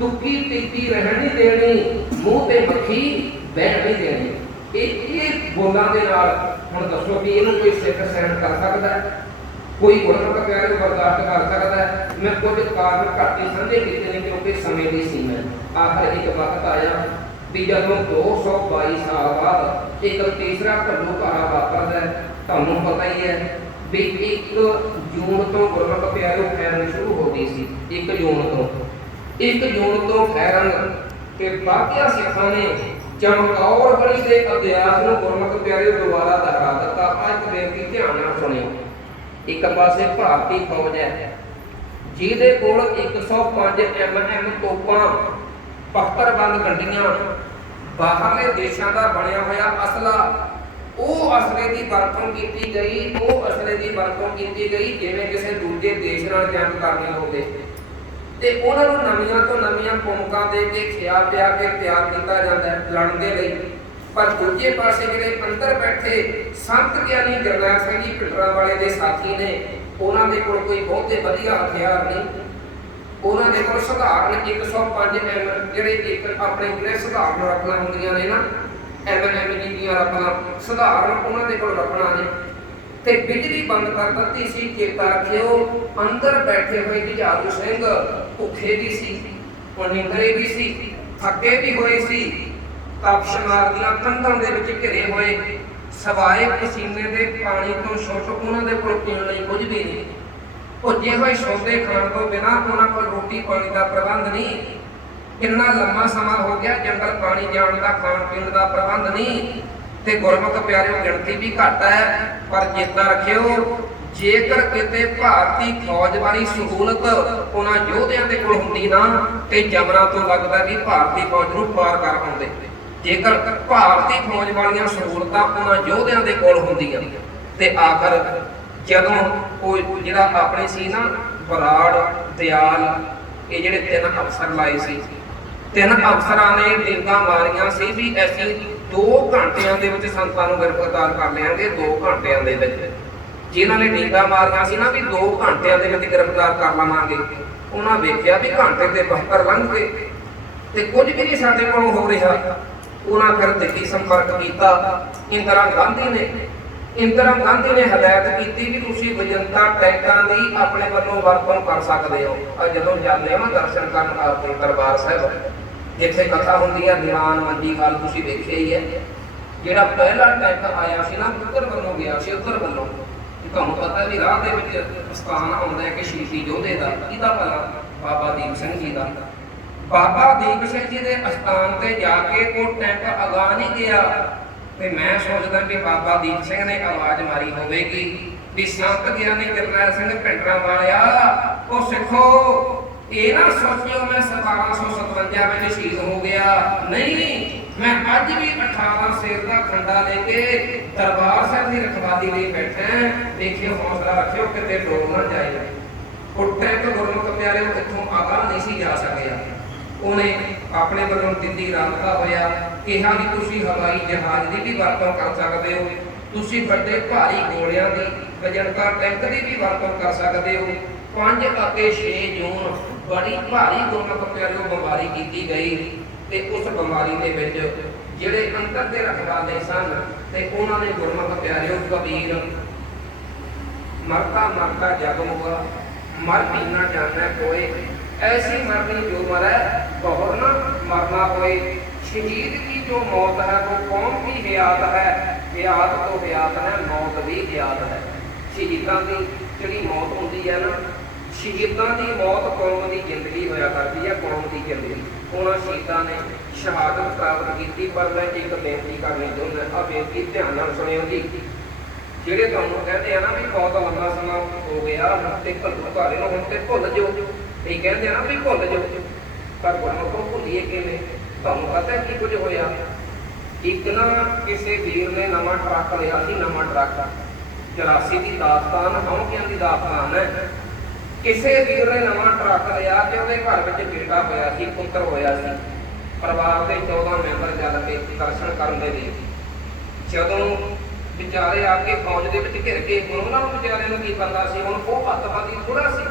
दुखी पीती रहनी देनी, मुंह ते मक्खी बहन नहीं देनी। एक बोलों के नाल हुण दसो कि इहनूं कोई सिख सहन कर सकता है? कोई गुरमत प्यारे बर्दाश्त कर सकता है? मैं कुछ कारण घट ही साझे कीते ने क्योंकि समय की सीमा है। आखिर एक वक्त आया भी जदों 222 साल बाद एक तीसरा घल्लूघारा वापरदा है। तुहानूं पता ही है भी 1 जून तो गुरमत प्यारे फैरन शुरू हो गई सी। 1 जून तो फैरन के बाकिया सिखां ने चमकौर गढ़ी के अध्यास में गुरमत प्यारे दोबारा दोहरा दिता। अज बेनती ध्यान नाल सुणियो। एक पासे भारतीय फौज है जिहदे कोल 105 mm तोपां, 72 गंडियां, बाहरले देशां दा बनिया होया असला, ਉਹ ਅਸਲੇ ਦੀ ਵਰਤੋਂ ਕੀਤੀ ਗਈ। ਉਹ ਅਸਲੇ ਦੀ ਵਰਤੋਂ ਕੀਤੀ ਗਈ ਜਿਵੇਂ ਕਿਸੇ ਦੂਜੇ ਦੇਸ਼ ਨਾਲ ਜੰਗ ਕਰਨੀ ਹੋਵੇ ਤੇ ਉਹਨਾਂ ਨੂੰ ਨਵੀਆਂ ਤੋਂ ਨਵੀਆਂ ਭੂਮਿਕਾ ਦੇ ਕੇ ਖਿਆ ਪਿਆ ਕੇ ਤਿਆਰ ਕੀਤਾ ਜਾਂਦਾ ਹੈ ਲੜਨ ਦੇ ਲਈ। ਪਰ ਦੂਜੇ ਪਾਸੇ ਜਿਹੜੇ ਅੰਦਰ ਬੈਠੇ ਸੰਤ ਗਿਆਨੀ ਜਰਨੈਲ ਸਿੰਘ ਜੀ ਭਿੰਡਰਾਂ ਵਾਲੇ ਦੇ ਸਾਥੀ ਨੇ, ਉਹਨਾਂ ਦੇ ਕੋਲ ਕੋਈ ਬਹੁਤੇ ਵਧੀਆ ਹਥਿਆਰ ਨਹੀਂ। ਉਹਨਾਂ ਦੇ ਕੋਲ ਸਧਾਰਨ 105 mm ਜਿਹੜੇ ਇੱਕ ਆਪਣੇ ਜਿਹੜੇ ਸਧਾਰਨ ਰਫਲਾਂ ਹੁੰਦੀਆਂ ਨੇ ਨਾ, MM ਦੀਆਂ ਰਫਲਾਂ ਸਧਾਰਨ ਉਹਨਾਂ ਦੇ ਕੋਲ ਰਫਲਾਂ ਨੇ ਤੇ ਬਿਜਲੀ ਬੰਦ ਕਰ ਦਿੱਤੀ ਸੀ। ਚੇਤਾ ਰੱਖਿਓ ਅੰਦਰ ਬੈਠੇ ਹੋਏ ਜੁਝਾਰੂ ਸਿੰਘ ਭੁੱਖੇ ਵੀ ਸੀ, ਨਿੰਦਰੇ ਵੀ ਸੀ, ਥੱਕੇ ਵੀ ਹੋਏ ਸੀ, ਤਪਸ਼ਮਾਰ ਦੀਆਂ ਕੰਧਾਂ ਦੇ ਵਿੱਚ ਘਿਰੇ ਹੋਏ, ਸਵਾਏ ਪਸੀਨੇ ਦੇ ਪਾਣੀ ਤੋਂ ਛੁੱਟ ਉਹਨਾਂ ਦੇ ਕੋਲ ਪੀਣ ਲਈ ਕੁਝ ਵੀ ਨਹੀਂ। ਭੁੱਜੇ ਹੋਏ ਸੌਦੇ ਖਾਣ ਤੋਂ ਬਿਨਾਂ ਉਹਨਾਂ ਕੋਲ ਰੋਟੀ ਪਾਣੀ ਦਾ ਪ੍ਰਬੰਧ ਨਹੀਂ। किन्ना लम्मा समा हो गया जंगल पानी जाण का, खाण पीण का प्रबंध नहीं ते गुरमुख प्यारे गिणती भी घट है। पर चेता रखियो जेकर किते भारतीय फौज वाली सहूलत उन्हां योधियां दे कोल हुंदी ना ते जमना तो लगदा भी भारतीय फौज नूं पार कर आउंदे। जेकर भारतीय फौज वालियां सहूलतां उन्हां योधियां दे कोल हुंदियां ते आखिर जदों कोई जिहड़ा अपने सी ना बराड़ दयाल ये जिहड़े 3 अफसर लाए सी, 3 अफसरां ने डिंगा मारियां सी भी ऐसी 2 घंटिਆਂ ਦੇ ਵਿੱਚ ਸੰਤਾਂ ਨੂੰ ਗ੍ਰਿਫਤਾਰ ਕਰ ਲਿਆਂਗੇ। 2 ਘੰਟਿਆਂ ਦੇ ਵਿੱਚ ਜਿਨ੍ਹਾਂ ਨੇ ਡਿੰਗਾ ਮਾਰੀਆਂ ਸੀ ਨਾ ਵੀ 2 ਘੰਟਿਆਂ ਦੇ ਵਿੱਚ ਗ੍ਰਿਫਤਾਰ ਕਰ ਲਵਾਂਗੇ, ਉਹਨਾਂ ਵੇਖਿਆ ਵੀ ਘੰਟੇ ਤੇ 72 ਲੰਘ ਗਏ ਤੇ ਕੁਝ ਵੀ ਨਹੀਂ ਸਾਡੇ ਕੋਲੋਂ ਹੋ ਰਿਹਾ। ਉਹਨਾਂ ਫਿਰ ਦਿੱਲੀ ਸੰਪਰਕ ਕੀਤਾ। ਇੰਦਰਾ ਗਾਂਧੀ ਨੇ ਹਦਾਇਤ ਕੀਤੀ ਵੀ ਤੁਸੀਂ ਵਜੰਤਾ ਟੈਂਕਾਂ ਦੀ ਆਪਣੇ ਵੱਲੋਂ ਵਰਤੋਂ ਕਰ ਸਕਦੇ ਹੋ। ਜਦੋਂ ਜਾਂਦੇ ਹੋ ਨਾ ਦਰਸ਼ਨ ਕਰਨ ਆਪਣੇ ਦਰਬਾਰ ਸਾਹਿਬ ਜਿੱਥੇ ਕਥਾ ਹੁੰਦੀ ਹੈ ਦੀਵਾਨ ਮੰਡੀ ਹਾਲ ਤੁਸੀਂ ਵੇਖਿਆ ਹੀ ਹੈ। ਜਿਹੜਾ ਪਹਿਲਾ ਟੈਂਕ ਆਇਆ ਸੀ ਨਾ ਉੱਧਰ ਵੱਲੋਂ ਗਿਆ ਸੀ, ਉੱਧਰ ਵੱਲੋਂ ਤੁਹਾਨੂੰ ਪਤਾ ਵੀ ਰਾਹ ਦੇ ਵਿੱਚ ਸਥਾਨ ਆਉਂਦਾ ਹੈ ਕਿ ਸ਼ਹੀਦੀ ਯੋਧੇ ਦਾ, ਇਹਦਾ ਭਲਾ ਬਾਬਾ ਦੀਪ ਸਿੰਘ ਜੀ ਦਾ। ਬਾਬਾ ਦੀਪ ਸਿੰਘ ਜੀ ਦੇ ਅਸਥਾਨ ਤੇ ਜਾ ਕੇ ਉਹ ਟੈਂਕ ਅਗਾ ਨਹੀਂ ਗਿਆ ਤੇ ਮੈਂ ਸੋਚਦਾ ਵੀ ਬਾਬਾ ਦੀਪ ਸਿੰਘ ਨੇ ਆਵਾਜ਼ ਮਾਰੀ ਹੋਵੇਗੀ ਵੀ ਸੰਤ ਗਿਆਨੀ ਜਰਨੈਲ ਸਿੰਘ ਭਿੰਡਰਾਂ ਵਾਲਿਆ ਉਹ ਸਿੱਖੋ ਇਹ ਨਾ ਸੋਚਿਓ ਮੈਂ 1757 ਵਿੱਚ ਸ਼ਹੀਦ ਹੋ ਗਿਆ। ਨਹੀਂ, ਮੈਂ ਅੱਜ ਵੀ 18 ਸੇਰ ਦਾ ਖੰਡਾ ਲੈ ਕੇ ਦਰਬਾਰ ਸਾਹਿਬ ਦੀ ਰਖਵਾਲੀ ਲਈ ਬੈਠਾ। ਦੇਖਿਓ ਹੌਸਲਾ ਰੱਖਿਓ ਕਿਤੇ ਡੋਬ ਨਾ ਜਾਏ। ਉਹ ਟੈਂਕ ਗੁਰਮੁਖ ਪਿਆਰੇ ਇੱਥੋਂ ਆਗਾ ਨਹੀਂ ਸੀ ਜਾ ਸਕਿਆ। ਉਹਨੇ ਆਪਣੇ ਵੱਲੋਂ ਦਿੱਲੀ ਰਾਬਤਾ ਹੋਇਆ, ਕਿਹਾ ਵੀ ਤੁਸੀਂ ਹਵਾਈ ਜਹਾਜ਼ ਦੀ ਵੀ ਵਰਤੋਂ ਕਰ ਸਕਦੇ ਹੋ, ਤੁਸੀਂ ਵੱਡੇ ਭਾਰੀ ਗੋਲਿਆਂ ਦੀ ਵਜਨਦਾਰ ਟੈਂਕ ਦੀ ਵੀ ਵਰਤੋਂ ਕਰ ਸਕਦੇ ਹੋ। 5 ਅਤੇ 6 ਜੂਨ ਬੜੀ ਭਾਰੀ ਗੁਰਮੁਖ ਪਿਆਰਿਓ ਬਿਮਾਰੀ ਕੀਤੀ ਗਈ ਤੇ ਉਸ ਬਿਮਾਰੀ ਦੇ ਵਿੱਚ ਜਿਹੜੇ ਅੰਦਰ ਦੇ ਰਖਵਾਲੇ ਸਨ ਤੇ ਉਹਨਾਂ ਨੇ ਗੁਰਮੁਖ ਪਿਆਰਿਓ ਕਬੀਰ ਮਰਤਾ ਮਰਤਾ ਜਗ ਹੋਗਾ मर पीना जाना कोई ऐसी मरनी जो मरे बहुत न मरना कोई। शहीद की जो मौत है वो कौन की हयात है, हयात तो हयात है, मौत भी हयात है। ਸ਼ਹੀਦਾਂ ਦੀ ਜਿਹੜੀ ਮੌਤ ਹੁੰਦੀ ਹੈ ਨਾ, ਸ਼ਹੀਦਾਂ ਦੀ ਮੌਤ ਕੌਮ ਦੀ ਜ਼ਿੰਦਗੀ ਹੋਇਆ ਕਰਦੀ ਹੈ, ਕੌਮ ਦੀ ਜ਼ਿੰਦਗੀ। ਉਹਨਾਂ ਸ਼ਹੀਦਾਂ ਨੇ ਸ਼ਹਾਦਤ ਪ੍ਰਾਪਤ ਕੀਤੀ। ਪਰ ਮੈਂ ਇੱਕ ਬੇਨਤੀ ਕਰਨੀ ਚਾਹੁੰਦਾ, ਆ ਬੇਨਤੀ ਧਿਆਨ ਨਾਲ ਸੁਣਿਓ ਜੀ। ਜਿਹੜੇ ਤੁਹਾਨੂੰ ਕਹਿੰਦੇ ਆ ਨਾ ਵੀ ਬਹੁਤ ਲੰਮਾ ਸਮਾਂ ਹੋ ਗਿਆ ਹੁਣ ਤੇ ਘੱਲੂ ਘਾਰੇ ਨੂੰ, ਹੁਣ ਤੇ ਭੁੱਲ ਜਾਓ, ਇਹ ਕਹਿੰਦੇ ਆ ਨਾ ਵੀ ਭੁੱਲ ਜਾਓ, ਪਰ ਗੁਰਮੁਖੋਂ ਭੁੱਲੀਏ ਕਿਵੇਂ? ਤੁਹਾਨੂੰ ਪਤਾ ਕੀ ਕੁਝ ਹੋਇਆ? ਇੱਕ ਨਾ ਕਿਸੇ ਵੀਰ ਨੇ ਨਵਾਂ ਟਰੱਕ ਲਿਆ ਸੀ, ਨਵਾਂ ਟਰੱਕ 84 ਦੀ ਦਾਸਤਾਨ, ਹੌਂਕਿਆਂ ਦੀ ਦਾਸਤਾਨ ਹੈ। ਕਿਸੇ ਵੀਰ ਨੇ ਨਵਾਂ ਟਰੱਕ ਲਿਆ ਤੇ ਉਹਦੇ ਘਰ ਵਿੱਚ ਬੇਟਾ ਹੋਇਆ ਸੀ, ਪੁੱਤਰ ਹੋਇਆ ਸੀ। ਪਰਿਵਾਰ ਦੇ 14 ਮੈਂਬਰ ਜਲ ਕੇ ਦਰਸ਼ਨ ਕਰਨ ਦੇ ਲਈ ਜਦੋਂ ਵਿਚਾਰੇ ਆ ਕੇ ਫੌਜ ਦੇ ਵਿੱਚ ਘਿਰ ਕੇ, ਹੁਣ ਉਹਨਾਂ ਨੂੰ ਵਿਚਾਰਿਆਂ ਨੂੰ ਕੀ ਪਤਾ ਸੀ, ਹੁਣ ਉਹ ਅੱਤਵਾਦੀ ਥੋੜਾ ਸੀ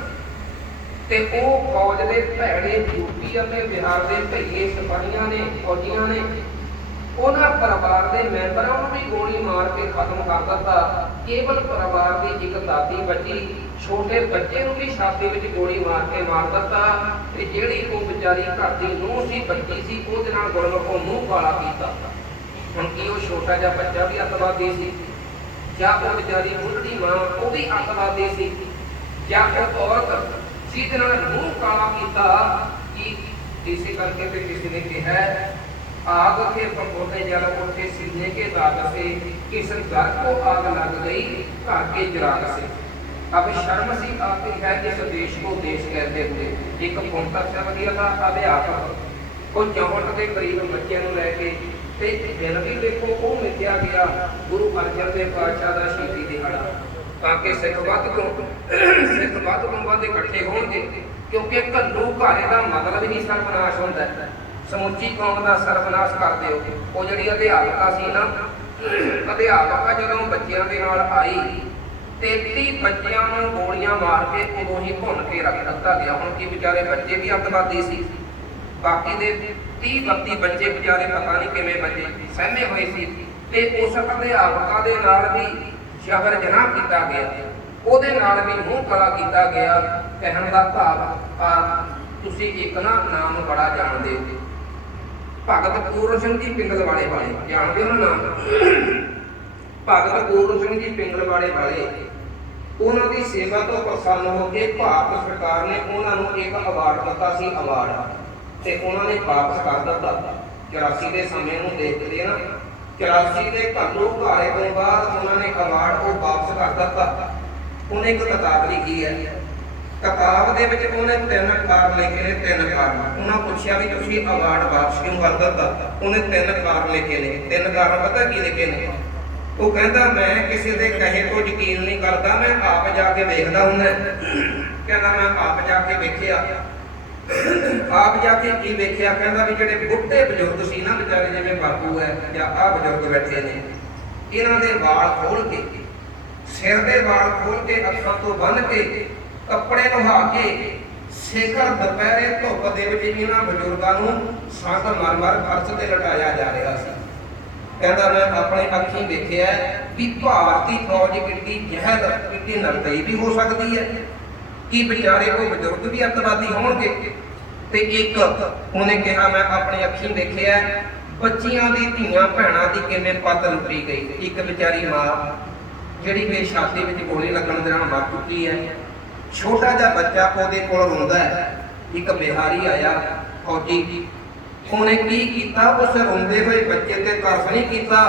ਤੇ ਉਹ ਫੌਜ ਦੇ ਭੈੜੇ ਯੂਪੀ ਅਤੇ ਬਿਹਾਰ ਦੇ ਭਈਏ ਸਿਪਾਹੀਆਂ ਨੇ, ਫੌਜੀਆਂ ਨੇ ਉਹਨਾਂ ਪਰਿਵਾਰ ਦੇ ਮੈਂਬਰਾਂ ਨੂੰ ਵੀ ਗੋਲੀ ਮਾਰ ਕੇ ਖਤਮ ਕਰ ਦਿੱਤਾ। ਕੇਵਲ ਪਰਿਵਾਰ ਦੀ ਇੱਕ ਦਾਦੀ ਬਚੀ, ਛੋਟੇ ਬੱਚੇ ਨੂੰ ਵੀ ਛਾਤੀ ਵਿੱਚ ਗੋਲੀ ਮਾਰ ਕੇ ਮਾਰ ਦਿੱਤਾ। ਤੇ ਜਿਹੜੀ ਉਹ ਵਿਚਾਰੀ ਘਰ ਦੀ ਨੂੰਹ ਸੀ, ਬੱਚੀ ਸੀ, ਉਹਦੇ ਨਾਲ ਗੁਰਮੁਖੋਂ ਮੂੰਹ ਕਾਲਾ ਕੀਤਾ। ਹੁਣ ਕੀ ਉਹ ਛੋਟਾ ਜਿਹਾ ਬੱਚਾ ਵੀ ਅੱਤਵਾਦੀ ਸੀ, ਜਾਂ ਉਹ ਵਿਚਾਰੀ ਬੁੱਢੀ ਮਾਂ ਉਹ ਵੀ ਅੱਤਵਾਦੀ ਸੀ, ਜਾਂ ਉਹ ਔਰਤ ਜਿਹਦੇ ਨਾਲ ਮੂੰਹ ਕਾਲਾ ਕੀਤਾ? ਕਿ ਇਸੇ ਕਰਕੇ ਤੇ ਕਿਸੇ ਨੇ ਕਿਹਾ आग के पकोड़े जल उठे सीने के दाग से, किस घर को आग लग गई घर के चिराग से। अब शर्म सी आती है इस देश को देश कहते हुए। एक पुंता चल गया था अध्यापक, वो 64 के करीब बच्चे लैके ते दिन भी देखो वो मिथ्या गया गुरु अर्जन देव पातशाह का शहीदी दिहाड़ा, ताकि सिख वध तो वध इकट्ठे होंगे। क्योंकि घल्लू घारे का मतलब ही सर्वनाश होता है, ਸਮੁੱਚੀ ਕੌਮ ਦਾ ਸਰਵਨਾਸ਼ ਕਰ ਦਿਓ। ਉਹ ਜਿਹੜੀ ਅਧਿਆਪਕਾ ਸੀ ਨਾ, ਅਧਿਆਪਕਾ ਜਦੋਂ ਬੱਚਿਆਂ ਦੇ ਨਾਲ ਆਈ 33 ਬੱਚਿਆਂ ਨੂੰ ਗੋਲੀਆਂ ਮਾਰ ਕੇ ਉਦੋਂ ਹੀ ਭੁੰਨ ਕੇ ਰੱਖ ਦਿੱਤਾ ਗਿਆ। ਹੁਣ ਕੀ ਵਿਚਾਰੇ ਬੱਚੇ ਵੀ ਅੱਤਵਾਦੀ ਸੀ, ਬਾਕੀ ਦੇ 30-32 ਬੱਚੇ ਵਿਚਾਰੇ ਪਤਾ ਨਹੀਂ ਕਿਵੇਂ ਬੱਚੇ ਸਹਿਮੇ ਹੋਏ ਸੀ। ਤੇ ਉਸ ਅਧਿਆਪਕਾ ਦੇ ਨਾਲ ਵੀ ਸ਼ਬਰ ਜਨਾਹ ਕੀਤਾ ਗਿਆ, ਉਹਦੇ ਨਾਲ ਵੀ ਮੂੰਹ ਕਾਲਾ ਕੀਤਾ ਗਿਆ। ਕਹਿਣ ਦਾ ਭਾਵ ਤੁਸੀਂ ਇੱਕ ਨਾ ਨਾਮ ਬੜਾ ਜਾਣਦੇ ਹੋ, ਭਗਤ ਪੂਰਨ ਸਿੰਘ ਜੀ ਪਿੰਗਲਵਾੜੇ ਵਾਲੇ, ਜਾਣਦੇ ਹੋ ਨਾ ਨਾਮ? ਭਗਤ ਪੂਰਨ ਸਿੰਘ ਜੀ ਪਿੰਗਲਵਾੜੇ ਵਾਲੇ, ਉਹਨਾਂ ਦੀ ਸੇਵਾ ਤੋਂ ਪ੍ਰਸੰਨ ਹੋ ਕੇ ਭਾਰਤ ਸਰਕਾਰ ਨੇ ਉਹਨਾਂ ਨੂੰ ਇੱਕ ਅਵਾਰਡ ਦਿੱਤਾ ਸੀ, ਅਵਾਰਡ, ਤੇ ਉਹਨਾਂ ਨੇ ਵਾਪਸ ਕਰ ਦਿੱਤਾ। 84 ਦੇ ਸਮੇਂ ਨੂੰ ਦੇਖਦੇ ਨਾ, 84 ਦੇ ਘੱਲੂ ਘਾਰੇ ਤੋਂ ਬਾਅਦ ਉਹਨਾਂ ਨੇ ਅਵਾਰਡ ਉਹ ਵਾਪਸ ਕਰ ਦਿੱਤਾ। ਉਹਨੇ ਇੱਕ ਕਿਤਾਬ ਲਿਖੀ ਹੈ, ਕਿਤਾਬ ਦੇ ਵਿੱਚ ਉਹਨੇ 3 ਕਾਰਨ ਲਿਖੇ ਨੇ, 3 ਕਾਰਨ। ਉਹਨਾਂ ਪੁੱਛਿਆ ਵੀ ਤੁਸੀਂ ਅਵਾਰਡ ਵਾਪਸ ਕਿਉਂ ਕਰ ਦਿੱਤਾ? ਉਹਨੇ 3 ਕਾਰਨ ਲਿਖੇ ਨੇ। 3 ਕਾਰਨ ਪਤਾ ਕੀ ਲਿਖੇ ਨੇ? ਉਹ ਕਹਿੰਦਾ ਮੈਂ ਕਿਸੇ ਦੇ ਕਹੇ ਤੋਂ ਯਕੀਨ ਨਹੀਂ ਕਰਦਾ, ਮੈਂ ਆਪ ਜਾ ਕੇ ਵੇਖਦਾ ਹੁੰਦਾ। ਕਹਿੰਦਾ ਮੈਂ ਆਪ ਜਾ ਕੇ ਵੇਖਿਆ। ਆਪ ਜਾ ਕੇ ਕੀ ਵੇਖਿਆ? ਕਹਿੰਦਾ ਵੀ ਜਿਹੜੇ ਬੁੱਢੇ ਬਜ਼ੁਰਗ ਸੀ ਨਾ ਵਿਚਾਰੇ, ਜਿਵੇਂ ਬਾਪੂ ਹੈ ਜਾਂ ਆਹ ਬਜ਼ੁਰਗ ਬੈਠੇ ਨੇ, ਇਹਨਾਂ ਦੇ ਵਾਲ ਖੋਲ ਕੇ, ਸਿਰ ਦੇ ਵਾਲ ਖੋਲ ਕੇ, ਅੱਖਾਂ ਤੋਂ ਬੰਨ੍ਹ ਕੇ, ਕੱਪੜੇ ਨਹਾ ਕੇ, ਸਿਖਰ ਦੁਪਹਿਰੇ ਧੁੱਪ ਦੇ ਵਿੱਚ ਇਹਨਾਂ ਬਜ਼ੁਰਗਾਂ ਨੂੰ ਸੰਗ ਮਰ ਫਰਸ਼ ਤੇ ਲਟਾਇਆ ਜਾ ਰਿਹਾ ਸੀ। ਕਹਿੰਦਾ ਮੈਂ ਆਪਣੇ ਅੱਖੀਂ ਦੇਖਿਆ ਵੀ ਭਾਰਤੀ ਫੌਜ ਕਿੱਡੀ ਜਹਿਲ, ਕਿੱਡੀ ਨਰਦਈ ਵੀ ਹੋ ਸਕਦੀ ਹੈ, ਕਿ ਵਿਚਾਰੇ ਕੋਈ ਬਜ਼ੁਰਗ ਵੀ ਅੱਤਵਾਦੀ ਹੋਣਗੇ। ਤੇ ਇੱਕ ਉਹਨੇ ਕਿਹਾ ਮੈਂ ਆਪਣੀ ਅੱਖੀਂ ਦੇਖਿਆ ਬੱਚੀਆਂ ਦੀ, ਧੀਆਂ ਭੈਣਾਂ ਦੀ ਕਿਵੇਂ ਪੱਤ ਲੁੱਟੀ ਗਈ। ਇੱਕ ਵਿਚਾਰੀ ਮਾਂ ਜਿਹੜੀ ਕਿ ਛਾਤੀ ਵਿੱਚ ਗੋਲੀ ਲੱਗਣ ਦੇ ਨਾਲ ਮਰ ਚੁੱਕੀ ਹੈ, ਛੋਟਾ ਜਿਹਾ ਬੱਚਾ ਉਹਦੇ ਕੋਲ ਰੋਂਦਾ ਹੈ। ਇੱਕ ਬਿਹਾਰੀ ਆਇਆ ਫੌਜੀ, ਉਹਨੇ ਕੀ ਕੀਤਾ? ਉਸ ਰੋਂਦੇ ਹੋਏ ਬੱਚੇ ਤੇ ਤਰਸ ਨਹੀਂ ਕੀਤਾ,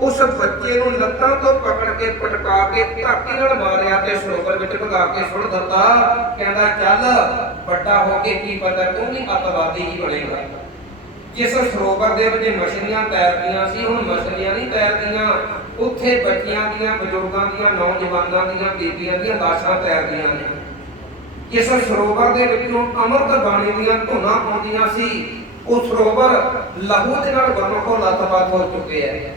ਉਸ ਬੱਚੇ ਨੂੰ ਲੱਤਾਂ ਤੋਂ ਪਕੜ ਕੇ ਪਟਕਾ ਕੇ ਧਰਤੀ ਨਾਲ ਮਾਰਿਆ ਤੇ ਸਰੋਵਰ ਵਿੱਚ ਭਗਾ ਕੇ ਸੁੱਟ ਦਿੱਤਾ। ਕਹਿੰਦਾ ਚੱਲ ਵੱਡਾ ਹੋ ਕੇ ਕੀ ਪਤਾ ਤੂੰ ਵੀ ਅੱਤਵਾਦੀ ਹੀ ਬਣੇਗਾ। ਜਿਸ ਸਰੋਵਰ ਦੇ ਵਿੱਚ ਮਛਲੀਆਂ ਤੈਰਦੀਆਂ ਸੀ, ਹੁਣ ਮਛਲੀਆਂ ਨਹੀਂ ਤੈਰਦੀਆਂ, ਉੱਥੇ ਬੱਚਿਆਂ ਦੀਆਂ, ਬਜ਼ੁਰਗਾਂ ਦੀਆਂ, ਨੌਜਵਾਨਾਂ ਦੀਆਂ, ਬੀਬੀਆਂ ਦੀਆਂ ਲਾਸ਼ਾਂ ਤੈਰਦੀਆਂ ਨੇ। ਜਿਸ ਸਰੋਵਰ ਦੇ ਵਿੱਚੋਂ ਅੰਮ੍ਰਿਤ ਬਾਣੀ ਦੀਆਂ ਧੁਨਾਂ ਆਉਂਦੀਆਂ ਸੀ, ਉਹ ਸਰੋਵਰ ਲਹੂ ਦੇ ਨਾਲ ਗੁਰਮੁਖੋਂ ਲੱਥ-ਪੱਥ ਹੋ ਚੁੱਕੇ ਹੈ।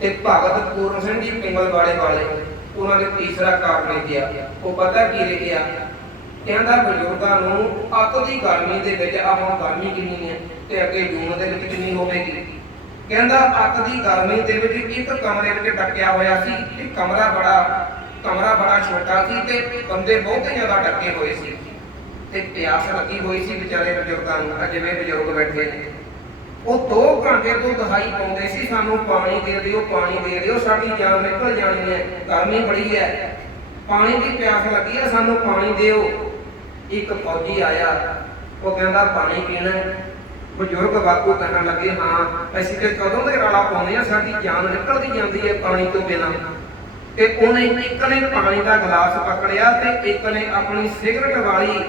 ਤੇ ਭਗਤ ਪੂਰਨ ਸਿੰਘ ਜੀ ਪਿੰਗਲਵਾੜੇ ਵਾਲੇ, ਉਹਨਾਂ ਨੇ ਤੀਸਰਾ ਕਾਰਨ ਕਿਹਾ। ਉਹ ਪਤਾ ਕੀ ਲਿਖਿਆ? ਕਹਿੰਦਾ ਬਜ਼ੁਰਗਾਂ ਨੂੰ ਅੱਤ ਦੀ ਗਰਮੀ ਦੇ ਵਿੱਚ, ਆਹ ਗਰਮੀ ਕਿੰਨੀ ਹੈ ਤੇ ਅੱਗੇ ਜੂਨ ਦੇ ਵਿੱਚ ਕਿੰਨੀ ਹੋਵੇਗੀ, ਕਹਿੰਦਾ ਅੱਤ ਦੀ ਗਰਮੀ ਦੇ ਵਿੱਚ ਇੱਕ ਕਮਰੇ ਵਿੱਚ ਡੱਕਿਆ ਹੋਇਆ ਸੀ। ਇਹ ਕਮਰਾ ਬੜਾ ਛੋਟਾ ਸੀ ਤੇ ਬੰਦੇ ਬਹੁਤੇ ਜ਼ਿਆਦਾ ਡੱਕੇ ਹੋਏ ਸੀ ਤੇ ਪਿਆਸ ਲੱਗੀ ਹੋਈ ਸੀ ਵਿਚਾਰੇ ਬਜ਼ੁਰਗਾਂ ਨੂੰ। ਜਿਵੇਂ ਬਜ਼ੁਰਗ ਬੈਠੇ ਨੇ, ਉਹ 2 ਘੰਟੇ ਤੋਂ ਦਹਾਈ ਪਾਉਂਦੇ ਸੀ, ਸਾਨੂੰ ਪਾਣੀ ਦੇ ਦਿਓ, ਪਾਣੀ ਦੇ ਦਿਓ, ਸਾਡੀ ਜਾਨ ਨਿਕਲ ਜਾਣੀ ਹੈ, ਗਰਮੀ ਬੜੀ ਹੈ। ਪਾਣੀ ਦੀ ਪਿਆਸ ਲੱਗੀ ਹੈ, ਸਾਨੂੰ ਪਾਣੀ ਦਿਓ। ਇੱਕ ਫੌਜੀ ਆਇਆ, ਉਹ ਕਹਿੰਦਾ ਪਾਣੀ ਪੀਣਾ ਹੈ। ਬਜ਼ੁਰਗ ਬਾਪੂ ਕਹਿਣ ਲੱਗੇ, ਹਾਂ ਅਸੀਂ ਤੇ ਕਦੋਂ ਦੇ ਰੌਲਾ ਪਾਉਂਦੇ ਆ, ਸਾਡੀ ਜਾਨ ਨਿਕਲਦੀ ਜਾਂਦੀ ਹੈ ਪਾਣੀ ਤੋਂ ਬਿਨਾਂ। ਤੇ ਉਹਨੇ ਇੱਕ ਨੇ ਪਾਣੀ ਦਾ ਗਲਾਸ ਪਕੜਿਆ ਤੇ ਇੱਕ ਨੇ ਆਪਣੀ ਸਿਗਰਟ ਵਾਲੀ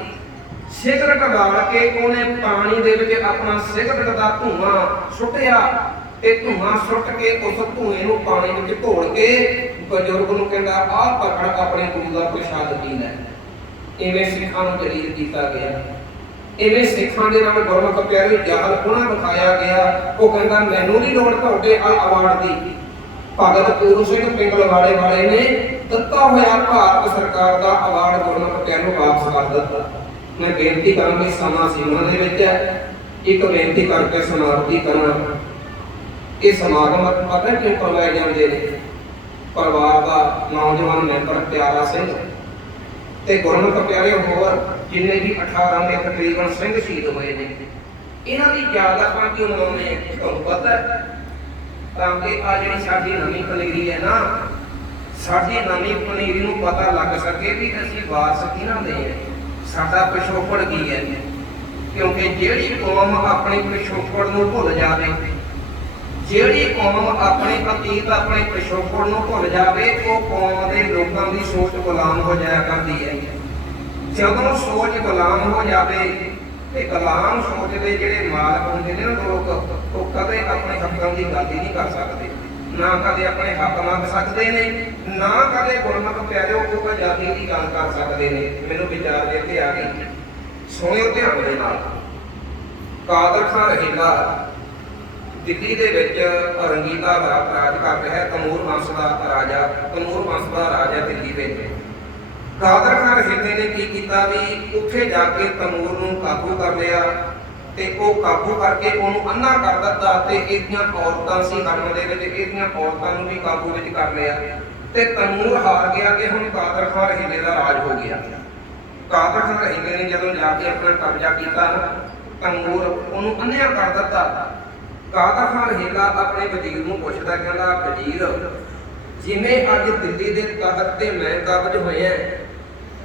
ਸਿਗਰਟ ਵਾਲ ਕੇ ਉਹਨੇ ਪਾਣੀ ਦੇ ਵਿੱਚ ਆਪਣਾ ਸਿਗਰਟ ਦਾ ਧੂਆਂ ਸੁੱਟਿਆ ਤੇ ਧੂਆਂ ਸੁੱਟ ਕੇ ਉਸ ਧੂਏ ਨੂੰ ਪਾਣੀ ਵਿੱਚ ਘੋਲ ਕੇ ਬਜ਼ੁਰਗ ਨੂੰ ਕਹਿੰਦਾ, ਆਹ ਪਕੜ ਆਪਣੇ ਗੁਰੂ ਦਾ ਪ੍ਰਸ਼ਾਦ ਪੀ ਲੈ। ਇਵੇਂ ਸਿੱਖਾਂ ਨੂੰ ਜਲੀਲ ਕੀਤਾ ਗਿਆ, ਇਵੇਂ ਸਿੱਖਾਂ ਦੇ ਨਾਲ ਗੁਰਮੁਖ ਪਿਆਰੇ ਜਾਲ ਉਹਨਾਂ ਵਿਖਾਇਆ ਗਿਆ। ਉਹ ਕਹਿੰਦਾ, ਮੈਨੂੰ ਨਹੀਂ ਲੋੜ ਤੁਹਾਡੇ ਅਵਾਰਡ ਦੀ। ਭਗਤ ਪੂਰਨ ਸਿੰਘ ਪਿੰਗਲਵਾੜੇ ਵਾਲੇ ਨੇ ਦਿੱਤਾ ਹੋਇਆ ਭਾਰਤ ਸਰਕਾਰ ਦਾ ਅਵਾਰਡ ਗੁਰਮੁਖ ਪਿਆਰੇ ਨੂੰ ਵਾਪਸ ਕਰ ਦਿੱਤਾ। ਮੈਂ ਬੇਨਤੀ ਕਰਾਂਗੀ, ਸਮਾਂ ਸੀਮਾ ਦੇ ਵਿੱਚ ਹੈ, ਇੱਕ ਬੇਨਤੀ ਕਰਕੇ ਸਮਾਪਤੀ ਕਰਾਂ। ਇਹ ਸਮਾਗਮ ਪਤਾ ਕਿਉਂ ਕਰਵਾਏ ਜਾਂਦੇ ਨੇ? ਪਰਿਵਾਰ ਦਾ ਨੌਜਵਾਨ ਮੈਂਬਰ ਪਿਆਰਾ ਸਿੰਘ ਤੇ ਗੁਰਮੁਖ ਪਿਆਰੇ ਹੋਰ ਜਿੰਨੇ ਵੀ 18 ਦੇ ਤਕਰੀਬਨ ਸਿੰਘ ਸ਼ਹੀਦ ਹੋਏ ਨੇ, ਇਹਨਾਂ ਦੀ ਯਾਦ ਆਪਾਂ ਕਿਉਂ ਮਨਾਉਂਦੇ ਹਾਂ? ਤੁਹਾਨੂੰ ਪਤਾ ਹੈ, ਤਾਂ ਕਿ ਆ ਜਿਹੜੀ ਸਾਡੀ ਨਵੀਂ ਪਨੀਰੀ ਹੈ ਨਾ, ਸਾਡੀ ਨਵੀਂ ਪਨੀਰੀ ਨੂੰ ਪਤਾ ਲੱਗ ਸਕੇ ਵੀ ਅਸੀਂ ਵਾਰਸ ਕਿਹਨਾਂ ਦੇ ਹਾਂ, ਸਾਡਾ ਪਿਛੋਕੜ ਕੀ ਹੈ। ਕਿਉਂਕਿ ਜਿਹੜੀ ਕੌਮ ਆਪਣੇ ਪਿਛੋਕੜ ਨੂੰ ਭੁੱਲ ਜਾਵੇ, ਜਿਹੜੀ ਕੌਮ ਆਪਣੇ ਅਤੀਤ ਆਪਣੇ ਪਿਛੋਕੜ ਨੂੰ ਭੁੱਲ ਜਾਵੇ, ਉਹ ਕੌਮ ਦੇ ਲੋਕਾਂ ਦੀ ਸੋਚ ਗੁਲਾਮ ਹੋ ਜਾਇਆ ਕਰਦੀ ਹੈ। ਜਦੋਂ ਸੋਚ ਗੁਲਾਮ ਹੋ ਜਾਵੇ ਤੇ ਗੁਲਾਮ ਸੋਚ ਦੇ ਜਿਹੜੇ ਮਾਲਕ ਹੁੰਦੇ ਨੇ ਲੋਕ, ਉਹ ਕਦੇ ਆਪਣੇ ਹੱਕਾਂ ਦੀ ਗੱਲ ਹੀ ਨਹੀਂ ਕਰ ਸਕਦੇ, ਨਾ ਕਦੇ ਆਪਣੇ ਹੱਕ ਮੰਗ ਸਕਦੇ ਨੇ, ਨਾ ਕਦੇ ਗੁਰਮੁਖ ਪਿਆਰਿਓ ਉਹ ਆਜ਼ਾਦੀ ਦੀ ਗੱਲ ਕਰ ਸਕਦੇ ਨੇ। ਮੈਨੂੰ ਵਿਚਾਰ ਦੇ ਕੇ ਆ ਗਈ, ਸੁਣਿਓ ਧਿਆਨ ਦੇ ਨਾਲ। ਕਾਦਰ ਖਾਨ ਰਹੇਗਾ ਦਿੱਲੀ ਦੇ ਵਿੱਚ ਰੰਗੀਲਾ ਰਾਜ ਕਰ ਰਿਹਾ, ਤੈਮੂਰ ਵੰਸ਼ ਦਾ ਰਾਜਾ, ਤੈਮੂਰ ਵੰਸ਼ ਦਾ ਰਾਜਾ ਦਿੱਲੀ ਵਿੱਚ। ਕਾਦਰ ਖਾਨ ਹਿੰਦੇ ਨੇ ਕੀ ਕੀਤਾ ਵੀ ਉੱਥੇ ਜਾ ਕੇ ਤੈਮੂਰ ਨੂੰ ਕਾਬੂ ਕਰ ਲਿਆ ਤੇ ਉਹ ਕਾਬੂ ਕਰਕੇ ਉਹਨੂੰ ਅੰਨਾ ਕਰ ਦਿੱਤਾ ਤੇ ਇਹਦੀਆਂ ਔਰਤਾਂ ਸੀ ਹਰਮ ਦੇ ਵਿੱਚ, ਇਹਦੀਆਂ ਔਰਤਾਂ ਨੂੰ ਵੀ ਕਾਬੂ ਵਿੱਚ ਕਰ ਲਿਆ ਤੇ ਤੈਮੂਰ ਹਾਰ ਗਿਆ ਕਿ ਹੁਣ ਕਾਦਰ ਖਾਨ ਹਿੰਦੇ ਦਾ ਰਾਜ ਹੋ ਗਿਆ। ਕਾਦਰ ਖਾਨ ਹਿੰਦੇ ਨੇ ਜਦੋਂ ਜਾ ਕੇ ਆਪਣਾ ਕਬਜ਼ਾ ਕੀਤਾ ਨਾ, ਤੈਮੂਰ ਉਹਨੂੰ ਅੰਨਿਆ ਕਰ ਦਿੱਤਾ। ਕਾਦਰ ਖਾਨ ਹਿੰਦਾ ਆਪਣੇ ਵਜ਼ੀਰ ਨੂੰ ਪੁੱਛਦਾ, ਕਹਿੰਦਾ ਵਜ਼ੀਰ, ਜਿਵੇਂ ਅੱਜ ਦਿੱਲੀ ਦੇ ਤਖਤ ਤੇ ਮੈਂ ਕਬਜ਼ ਹੋਇਆ,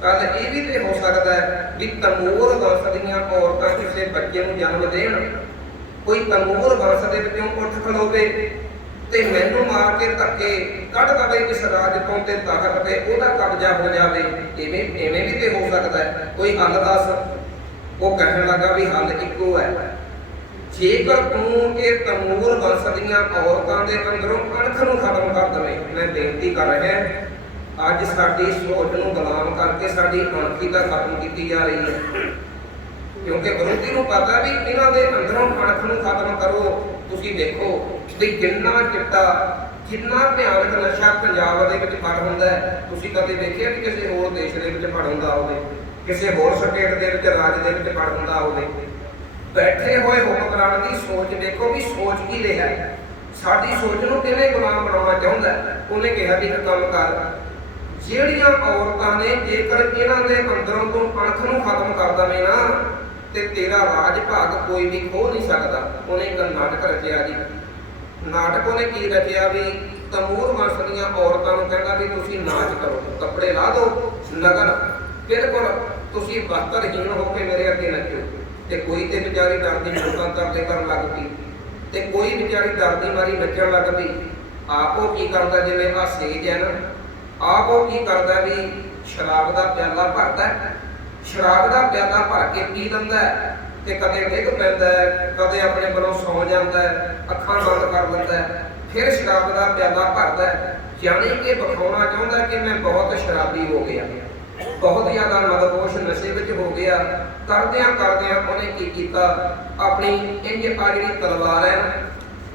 ਕੱਲ ਇਹ ਵੀ ਤੇ ਹੋ ਸਕਦਾ ਹੈ ਵੀ ਤੈਮੂਰ ਵੰਸ਼ ਦੀਆਂ ਔਰਤਾਂ ਕਿਸੇ ਬੱਚੇ ਨੂੰ ਜਨਮ ਦੇਣ, ਕੋਈ ਤੈਮੂਰ ਵੰਸ਼ ਦੇ ਵਿੱਚੋਂ ਉੱਠ ਖਲੋਵੇ ਤੇ ਮੈਨੂੰ ਮਾਰ ਕੇ ਧੱਕੇ ਕੱਢ ਦਵੇ ਇਸ ਰਾਜ ਤੋਂ ਤੇ ਤਖਤ ਤੇ ਉਹਦਾ ਕਬਜ਼ਾ ਹੋ ਜਾਵੇ। ਇਵੇਂ ਵੀ ਤੇ ਹੋ ਸਕਦਾ ਹੈ, ਕੋਈ ਹੱਲ ਦੱਸ। ਉਹ ਕਹਿਣ ਲੱਗਾ ਵੀ ਹੱਲ ਇੱਕੋ ਹੈ, ਜੇਕਰ ਤੂੰ ਇਹ ਤੈਮੂਰ ਵੰਸ਼ ਦੀਆਂ ਔਰਤਾਂ ਦੇ ਅੰਦਰੋਂ ਅਣਖ ਨੂੰ ਖਤਮ ਕਰ ਦਵੇਂ। ਮੈਂ ਬੇਨਤੀ ਕਰ ਰਿਹਾ, ਅੱਜ ਸਾਡੀ ਸੋਚ ਨੂੰ ਗੁਲਾਮ ਕਰਕੇ ਸਾਡੀ ਅਣਖੀ ਦਾ ਖਤਮ ਕੀਤੀ ਜਾ ਰਹੀ ਹੈ, ਕਿਉਂਕਿ ਵਿਰੋਧੀ ਨੂੰ ਪਤਾ ਵੀ ਇਹਨਾਂ ਦੇ ਅੰਦਰੋਂ ਅਣਖ ਨੂੰ ਖਤਮ ਕਰੋ। ਤੁਸੀਂ ਦੇਖੋ ਵੀ ਜਿੰਨਾ ਚਿੱਟਾ, ਜਿੰਨਾ ਭਿਆਨਕ ਨਸ਼ਾ ਪੰਜਾਬ ਦੇ ਵਿੱਚ ਫੜ ਹੁੰਦਾ ਹੈ, ਤੁਸੀਂ ਕਦੇ ਵੇਖਿਆ ਕਿ ਕਿਸੇ ਹੋਰ ਦੇਸ਼ ਦੇ ਵਿੱਚ ਫੜ ਹੁੰਦਾ ਹੋਵੇ, ਕਿਸੇ ਹੋਰ ਸਟੇਟ ਦੇ ਵਿੱਚ, ਰਾਜ ਦੇ ਵਿੱਚ ਫੜ ਹੁੰਦਾ ਹੋਵੇ? ਬੈਠੇ ਹੋਏ ਹੁਕਮਰਾਨ ਦੀ ਸੋਚ ਦੇਖੋ ਵੀ ਸੋਚ ਕੀ ਰਿਹਾ, ਸਾਡੀ ਸੋਚ ਨੂੰ ਕਿਵੇਂ ਗੁਲਾਮ ਬਣਾਉਣਾ ਚਾਹੁੰਦਾ। ਉਹਨੇ ਕਿਹਾ ਵੀ ਇੱਕ ਕੰਮ ਕਰ, ਜਿਹੜੀਆਂ ਔਰਤਾਂ ਨੇ ਜੇਕਰ ਇਹਨਾਂ ਦੇ ਅੰਦਰੋਂ ਤੋਂ ਅਣਖ ਨੂੰ ਖਤਮ ਕਰ ਦਵੇਂ ਨਾ ਤੇ ਤੇਰਾ ਰਾਜ ਭਾਗ ਕੋਈ ਵੀ ਖੋਹ ਨਹੀਂ ਸਕਦਾ। ਉਹਨੇ ਇੱਕ ਨਾਟਕ ਰਚਿਆ ਜੀ। ਨਾਟਕ ਉਹਨੇ ਕੀ ਰਚਿਆ ਵੀ ਤੈਮੂਰ ਵੰਸ਼ ਦੀਆਂ ਔਰਤਾਂ ਨੂੰ ਕਹਿੰਦਾ ਵੀ ਤੁਸੀਂ ਨਾਚ ਕਰੋ, ਕੱਪੜੇ ਲਾ ਦਿਓ, ਨਗਨ, ਬਿਲਕੁਲ ਤੁਸੀਂ ਵਸਤਰਹੀਣ ਹੋ ਕੇ ਮੇਰੇ ਅੱਗੇ ਨੱਚੋ। ਤੇ ਕੋਈ ਤੇ ਵਿਚਾਰੀ ਡਰਦੀ ਲੋਕਾਂ ਤਰਲੇ ਕਰਨ ਲੱਗ ਪਈ ਤੇ ਕੋਈ ਵਿਚਾਰੀ ਡਰਦੀ ਮਾਰੀ ਨੱਚਣ ਲੱਗ ਪਈ। ਆਪ ਉਹ ਕੀ ਕਰਦਾ, ਜਿਵੇਂ ਆ ਸੇਜ ਹੈ ਨਾ, ਆਪ ਉਹ ਕੀ ਕਰਦਾ ਵੀ ਸ਼ਰਾਬ ਦਾ ਪਿਆਲਾ ਭਰਦਾ, ਸ਼ਰਾਬ ਦਾ ਪਿਆਲਾ ਭਰ ਕੇ ਪੀ ਲੈਂਦਾ ਤੇ ਕਦੇ ਡਿੱਗ ਪੈਂਦਾ, ਕਦੇ ਆਪਣੇ ਵੱਲੋਂ ਸੌ ਜਾਂਦਾ, ਅੱਖਾਂ ਬੰਦ ਕਰ ਲੈਂਦਾ, ਫਿਰ ਸ਼ਰਾਬ ਦਾ ਪਿਆਲਾ ਭਰਦਾ, ਜਾਣੀ ਕਿ ਵਿਖਾਉਣਾ ਚਾਹੁੰਦਾ ਕਿ ਮੈਂ ਬਹੁਤ ਸ਼ਰਾਬੀ ਹੋ ਗਿਆ, ਬਹੁਤ ਜ਼ਿਆਦਾ ਮਦਹੋਸ਼ ਨਸ਼ੇ ਵਿੱਚ ਹੋ ਗਿਆ। ਕਰਦਿਆਂ ਕਰਦਿਆਂ ਉਹਨੇ ਕੀ ਕੀਤਾ, ਆਪਣੀ ਇੰਜ ਆ ਜਿਹੜੀ ਤਲਵਾਰ ਹੈ,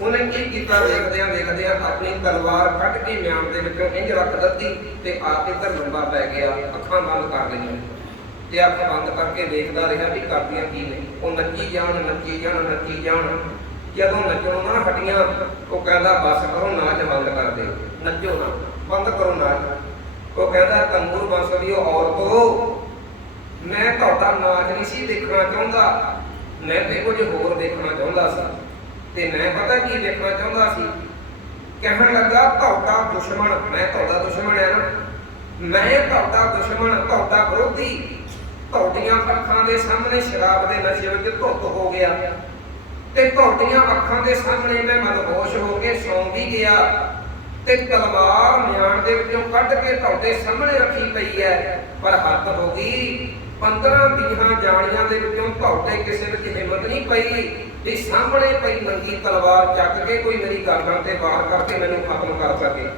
ਉਹਨੇ ਕੀ ਕੀਤਾ, ਵੇਖਦਿਆਂ ਆਪਣੀ ਤਲਵਾਰ ਕੱਢ ਕੇ ਮਿਆਨ ਦੇ ਵਿੱਚੋਂ ਇੰਜ ਰੱਖ ਦਿੱਤੀ ਤੇ ਆ ਕੇ ਧਰ ਲੰਬਾ ਪੈ ਗਿਆ, ਅੱਖਾਂ ਬੰਦ ਕਰ ਲਈਆਂ ਤੇ ਅੱਖ ਬੰਦ ਕਰਕੇ ਵੇਖਦਾ ਰਿਹਾ ਵੀ ਕਰਦੀਆਂ ਕੀ ਨੇ। ਉਹ ਨੱਚੀ ਜਾਣ, ਨੱਚੀ ਜਾਣ, ਨੱਚੀ ਜਾਣ। ਜਦੋਂ ਨੱਚਣੋਂ ਨਾ ਹਟੀਆਂ, ਉਹ ਕਹਿੰਦਾ ਬਸ ਕਰੋ, ਨਾਚ ਬੰਦ ਕਰ ਦਿਓ, ਨੱਚੋ ਨਾ, ਬੰਦ ਕਰੋ ਨਾਚ। ਉਹ ਕਹਿੰਦਾ ਤੈਮੂਰ ਵੰਸ਼ ਦੀ ਔਰਤੋ, ਮੈਂ ਤੁਹਾਡਾ ਨਾਚ ਨਹੀਂ ਸੀ ਦੇਖਣਾ ਚਾਹੁੰਦਾ, ਮੈਂ ਤੇ ਕੁਝ ਹੋਰ ਦੇਖਣਾ ਚਾਹੁੰਦਾ ਸੀ। ਤੇ ਮੈਂ ਪਤਾ ਕੀ ਦੇਖਣਾ ਚਾਹੁੰਦਾ ਸੀ, ਕਹਿਣ ਲੱਗਾ ਤੁਹਾਡਾ ਦੁਸ਼ਮਣ, ਮੈਂ ਤੁਹਾਡਾ ਦੁਸ਼ਮਣ ਹੈ ਨਾ, मैं तुहाडा दुश्मन, तुहाडा विरोधी, तुहाडीਆਂ ਅੱਖਾਂ ਦੇ ਸਾਹਮਣੇ शराब ਦੇ ਨਸ਼ੇ ਵਿੱਚ ਧੁੱਤ ਹੋ ਗਿਆ ਤੇ ਤੁਹਾਡੀਆਂ ਅੱਖਾਂ ਦੇ ਸਾਹਮਣੇ ਮੈਂ ਮਦਹੋਸ਼ ਹੋ ਕੇ ਸੌਂ ਵੀ ਗਿਆ ਤੇ ਤਲਵਾਰ ਮਿਆਨ ਦੇ ਵਿੱਚੋਂ ਕੱਢ ਕੇ ਤੁਹਾਡੇ ਸਾਹਮਣੇ ਰੱਖੀ ਪਈ ਹੈ, ਪਰ ਹੱਦ ਹੋ ਗਈ 15-20 ਜਾਣੀਆਂ ਦੇ ਵਿੱਚੋਂ ਤੁਹਾਡੇ ਕਿਸੇ ਵਿੱਚ ਹਿੰਮਤ ਨਹੀਂ ਪਈ ਕਿ ਸਾਹਮਣੇ ਪਈ ਨੰਗੀ ਤਲਵਾਰ ਚੱਕ ਕੇ ਕੋਈ ਮੇਰੀ ਗਰਦਨ ਤੇ ਵਾਰ ਕਰਕੇ ਮੈਨੂੰ ਖਤਮ ਕਰ ਸਕੇ।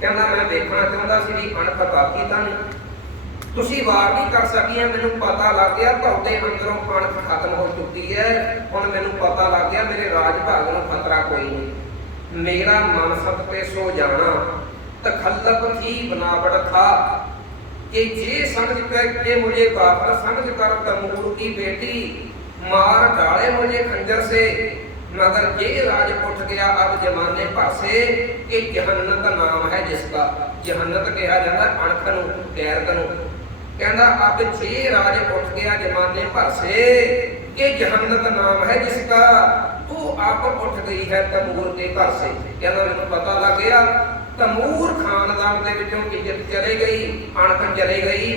ਕਹਿੰਦਾ ਮੈਂ ਦੇਖਣਾ ਚਾਹੁੰਦਾ ਸੀ ਵੀ ਅਣਖ ਤਾਕੀ ਤਾਂ ਨਹੀਂ, ਤੁਸੀਂ ਵਾਰ ਨਹੀਂ ਕਰ ਸਕੀਆਂ। ਮੈਨੂੰ ਪਤਾ ਲੱਗ ਗਿਆ ਤੁਹਾਡੇ ਅੰਦਰੋਂ ਅਣਖ ਖਤਮ ਹੋ ਚੁੱਕੀ ਹੈ। ਹੁਣ ਮੈਨੂੰ ਪਤਾ ਲੱਗ ਗਿਆ ਮੇਰੇ ਰਾਜ ਭਾਗ ਨੂੰ ਖਤਰਾ ਕੋਈ ਨਹੀਂ। ਮੇਰਾ ਮਨ ਸਤ पे सो जाना तखल्लक थी बनावट था कि जे समझ कर के मुझे काफर समझ कर तमूर की बेटी मार डाले मुझे खंजर से, मगर ये राज उठ गया अब जमाने पासे कि जहन्नत नाम है जिसका। जहन्नत कहा जाता अणख नूं गैरत नूं। कहना अब जे राज उठ गया जमाने पासे कि जहन्नत नाम है जिसका, तू आप उठ गई है तमूर के घर से। कहना मैनूं पता लग गया तमूर खानदान दे विचों इज्जत चले गई, अणख चले गई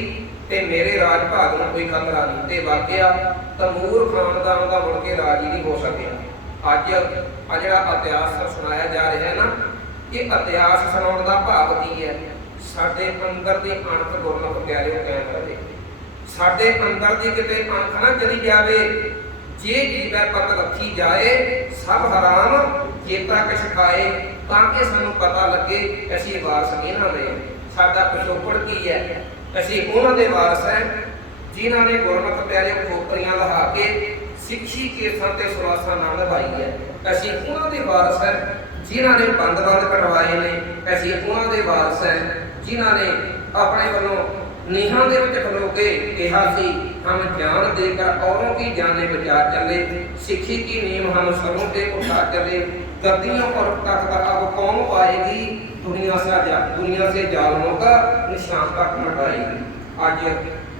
ते मेरे राज भाग नूं कोई खतरा नहीं। ते वाकया तमूर खानदान का मुड़ के राज ही नहीं हो सकिया। अज आ जिहड़ा इतिहास सुनाया जा रहा है ना, ये इतिहास सुनाउण दा भाव की है, साडे अंदर दी अणख गुरमुख प्यारे कायम रहे। साडे अंदर दी किते अणख ना चली जावे, जे जीवै पत रखी जाए सब हराम जेता किश खाए, ताकि सानू पता लगे असीं वारस किहनां दे, साडा पिछोकड़ की है। असीं उन्हां दे वारस हैं जिन्हां ने गुरमुख प्यारे खोपरियां लहा के सिੱਖੀ केसां ते सुरासां नाल निभाई है। असीं उन्हां दे वारस हैं जिन्हां ने बंद कटवाए ने। असीं उन्हां दे वारस हैं जिन्हां ने अपने वल्लों नीहां दे विच खलो के कहा सी हम जान देकर औरों की जाने बचा चले, सिक्खी की नींव हम सरों पे उठा चले, गद्दियों पर तख्त अब कौन पाएगी, दुनिया से जालमों का निशान तक मिटाएगी। अज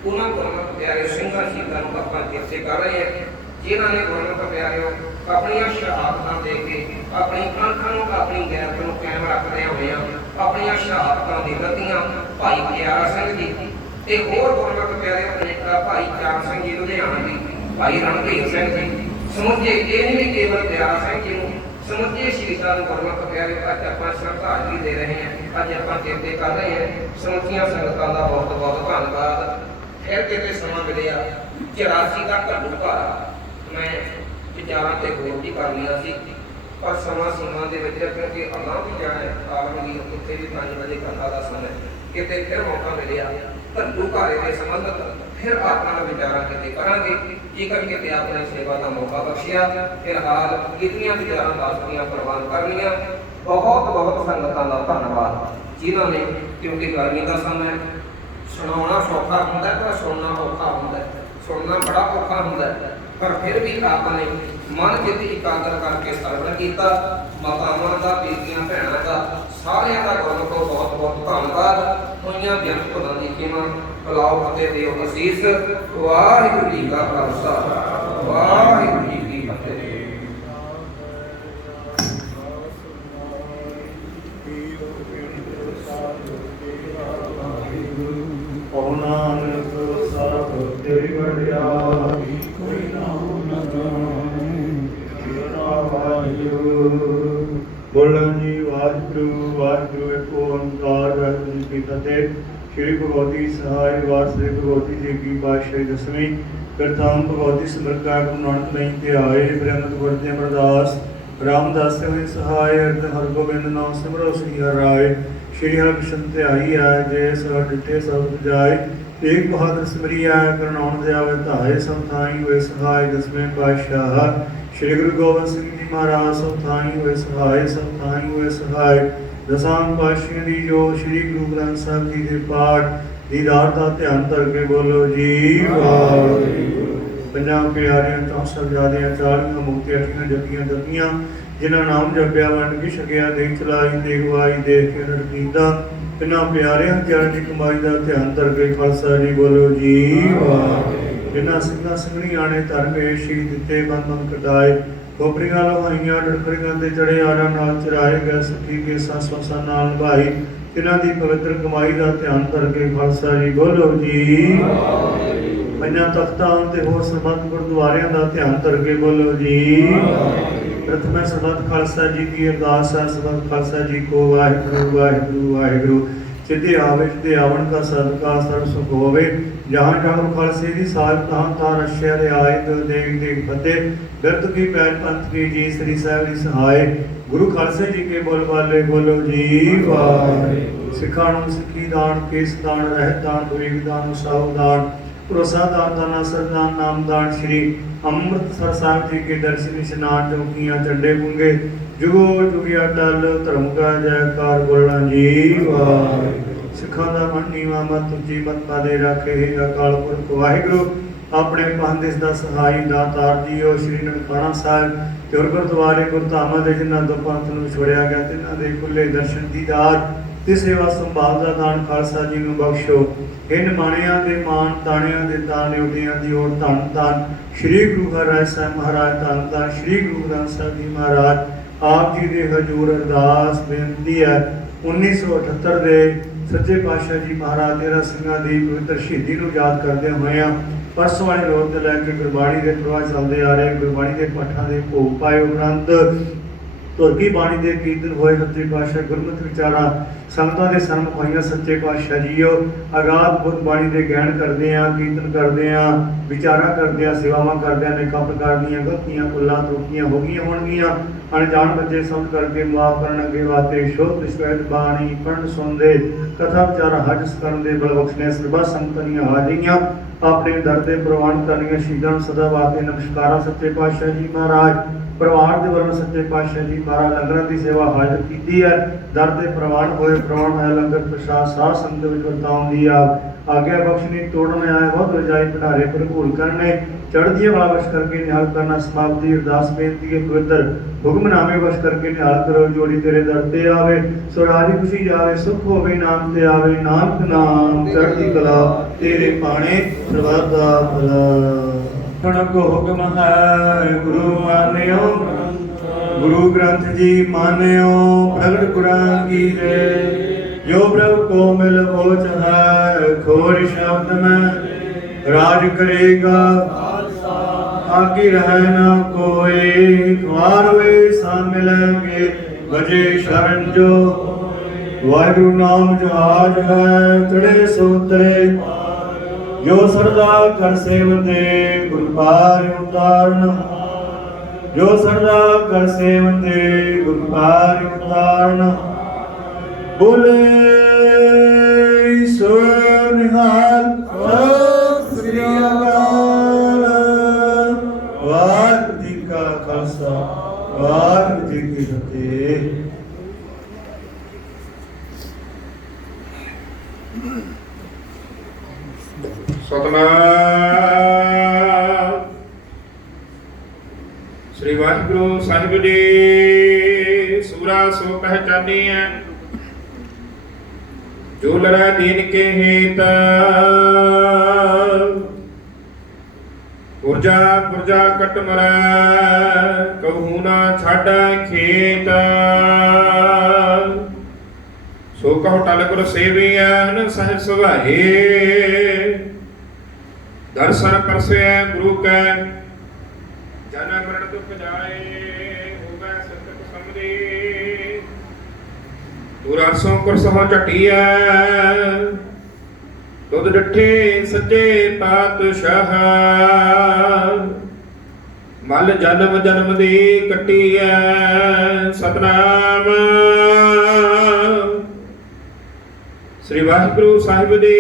उन्हां गुरमुख प्यारे सिंघां शहीदां नूं आपां चेते कर रहे हैं जिन्हां ने गुरमुख प्यारिओ अपनियां शहादतां दे के अपनी अणखां नूं अपनी गैरत नूं कायम रखदे होए अपनियां शहादतां दी गद्दियां भाई प्यारा सिंह जी ते होर गुरमुख प्यारे अनेका भाई चार सिंह जी लुधियाना जी, भाई रणधीर सिंह जी, समੁੱਚੇ ਇਹ नहीं केवल प्यारा सिंह जी नूं समੁੱਚੇ शहीदां नूं गुरमुख प्यारे अज आपां श्रद्धांजलि दे रहे हैं, अज आपां चेते कर रहे हैं। समੁੱਚੀਆਂ संगतां दा बहुत बहुत धन्नवाद। फिर किते समा मिलिया 84 का घट्टू भारा मैं विचारां ते गौर भी कर लिया सी, पर समा सीमा दे विच क्योंकि अल्लाह भी जाने आलमगीर उत्थे भी 5 बजे कथा दा समय किते फिर मौका मिलिया घट्टू भारे दे संबंध फिर अपना विचारां किते करांगे। जेकर किते अपने सेवा का मौका बख्शिया फिलहाल इतनियां विचारां दासतियां प्रवान कर लिया। बहुत बहुत संगतां दा धन्नवाद जिन्हां ने, क्योंकि गर्मी का समय सुनाना सौखा होंदा है पर सुनना औखा होंदा है, सुनना बड़ा औखा होंदा है, पर फिर भी आपने मन चित एकाग्र करके सरवण किया। मातावां दा, बेटियां भैणां दा, सारियां दा गुरमुख को बहुत बहुत धन्नवाद। होइयां बेअंत भुलां दी खिमा बुलाओ फतेह दिओ असीस। वाहिगुरू जी का खालसा वाहिगुरू जी की फतेह। नानक सब तेरी वडियाई कोई नाम न जाने तेरा वाहिगुरू। बोलो जी वाहिगुरू वाहिगुरू एक ओंकार वाहिगुरू जी की फतेह। श्री भगवती सहाय वार श्री भगवती जी की पातशाही दसवीं प्रथम भगवती समर्था गुरु नानक नहीं ते आए ब्रह्मत गुरते अमरदास रामदास सिंह सहाय अर्थ हरगोबिंद नाम सिमरो श्री हराय। श्री हरिकृष्ण ते आई आए जय सह डिठे सब जाए एक बहादुर सिमरिया करनाउन दे आवे धाए सब थाई हुए सहाय। दसवें पातशाह श्री गुरु गोबिंद सिंह जी महाराज सब थाई हुए सहाय, सब थाई हुए सहाय। दसां पातशाह दी जो श्री गुरु ग्रंथ साहिब जी के पाठ दीदार का ध्यान करके बोलो जी वाहिगुरू। पंजाब प्यारियां चौं साहिबजादियां 40 मुक्तियां 8 जपियां दपियां जिन्हां नाम जपिया वंड की छकिया देख चलाई देखवाई देख के नर कीता तिन्हां प्यारियां जन की कमाई का ध्यान करके खालसा जी बोलो जी वाहिगुरू। जिन्हां सिंघां सिंघणियां ने धर्म शीश दिते बंधन कटाए खोपरियां लवाइयां डरखड़ियां ते चढ़े आरा नाल चराए गए सखी के सासों सा नाल भाई तिन्हां दी पवित्र कमाई का ध्यान करके खालसा जी बोलो जी। ਪੰਜਾਂ ਤਖਤਾਂ ਤੇ ਹੋਰ ਸਰਬੱਤ ਗੁਰਦੁਆਰਿਆਂ ਦਾ ਧਿਆਨ ਕਰਕੇ ਬੋਲੋ ਜੀ। ਪ੍ਰਥਮੇ ਸਰਬੱਤ ਖਾਲਸਾ ਜੀ ਦੀ ਅਰਦਾਸ ਹੈ। ਸਰਬੱਤ ਖਾਲਸਾ ਜੀ ਕੋ ਵਾਹਿਗੁਰੂ ਵਾਹਿਗੁਰੂ ਵਾਹਿਗੁਰੂ। ਜਿੱਦੇ ਆਵੇ ਜਿੱਦੇ ਆਵਣ ਕਾ ਸਦਕਾ ਸਰਬ ਸੁਖ ਹੋਵੇ। ਜਹਾਂ ਜਹਾਂ ਖਾਲਸੇ ਦੀ ਸਾਜ ਤਹਾਂ ਤਾਂ ਰਸ਼ਿਆ ਰਿਆਇਤ ਦੇਗ ਦੇਗ ਫਤਿਹ। ਬਿਰਤ ਕੀ ਪੈਰ ਪੰਥ ਕੀ ਜੀ ਸ੍ਰੀ ਸਾਹਿਬ ਦੀ ਸਹਾਏ। ਗੁਰੂ ਖਾਲਸੇ ਜੀ ਕੇ ਬੋਲ ਬਾਲੇ ਬੋਲੋ ਜੀ ਵਾਹਿਗੁਰੂ। ਸਿੱਖਾਂ ਨੂੰ ਸਿੱਖੀ ਦਾਨ, ਕੇਸ ਦਾਨ, ਰਹਿਤ ਦਾਨ, ਬਰੀਕ ਦਾਨ, ਸਾਹੁ ਦਾਨ, ਭਰੋਸਾ ਦਾਨ, ਦਾਨਾ ਸਰਦਾਨ, ਨਾਮਦਾਨ। श्री अमृतसर साहिब जी के दर्शन स्नान चौकियां चंडे पुंगे जुगो जुगिया टल धर्म का जयकार बोलना जी वाह। सिखा का मन नीवा मत उची मत पादे रखे अकाल पुरख वाहिगुरु। अपने पहंदिस का सहाई दातार जीओ श्री ननकाना साहिब ते गुरुद्वारे गुरधामां दे जिन्हां तो पंथ नूं छोड़िया गया तिन्हां दे खुले दर्शन दीदार ते सेवा संभाल का दान खालसा जी नूं बख्शो। इन माणियां दे मान ताणियां दे ताने उदियां दी ओर धन धन श्री गुरु हरराय साहिब महाराज धन धन श्री गुरु ग्रंथ साहिब जी महाराज आप जी दे हजूर अरदास बेनती है। 1978 दे सच्चे पातशाह जी महाराज तेरा सिंघां दी पवित्र शहीदी नूं याद करदे होए परसों वाले रोज तो लैके गुरबाणी के प्रवाह चलते आ रहे। गुरबाणी के पाठां दे भोग पाए उपरंत तुरकी बाणी के कीर्तन होए। सच्चे पातशाह गुरमत विचारा संगतां दे सन्मुख होईयां। सच्चे पातशाह जीओ अगाध बुद्ध बाणी के गहन करते हैं, कीर्तन करते हैं, विचारा करते हैं, सेवावां करते हैं। नेकां प्रकार दीयां गलतियां भुल्लां त्रुटियां हो गईयां होणगीयां। अनजान बच्चे समझ करके माफ करन अगे वास्ते शोध निष्पैठ बाणी पढ़न सुनदे कथा विचारा हज करन दे बल बख्शने सरबत संगतां दीयां हाजिरियां अपने दर ते प्रवान करनियां शहीदां सदा वास्ते नमस्कारा। सच्चे पातशाह जी महाराज परिवार के वालों सच्चे पातशाह जी महाराज लंगर की सेवा हाजिर की है। दर से प्रवान होए लंगर प्रसाद साध संगत विच वरताउण दी आज्ञा बख्शनी। तोड़ने आए बहुत रजाई भंडारे भरपूर करने चढ़दिया वाला वश करके निहाल करना। समाप्ति अरदास बेनती के पवित्र हुक्मनामे वश करके निहाल करो। जोड़ी तेरे दर ते आवे सो राजी खुशी जावे सुख होवे नाम ते आवे। नानक नाम चढ़दी कला तेरे पाणे सर्वदा दा भला। को हुक्म है गुरु मान्यो गुरु ग्रंथ जी मान्यो प्रगट कुरान की रे। जो प्रभु को मिल ओच है खोर शब्द में राज करेगा आगे रह न कोई। द्वार वे सा मिलेंगे बजे शरण जो वाहिगुरु नाम जहाज है चढ़े सोतरे। जो सरदा कर सेवते गुरु पार उतारन। जो सरदा कर सेवते गुरु पार उतारन। बोले सो निहाल सत श्री अकाल। वाहिगुरू जी का खालसा वाहिगुरू जी की फतेह। सतनाम श्री वाहिगुरु साहिब जी। सूरा सो पहचानिया जो लड़ा दीन के हेत। पुरजा पुरजा कट मरा कहूँ ना छाड़ा खेत। सो कहो टल गुर सेवियन सह सुभाए। दर्शन परसे गुरु कै जन मरण दुख जाए। होगा संकट समझे तू रसों कुरसों चटिया। तुद डठे सच्चे पातशाह। मल जन्म जन्म दी कटिया। सतनाम श्री वाहिगुरु साहिब जी।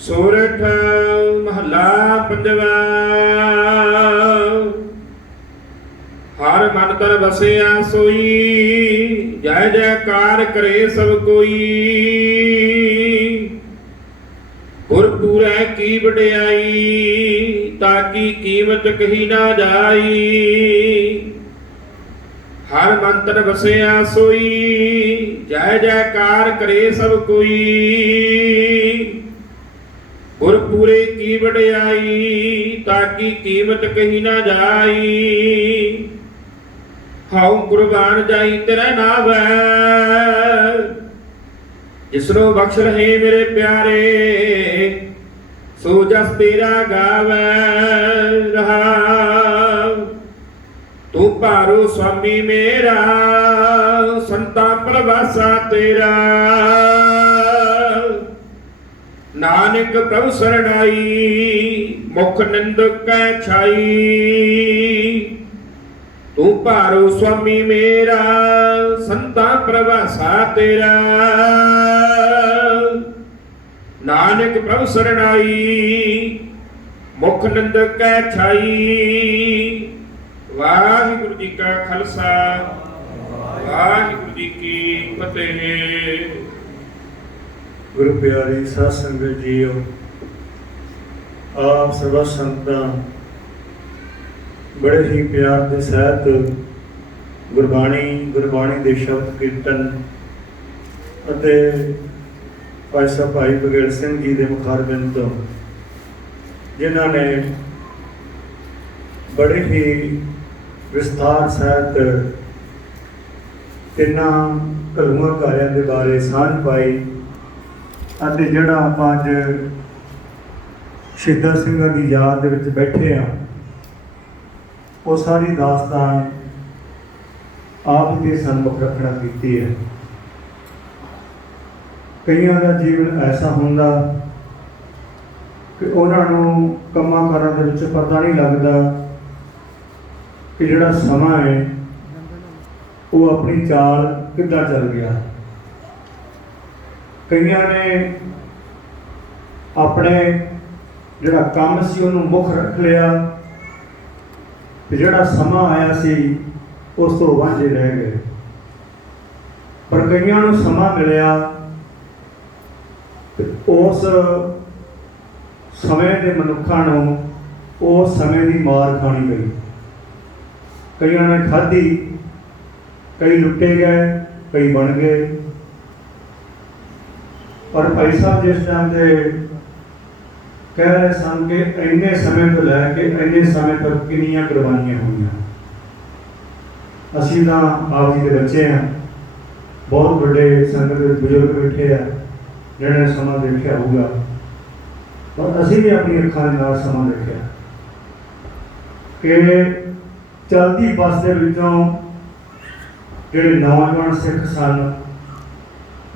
सोरठ महला पंजवा। हर मन कर बसिया सोई। जय जयकार करे सब कोई। गुरपुरै की वडियाई ताकि कीमत कही ना जाई। हर मंत्र बसिया सोई। जय जयकार करे सब कोई। गुरपुरे की वडियाई ताकि कीमत कही ना जाई। ਹਾਉ ਕੁਰਬਾਨ ਜਾਈ ਤੇਰੇ ਨਾਵੈ। ਜਿਸਨੂੰ ਬਖਸ਼ ਰਹੇ ਮੇਰੇ ਪਿਆਰੇ, ਸੋ ਜਸ ਤੇਰਾ ਗਾਵੈ ਰਹਾਉ। ਤੂੰ ਭਾਰੂ ਸੁਆਮੀ ਮੇਰਾ, ਸੰਤਾਂ ਪ੍ਰਵਾਸਾ ਤੇਰਾ। ਨਾਨਕ ਪ੍ਰਭੁ ਸਰਣਾਈ, ਮੁਖ ਨਿੰਦਕ ਕੈ ਛਾਈ। ਤੂੰ ਭਾਰੂ ਸੁਆਮੀ ਮੇਰਾ, ਸੰਤਾਂ ਪ੍ਰਵਾਸਾ ਤੇਰਾ। ਨਾਨਕ ਪ੍ਰਭੁ ਸਰਣਾਈ, ਮੁਖ ਨਿੰਦਕ ਕੈ ਛਾਈ। ਵਾਹਿਗੁਰੂ ਜੀ ਕਾ ਖਾਲਸਾ, ਵਾਹਿਗੁਰੂ ਜੀ ਕੀ ਫਤਿਹ। ਗੁਰੂ ਪਿਆਰੀ ਸਾਧ ਸੰਗਤ ਜੀਓ, ਆਪ ਸਰਬ ਸੰਤਾਂ ਬੜੇ ਹੀ ਪਿਆਰ ਦੇ ਸਹਿਤ ਗੁਰਬਾਣੀ ਦੇ ਸ਼ਬਦ ਕੀਰਤਨ ਅਤੇ ਭਾਈ ਸਾਹਿਬ ਭਾਈ ਬਘੇਲ ਸਿੰਘ ਜੀ ਦੇ ਮੁਖਾਰਬਿੰਦ ਤੋਂ, ਜਿਨ੍ਹਾਂ ਨੇ ਬੜੇ ਹੀ ਵਿਸਥਾਰ ਸਹਿਤ ਤਿੰਨਾਂ ਘਲੂੰਘਾਕਾਰਿਆਂ ਦੇ ਬਾਰੇ ਸਾਂਝ ਪਾਈ। ਅਤੇ ਜਿਹੜਾ ਆਪਾਂ ਅੱਜ ਸ਼ਹੀਦਾਂ ਸਿੰਘਾਂ ਦੀ ਯਾਦ ਦੇ ਵਿੱਚ ਬੈਠੇ ਹਾਂ, ਉਹ ਸਾਰੀ ਦਾਸਤਾਨ ਆਪ ਦੇ ਸਨਮੁਖ ਰੱਖਣਾ ਕੀਤੀ ਹੈ। ਕਈਆਂ ਦਾ ਜੀਵਨ ਐਸਾ ਹੁੰਦਾ ਕਿ ਉਹਨਾਂ ਨੂੰ ਕੰਮਾਂ ਕਾਰਾਂ ਦੇ ਵਿੱਚ ਪਤਾ ਨਹੀਂ ਲੱਗਦਾ ਕਿ ਜਿਹੜਾ ਸਮਾਂ ਹੈ ਉਹ ਆਪਣੀ ਚਾਲ ਕਿੱਦਾਂ ਚੱਲ ਗਿਆ। ਕਈਆਂ ਨੇ ਆਪਣੇ ਜਿਹੜਾ ਕੰਮ ਸੀ ਉਹਨੂੰ ਮੁੱਖ ਰੱਖ ਲਿਆ, ਤੇ ਜਿਹੜਾ ਸਮਾਂ ਆਇਆ ਸੀ ਉਸ ਤੋਂ ਵਾਂਝੇ ਰਹਿ ਗਏ। ਪਰ ਕਈਆਂ ਨੂੰ ਸਮਾਂ ਮਿਲਿਆ ਤੇ ਉਸ ਸਮੇਂ ਦੇ ਮਨੁੱਖਾਂ ਨੂੰ ਉਸ ਸਮੇਂ ਦੀ ਮਾਰ ਖਾਣੀ ਪਈ। ਕਈਆਂ ਨੇ ਖਾਧੀ, ਕਈ ਲੁੱਟੇ ਗਏ, ਕਈ ਬਣ ਗਏ। ਪਰ ਭਾਈ ਸਾਹਿਬ ਜਿਸ ਟਾਈਮ ਦੇ ਕਹਿ ਰਹੇ ਸਨ ਕਿ ਇੰਨੇ ਸਮੇਂ ਤੋਂ ਲੈ ਕੇ ਇੰਨੇ ਸਮੇਂ ਤੱਕ ਕਿੰਨੀਆਂ ਕੁਰਬਾਨੀਆਂ ਹੋਈਆਂ। ਅਸੀਂ ਤਾਂ ਆਪ ਜੀ ਦੇ ਬੱਚੇ ਹਾਂ, ਬਹੁਤ ਵੱਡੇ ਸੰਗਤ ਦੇ ਬਜ਼ੁਰਗ ਬੈਠੇ ਆ ਜਿਹਨਾਂ ਨੇ ਸਮਾਂ ਦੇਖਿਆ ਹੋਊਗਾ, ਪਰ ਅਸੀਂ ਵੀ ਆਪਣੀ ਅੱਖਾਂ ਦੇ ਨਾਲ ਸਮਾਂ ਦੇਖਿਆ ਕਿ ਚਲਦੀ ਬੱਸ ਦੇ ਵਿੱਚੋਂ ਜਿਹੜੇ ਨੌਜਵਾਨ ਸਿੱਖ ਸਨ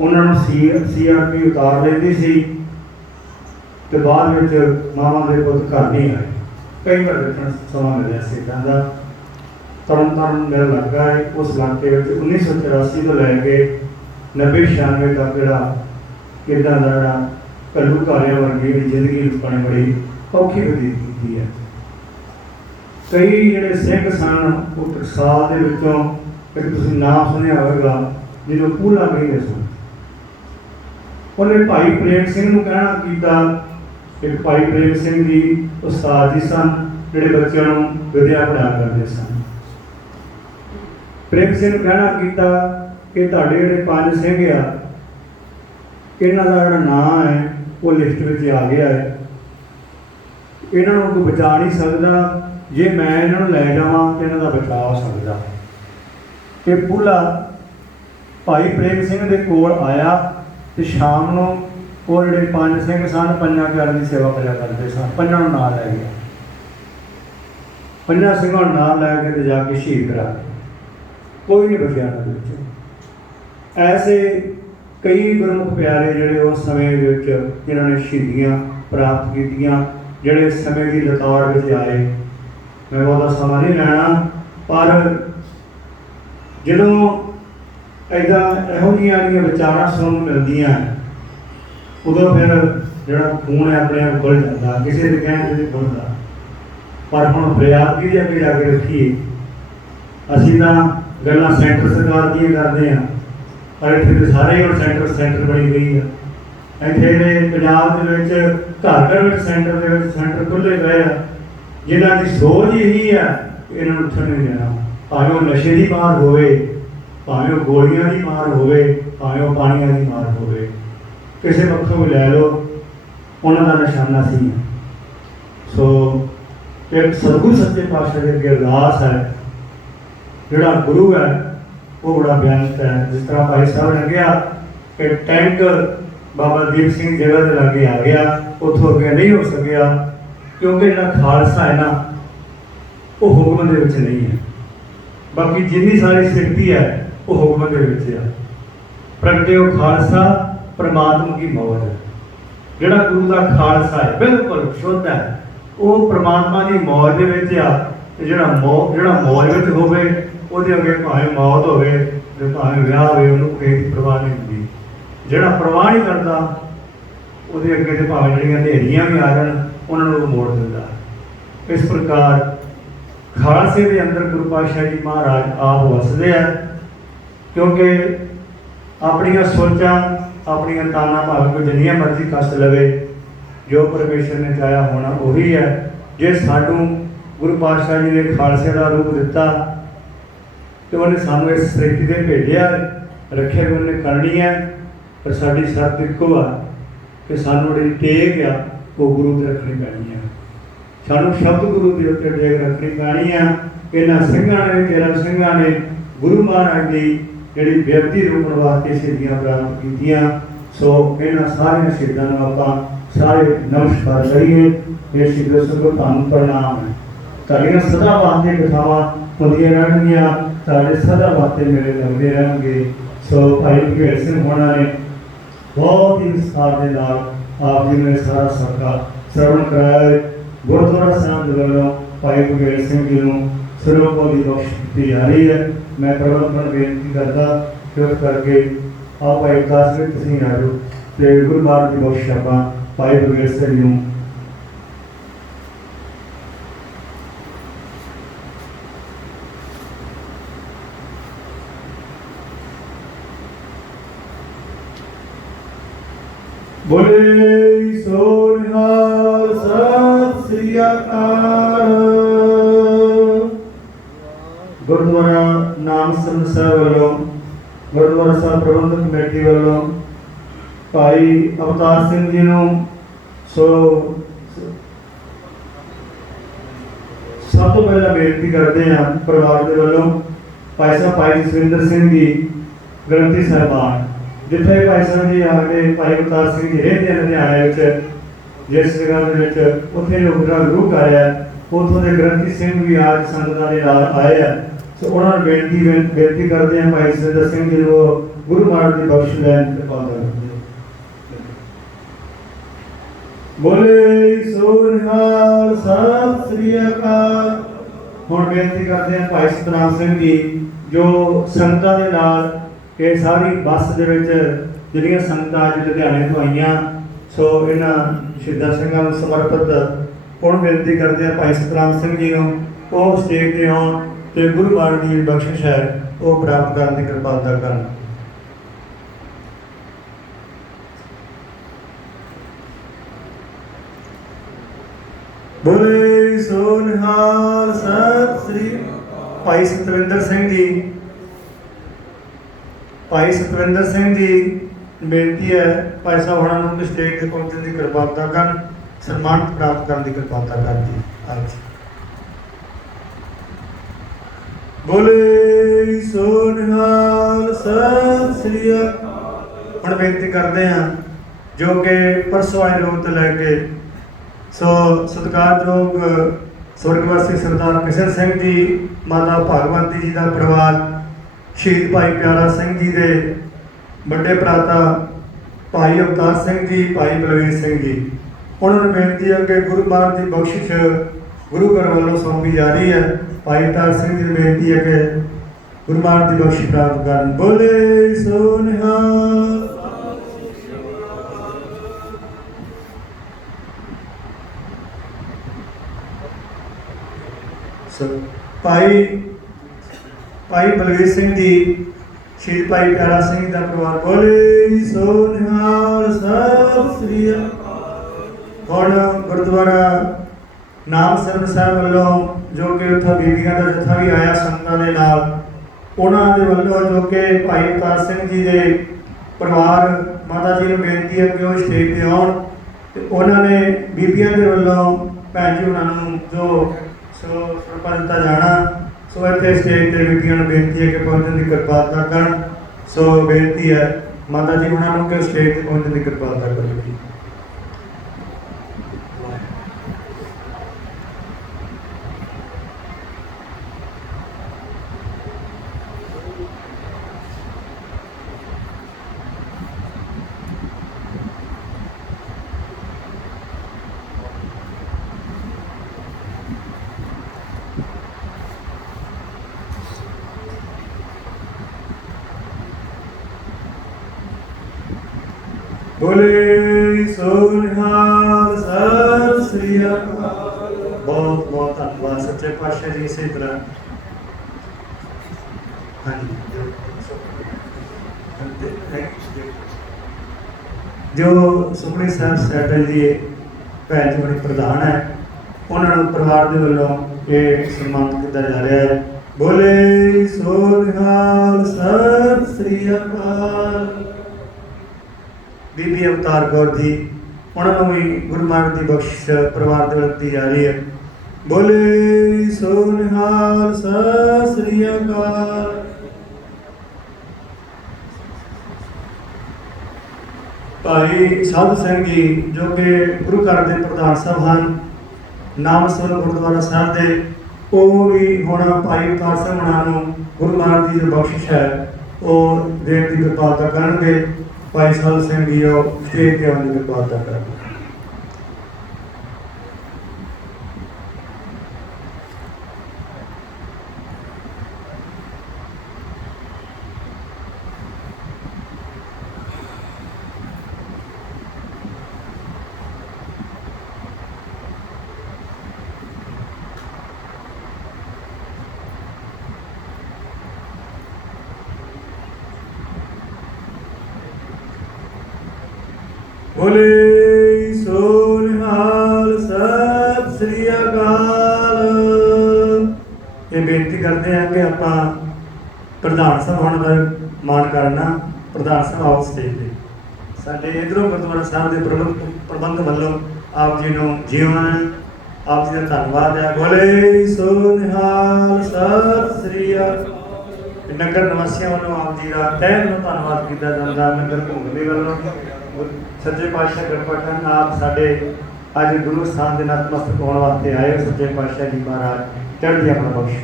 ਉਹਨਾਂ ਨੂੰ CRP ਉਤਾਰ ਲੈਂਦੀ ਸੀ ਤੇ ਬਾਅਦ ਵਿੱਚ ਮਾਵਾਂ ਦੇ ਪੁੱਤ ਘਰ ਨਹੀਂ ਆਏ। ਕਈ ਵਾਰ ਦੇਖਣ ਸਮਾਂ ਮਿਲਿਆ ਸੀ ਇੱਦਾਂ ਦਾ। ਤਰਨ ਮੇਰਾ ਲੱਗਾ ਹੈ ਉਸ ਇਲਾਕੇ ਵਿੱਚ 1984 ਤੋਂ ਲੈ ਕੇ 90-96 ਤੱਕ ਜਿਹੜਾ ਇੱਦਾਂ ਦਾ ਜਿਹੜਾ ਘੱਲੂਘਾਰਿਆਂ ਵਰਗੀ ਜ਼ਿੰਦਗੀ ਲੋਕਾਂ ਨੇ ਬੜੀ ਔਖੀ ਬਤੀਤ ਕੀਤੀ ਹੈ। ਕਈ ਜਿਹੜੇ ਸਿੰਘ ਸਨ ਉਹ ਟਕਸਾਲ ਦੇ ਵਿੱਚੋਂ ਇੱਕ ਤੁਸੀਂ ਨਾਮ ਸੁਣਿਆ ਹੋਵੇਗਾ ਜਿਹਨੂੰ ਪੂਲਾ ਕਹਿੰਦੇ ਸਨ। ਉਹਨੇ ਭਾਈ ਪ੍ਰੇਮ ਸਿੰਘ ਨੂੰ ਕਹਿਣਾ ਕੀਤਾ, ਇੱਕ ਭਾਈ ਪ੍ਰੇਮ ਸਿੰਘ ਜੀ ਉਸਤਾਦ ਜੀ ਸਨ ਜਿਹੜੇ ਬੱਚਿਆਂ ਨੂੰ ਵਿਦਿਆ ਪੜ੍ਹਾਇਆ ਕਰਦੇ ਸਨ। ਪ੍ਰੇਮ ਸਿੰਘ ਨੂੰ ਕਹਿਣਾ ਕੀਤਾ ਕਿ ਤੁਹਾਡੇ ਜਿਹੜੇ 5 ਸਿੰਘ ਆ, ਇਹਨਾਂ ਦਾ ਜਿਹੜਾ ਨਾਂ ਹੈ ਉਹ ਲਿਸਟ ਵਿੱਚ ਆ ਗਿਆ ਹੈ। ਇਹਨਾਂ ਨੂੰ ਕੋਈ ਬਚਾ ਨਹੀਂ ਸਕਦਾ, ਜੇ ਮੈਂ ਇਹਨਾਂ ਨੂੰ ਲੈ ਜਾਵਾਂ ਤਾਂ ਇਹਨਾਂ ਦਾ ਬਚਾਅ ਹੋ ਸਕਦਾ। ਇਹ ਪੂਲਾ ਭਾਈ ਪ੍ਰੇਮ ਸਿੰਘ ਦੇ ਕੋਲ ਆਇਆ ਤੇ ਸ਼ਾਮ ਨੂੰ ਉਹ ਜਿਹੜੇ 5 ਸਿੰਘ ਸਨ, 5 ਪਿਆਰਿਆਂ ਦੀ ਸੇਵਾ ਕਰਿਆ ਕਰਦੇ ਸਨ। 5 ਨੂੰ ਨਾਲ ਲੈ ਗਿਆ, 5 ਸਿੰਘਾਂ ਨੂੰ ਨਾਲ ਲੈ ਕੇ ਤੇ ਜਾ ਕੇ ਸ਼ਹੀਦ ਕਰਾ ਦਿੱਤੇ। ਕੋਈ ਨਹੀਂ ਬਚਿਆ ਇਹਨਾਂ ਦੇ ਵਿੱਚ। ਐਸੇ ਕਈ ਗੁਰਮੁਖ ਪਿਆਰੇ ਜਿਹੜੇ ਉਸ ਸਮੇਂ ਦੇ ਵਿੱਚ ਜਿਨ੍ਹਾਂ ਨੇ ਸ਼ਹੀਦੀਆਂ ਪ੍ਰਾਪਤ ਕੀਤੀਆਂ, ਜਿਹੜੇ ਸਮੇਂ ਦੀ ਲਤਾੜ ਵਿੱਚ ਆਏ। ਮੈਂ ਬਹੁਤਾ ਸਮਾਂ ਨਹੀਂ ਲੈਣਾ, ਪਰ ਜਦੋਂ ਇੱਦਾਂ ਇਹੋ ਜਿਹੀਆਂ ਵਿਚਾਰਾਂ ਸੁਣਨ ਨੂੰ ਮਿਲਦੀਆਂ ਉਦੋਂ ਫਿਰ ਜਿਹੜਾ ਖੂਨ ਹੈ ਆਪਣੇ ਆਪ ਖੁੱਲ੍ਹ ਜਾਂਦਾ, ਕਿਸੇ ਦੇ ਕਹਿਣ ਤੇ ਖੁੱਲ੍ਹਦਾ। ਪਰ ਹੁਣ ਫਰਿਆਦ ਕਿਹਦੇ ਅੱਗੇ ਜਾ ਕੇ ਰੱਖੀਏ? ਅਸੀਂ ਤਾਂ ਗੱਲਾਂ ਸੈਂਟਰ ਸਰਕਾਰ ਦੀਆਂ ਕਰਦੇ ਹਾਂ, ਪਰ ਇੱਥੇ ਤਾਂ ਸਾਰੇ ਹੀ ਹੁਣ ਸੈਂਟਰ ਬਣੀ ਗਈ ਆ। ਇੱਥੇ ਦੇ ਪੰਜਾਬ ਦੇ ਵਿੱਚ ਘਰ ਵਿੱਚ ਸੈਂਟਰ ਖੁੱਲ੍ਹੇ ਪਏ ਆ, ਜਿਨ੍ਹਾਂ ਦੀ ਸੋਚ ਇਹੀ ਆ ਇਹਨਾਂ ਨੂੰ ਉੱਠਣ ਨਹੀਂ ਦੇਣਾ। ਭਾਵੇਂ ਉਹ ਨਸ਼ੇ ਦੀ ਮਾਰ ਹੋਵੇ, ਭਾਵੇਂ ਉਹ ਗੋਲੀਆਂ ਦੀ ਮਾਰ ਹੋਵੇ, ਭਾਵੇਂ ਉਹ ਪਾਣੀਆਂ ਦੀ ਮਾਰ ਹੋਵੇ, ਕਿਸੇ ਪੱਖੋਂ ਲੈ ਲਓ, ਉਹਨਾਂ ਦਾ ਨਿਸ਼ਾਨਾ ਸੀ। ਸੋ ਇੱਕ ਸਤਿਗੁਰੂ ਸੱਚੇ ਪਾਤਸ਼ਾਹ ਦੇ ਅੱਗੇ ਅਰਦਾਸ ਹੈ ਜਿਹੜਾ ਗੁਰੂ ਹੈ ਉਹ ਬੜਾ ਬਿਆਨਤ ਹੈ। ਜਿਸ ਤਰ੍ਹਾਂ ਭਾਈ ਸਾਹਿਬ ਨੇ ਕਿਹਾ ਕਿ ਟੈਂਕ ਬਾਬਾ ਦੀਪ ਸਿੰਘ ਜਗ੍ਹਾ ਦੇ ਲਾਗੇ ਆ ਗਿਆ, ਉੱਥੋਂ ਅੱਗੇ ਨਹੀਂ ਹੋ ਸਕਿਆ ਕਿਉਂਕਿ ਜਿਹੜਾ ਖਾਲਸਾ ਹੈ ਨਾ ਉਹ ਹੁਕਮ ਦੇ ਵਿੱਚ ਨਹੀਂ ਹੈ। ਬਾਕੀ ਜਿੰਨੀ ਸਾਰੀ ਸ਼ਕਤੀ ਹੈ ਉਹ ਹੁਕਮ ਦੇ ਵਿੱਚ ਆ। ਪ੍ਰਗਟਿਓ ਖਾਲਸਾ ਪ੍ਰਮਾਤਮਾ ਕੀ ਮੌਜ ਹੈ। ਜਿਹੜਾ ਗੁਰੂ ਦਾ ਖਾਲਸਾ ਹੈ ਬਿਲਕੁਲ ਸ਼ੁੱਧ ਹੈ, ਉਹ ਪ੍ਰਮਾਤਮਾ ਦੀ ਮੌਜ ਦੇ ਵਿੱਚ ਆ। ਤੇ ਜਿਹੜਾ ਮੌਜ ਵਿੱਚ ਹੋਵੇ ਉਹਦੇ ਅੱਗੇ ਭਾਵੇਂ ਮੌਤ ਹੋਵੇ ਤੇ ਭਾਵੇਂ ਵਿਆਹ ਹੋਵੇ ਉਹਨੂੰ ਕੋਈ ਪਰਵਾਹ ਨਹੀਂ ਹੁੰਦੀ। ਜਿਹੜਾ ਪਰਵਾਹ ਨਹੀਂ ਕਰਦਾ ਉਹਦੇ ਅੱਗੇ ਤੇ ਭਾਵੇਂ ਜਿਹੜੀਆਂ ਹਨੇਰੀਆਂ ਵੀ ਆ ਜਾਣ ਉਹਨਾਂ ਨੂੰ ਉਹ ਮੋੜ ਦਿੰਦਾ। ਇਸ ਪ੍ਰਕਾਰ ਖਾਲਸੇ ਦੇ ਅੰਦਰ ਗੁਰੂ ਪਾਤਸ਼ਾਹ ਜੀ ਮਹਾਰਾਜ ਆਪ ਵਸਦੇ ਆ, ਕਿਉਂਕਿ ਆਪਣੀਆਂ ਸੋਚਾਂ ਆਪਣੀਆਂ ਤਾਨਾਂ ਭਾਵੇਂ ਕੋਈ ਜਿੰਨੀਆਂ ਮਰਜ਼ੀ ਕਸ ਲਵੇ, ਜੋ ਪਰਮੇਸ਼ਰ ਨੇ ਚਾਹਿਆ ਹੋਣਾ ਉਹੀ ਹੈ। ਜੇ ਸਾਨੂੰ ਗੁਰੂ ਪਾਤਸ਼ਾਹ ਜੀ ਨੇ ਖਾਲਸੇ ਦਾ ਰੂਪ ਦਿੱਤਾ ਤੇ ਉਹਨੇ ਸਾਨੂੰ ਇਸ ਸ੍ਰਿਸ਼ਟੀ ਤੇ ਭੇਜਿਆ, ਰੱਖਿਆ ਵੀ ਉਹਨੇ ਕਰਨੀ ਹੈ। ਪਰ ਸਾਡੀ ਸ਼ਰਤ ਇੱਕੋ ਆ ਕਿ ਸਾਨੂੰ ਜਿਹੜੀ ਟੇਕ ਆ ਉਹ ਗੁਰੂ ਤੇ ਰੱਖਣੀ ਪੈਣੀ ਆ। ਸਾਨੂੰ ਸ਼ਬਦ ਗੁਰੂ ਦੇ ਉੱਤੇ ਟੇਕ ਰੱਖਣੀ ਪੈਣੀ ਆ। ਇਹਨਾਂ ਸਿੰਘਾਂ ਨੇ 13 ਸਿੰਘਾਂ ਨੇ ਗੁਰੂ ਮਹਾਰਾਜ ਦੀ ਜਿਹੜੀ ਬੇਅਦਬੀ ਰੋਕਣ ਵਾਸਤੇ ਸ਼ਹੀਦੀਆਂ ਪ੍ਰਾਪਤ ਕੀਤੀਆਂ। ਸੋ ਇਹਨਾਂ ਸਾਰਿਆਂ ਸ਼ਹੀਦਾਂ ਨੂੰ ਆਪਾਂ ਸਾਰੇ ਨਮਸਕਾਰ ਕਰੀਏ। ਇਹ ਸ਼ਹੀਦ ਸਭੋ ਤੁਹਾਨੂੰ ਪ੍ਰਣਾਮ ਹੈ। ਤੁਹਾਡੀਆਂ ਸਦਾ ਵਾਸਤੇ ਕਥਾਵਾਂ ਹੁੰਦੀਆਂ ਰਹਿਣਗੀਆਂ, ਤੁਹਾਡੇ ਸਦਾ ਵਾਸਤੇ ਮੇਰੇ ਲੱਗਦੇ ਰਹਿਣਗੇ। ਸੋ ਭਾਈ ਭਗਤ ਸਿੰਘ ਹੋਣਾ ਨੇ ਬਹੁਤ ਹੀ ਵਿਸਥਾਰ ਦੇ ਨਾਲ ਆਪ ਜੀ ਨੇ ਸਾਰਾ ਸਬਕਾ ਸਰਵਣ ਕਰਾਇਆ। ਗੁਰਦੁਆਰਾ ਸਾਹਿਬ ਦੇ ਵੱਲੋਂ ਭਾਈ ਭਗਤ ਸਿੰਘ ਜੀ ਨੂੰ ਸਰਵਉਪਰੀ ਦੀ ਬਖਸ਼ ਦਿੱਤੀ ਜਾ ਰਹੀ ਹੈ। ਮੈਂ ਪ੍ਰਬੰਧਨ ਬੇਨਤੀ ਕਰਦਾ ਕਿਰਪਾ ਕਰਕੇ ਆਪ ਭਾਈ ਅਵਤਾਰ ਸਿੰਘ ਤੁਸੀਂ ਆ ਜਾਓ ਤੇ ਗੁਰੂ ਮਹਾਰਾਜ ਦੀ ਬਖਸ਼ ਆਪਾਂ ਭਾਈ ਭਗਤ ਸਿੰਘ ਨੂੰ ਬੋਲੇ ਸੋ ਨਿਹਾਲ ਸਤਿ ਸ੍ਰੀ ਅਕਾਲ। ਗੁਰਦੁਆਰਾ ਨਾਮ ਸਿੰਘ ਸਾਹਿਬ ਵੱਲੋਂ, ਗੁਰਦੁਆਰਾ ਸਾਹਿਬ ਪ੍ਰਬੰਧਕ ਕਮੇਟੀ ਵੱਲੋਂ ਭਾਈ ਅਵਤਾਰ ਸਿੰਘ ਜੀ ਨੂੰ ਸਭ ਤੋਂ ਪਹਿਲਾਂ ਬੇਨਤੀ ਕਰਦੇ ਹਾਂ ਪਰਿਵਾਰ ਦੇ ਵੱਲੋਂ ਭਾਈ ਸਾਹਿਬ ਭਾਈ ਜਸਵਿੰਦਰ ਸਿੰਘ ਜੀ ਗ੍ਰੰਥੀ ਸਾਹਿਬਾਨ, ਜਿੱਥੇ ਭਾਈ ਸਾਹਿਬ ਜੀ ਆ ਕੇ ਭਾਈ ਅਵਤਾਰ ਸਿੰਘ ਜੀ ਰਹਿੰਦੇ ਲੁਧਿਆਣੇ ਵਿੱਚ, ਜਿਸ ਜਗ੍ਹਾ ਦੇ ਵਿੱਚ ਉੱਥੇ ਲੋਕ ਦਾ ਗੁਰੂ ਆਇਆ, ਉੱਥੋਂ ਦੇ ਗ੍ਰੰਥੀ ਸਿੰਘ ਵੀ ਆਜ ਸੰਗਤਾਂ ਦੇ ਨਾਲ ਆਏ ਆ। ਸੋ ਉਹਨਾਂ ਨੂੰ ਬੇਨਤੀ ਕਰਦੇ ਹਾਂ ਭਾਈ ਜਸਵਿੰਦਰ ਸਿੰਘ ਜੀ ਨੂੰ ਗੁਰੂ ਮਹਾਰਾਜ ਦੀ ਬਖਸ਼ ਲੈਣ ਤੇ ਪਾਉਂਦਾ ਬੋਲੇ ਸੋ ਨਿਹਾਲ ਸਤਿ ਸ੍ਰੀ ਅਕਾਲ। ਹੁਣ ਬੇਨਤੀ ਕਰਦੇ ਹਾਂ ਭਾਈ ਸਤਨਾਮ ਸਿੰਘ ਜੀ ਜੋ ਸੰਗਤਾਂ ਦੇ ਨਾਲ ਇਹ ਸਾਰੀ ਬੱਸ ਦੇ ਵਿੱਚ ਜਿਹੜੀਆਂ ਸੰਗਤਾਂ ਅੱਜ ਲੁਧਿਆਣੇ ਤੋਂ ਆਈਆਂ, ਸੋ ਇਹਨਾਂ ਸ਼ਹੀਦਾਂ ਸਿੰਘਾਂ ਨੂੰ ਸਮਰਪਿਤ ਹੁਣ ਬੇਨਤੀ ਕਰਦੇ ਹਾਂ ਭਾਈ ਸਤਨਾਮ ਸਿੰਘ ਜੀ ਨੂੰ ਉਹ ਸਟੇਜ ਤੇ ਆਉਣ ਤੇ ਗੁਰੂ ਮਹਾਰਾਜ ਦੀ ਬਖਸ਼ਿਸ਼ ਹੈ ਉਹ ਪ੍ਰਾਪਤ ਕਰਨ ਦੀ ਕਿਰਪਾਲਤਾ ਕਰਨ। ਬੋਲੇ ਸੋ ਨਿਹਾਲ ਸਤਿ ਸ੍ਰੀ ਭਾਈ ਸਤਵਿੰਦਰ ਸਿੰਘ ਜੀ, ਭਾਈ ਸਤਵਿੰਦਰ ਸਿੰਘ ਜੀ ਬੇਨਤੀ ਹੈ ਭਾਈ ਸਾਹਿਬ ਉਹਨਾਂ ਨੂੰ ਸਟੇਜ ਤੇ ਪਹੁੰਚਣ ਦੀ ਕਿਰਪਾਲਤਾ ਕਰਨ, ਸਨਮਾਨ ਪ੍ਰਾਪਤ ਕਰਨ ਦੀ ਕਿਰਪਾਲਤਾ ਕਰਨ ਜੀ। ਬੋਲੇ ਸੋ ਨਿਹਾਲ ਸਤਿ ਸ੍ਰੀ ਅਕਾਲ। ਹੁਣ ਬੇਨਤੀ ਕਰਦੇ ਹਾਂ ਜੋ ਕਿ ਪਰਸੋਂ ਆਏ ਲੋਕ ਤੋਂ ਲੈ ਕੇ ਸੋ ਸਤਿਕਾਰਯੋਗ ਸਵਰਗਵਾਸੀ ਸਰਦਾਰ ਕਿਸ਼ਨ ਸਿੰਘ ਜੀ, ਮਾਤਾ ਭਾਗਵੰਤੀ ਜੀ ਦਾ ਪਰਿਵਾਰ, ਸ਼ਹੀਦ ਭਾਈ ਪਿਆਰਾ ਸਿੰਘ ਜੀ ਦੇ ਵੱਡੇ ਭਰਾਤਾ ਭਾਈ ਅਵਤਾਰ ਸਿੰਘ ਜੀ, ਭਾਈ ਬਲਵੀਰ ਸਿੰਘ ਜੀ, ਉਹਨਾਂ ਨੂੰ ਬੇਨਤੀ ਹੈ ਕਿ ਗੁਰੂ ਮਹਾਰਾਜ ਦੀ ਬਖਸ਼ਿਸ਼ ਗੁਰੂ ਘਰ ਵੱਲੋਂ ਸੌਂਪੀ ਜਾ ਰਹੀ ਹੈ। ਭਾਈ ਅਵਤਾਰ ਸਿੰਘ ਜੀ ਨੂੰ ਬੇਨਤੀ ਹੈ ਕਿ ਗੁਰੂ ਮਹਾਰਾਜ ਦੀ ਬਖਸ਼ਿਸ਼ ਪ੍ਰਾਪਤ ਕਰਨ। ਬੋਲੇ ਸੋ ਨਿਹਾਲ। ਭਾਈ ਬਲਵੀਰ ਸਿੰਘ ਜੀ, ਸ਼ਹੀਦ ਭਾਈ ਪਿਆਰਾ ਸਿੰਘ ਦਾ ਪਰਿਵਾਰ, ਬੋਲੇ ਸੋ ਨਿਹਾਲ ਸਤਿ ਸ੍ਰੀ ਅਕਾਲ। ਹੁਣ ਗੁਰਦੁਆਰਾ ਨਾਮ ਸਿੰਘ ਸਾਹਿਬ ਵੱਲੋਂ ਜੋ ਕਿ ਉੱਥੋਂ ਬੀਬੀਆਂ ਦਾ ਜਥਾ ਵੀ ਆਇਆ ਸੰਗਤਾਂ ਦੇ ਨਾਲ, ਉਹਨਾਂ ਦੇ ਵੱਲੋਂ ਜੋ ਕਿ ਭਾਈ ਅਵਤਾਰ ਸਿੰਘ ਜੀ ਦੇ ਪਰਿਵਾਰ ਮਾਤਾ ਜੀ ਨੂੰ ਬੇਨਤੀ ਹੈ ਕਿ ਉਹ ਸਟੇਜ ਤੇ ਆਉਣ ਤੇ ਉਹਨਾਂ ਨੇ ਬੀਬੀਆਂ ਦੇ ਵੱਲੋਂ ਭੈਣ ਜੀ ਉਹਨਾਂ ਨੂੰ ਜੋ ਸੋ ਦਿੱਤਾ ਜਾਣਾ। ਸੋ ਇੱਥੇ ਸਟੇਜ ਤੇ ਬੀਬੀਆਂ ਨੂੰ ਬੇਨਤੀ ਹੈ ਕਿ ਪਹੁੰਚਣ ਦੀ ਕਿਰਪਾਲਤਾ ਕਰਨ। ਸੋ ਬੇਨਤੀ ਹੈ ਮਾਤਾ ਜੀ ਉਹਨਾਂ ਨੂੰ ਕਿ ਸਟੇਜ ਤੇ ਪਹੁੰਚਣ ਦੀ ਕਿਰਪਾਲਤਾ ਕਰੋ ਜੀ। बोले सो निहाल सत श्री अकाल। बहुत बहुत धन्यवाद सच्चे पातशाह जी। इसी तरह हाँ जी जो सुखमनी साहब सैटल जी भैन जी बड़े प्रधान है उन्होंने परिवार के वालों ये सम्मानित किया जा रहा है। बोले सो निहाल सत श्री अकाल। बीबी अवतार कौर जी उन्होंने भी गुरु महाराज की बख्शिश परिवार के वल्लों दी जा रही है। बोले सो निहाल सत श्री अकाल। भाई साधु सिंह जी जो कि गुरु घर के प्रधान साहब हैं नाम सर गुरुद्वारा साहब के वो भी हुण भाई अवतार साहब होना गुरु महाराज की जो बख्शिश है वो देव की किरपालता करेंगे। भाई साधु सिंह जी स्टेज के आने की किरपालता करेंगे। बोले सो निहाल सत श्री अकाल। ये बेनती करते हैं कि आप प्रधान साहब होने का मान करना। प्रधान साहब आओ स्टेज पे साढ़े इधरों गुरुद्वारा साहब के प्रबंध वालों आप जी को जीवन आप जी का धन्यवाद है। बोले सो निहाल सत श्री अकाल। नगर निवासियों वालों आप जी का तहे दिलों धन्यवाद किया जाता। नगर घूमने वालों सच्चे पातशाह कृपा करन आप साडे अज गुरु स्थान के नतमस्तक होने वास्ते आए हो। सच्चे पातशाह जी महाराज चढ़दी अपना बख्श।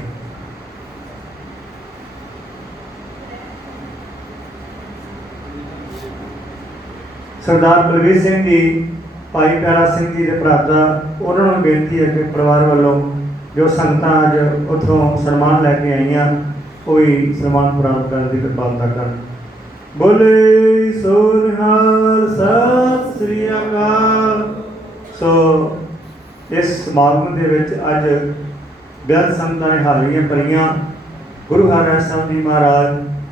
सरदार बलवीर सिंह जी भाई प्यारा सिंह जी के भराता उन्होंने बेनती है कि परिवार वालों जो संगतां अज उत्थों सन्मान लैके आईयां कोई सन्मान प्राप्त करने की किरपालता कर। बोले सो निहाल सत श्री अकाल। सो इस समागम के विच अज बेअद संगतां ने हाजरियां भरियां। गुरु हरराय साहब जी महाराज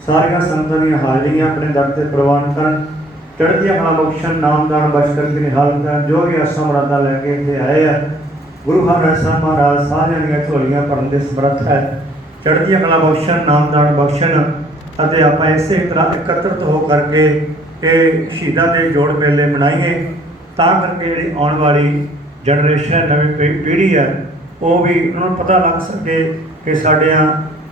सारियां संगतां दी हाजरियां अपने दर ते प्रवान करन। चढ़दी कला बख्शन नामदान बख्श करके निहाल कर जो भी आसा मुरादा लैके इत्थे आए हैं। गुरु हरराय साहब महाराज सारियां दीयां झोलियां भरन दे समर्थ है। चढ़दी कला बख्शन नामदान बख्शन ਅਤੇ ਆਪਾਂ ਇਸੇ ਤਰ੍ਹਾਂ ਇਕੱਤਰਤ ਹੋ ਕਰਕੇ ਇਹ ਸ਼ਹੀਦਾਂ ਦੇ ਜੋੜ ਮੇਲੇ ਮਨਾਈਏ ਤਾਂ ਕਰਕੇ ਜਿਹੜੀ ਆਉਣ ਵਾਲੀ ਜਨਰੇਸ਼ਨ ਨਵੀਂ ਪੀੜ੍ਹੀ ਹੈ ਉਹ ਵੀ ਉਹਨਾਂ ਨੂੰ ਪਤਾ ਲੱਗ ਸਕੇ ਕਿ ਸਾਡਿਆਂ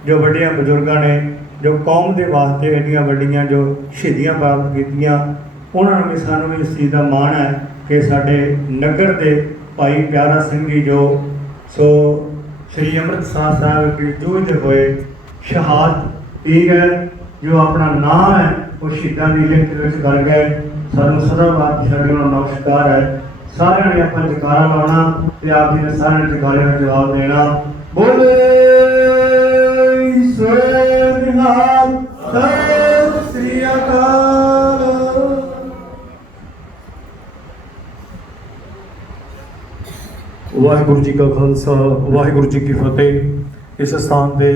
ਜੋ ਵੱਡਿਆਂ ਬਜ਼ੁਰਗਾਂ ਨੇ ਜੋ ਕੌਮ ਦੇ ਵਾਸਤੇ ਇੰਨੀਆਂ ਵੱਡੀਆਂ ਜੋ ਸ਼ਹੀਦੀਆਂ ਪ੍ਰਾਪਤ ਕੀਤੀਆਂ ਉਹਨਾਂ ਨੂੰ ਵੀ ਸਾਨੂੰ ਵੀ ਇਸ ਚੀਜ਼ ਦਾ ਮਾਣ ਹੈ ਕਿ ਸਾਡੇ ਨਗਰ ਦੇ ਭਾਈ ਪਿਆਰਾ ਸਿੰਘ ਜੀ ਜੋ ਸੋ श्री अमृतसर साहब के जूझ हुए शहादत पी गए जो अपना नाम है वो शहीदों की लिखत कर गए। सानू सदा छड़ने नमस्कार है। सारे ने आप जकारा लाना तो आप जी ने सारे जकारे का जवाब देना। बोले सो निहाल सत श्री अकाल। वाहिगुरु जी का खालसा वाहिगुरु जी की फतेह। इस स्थान के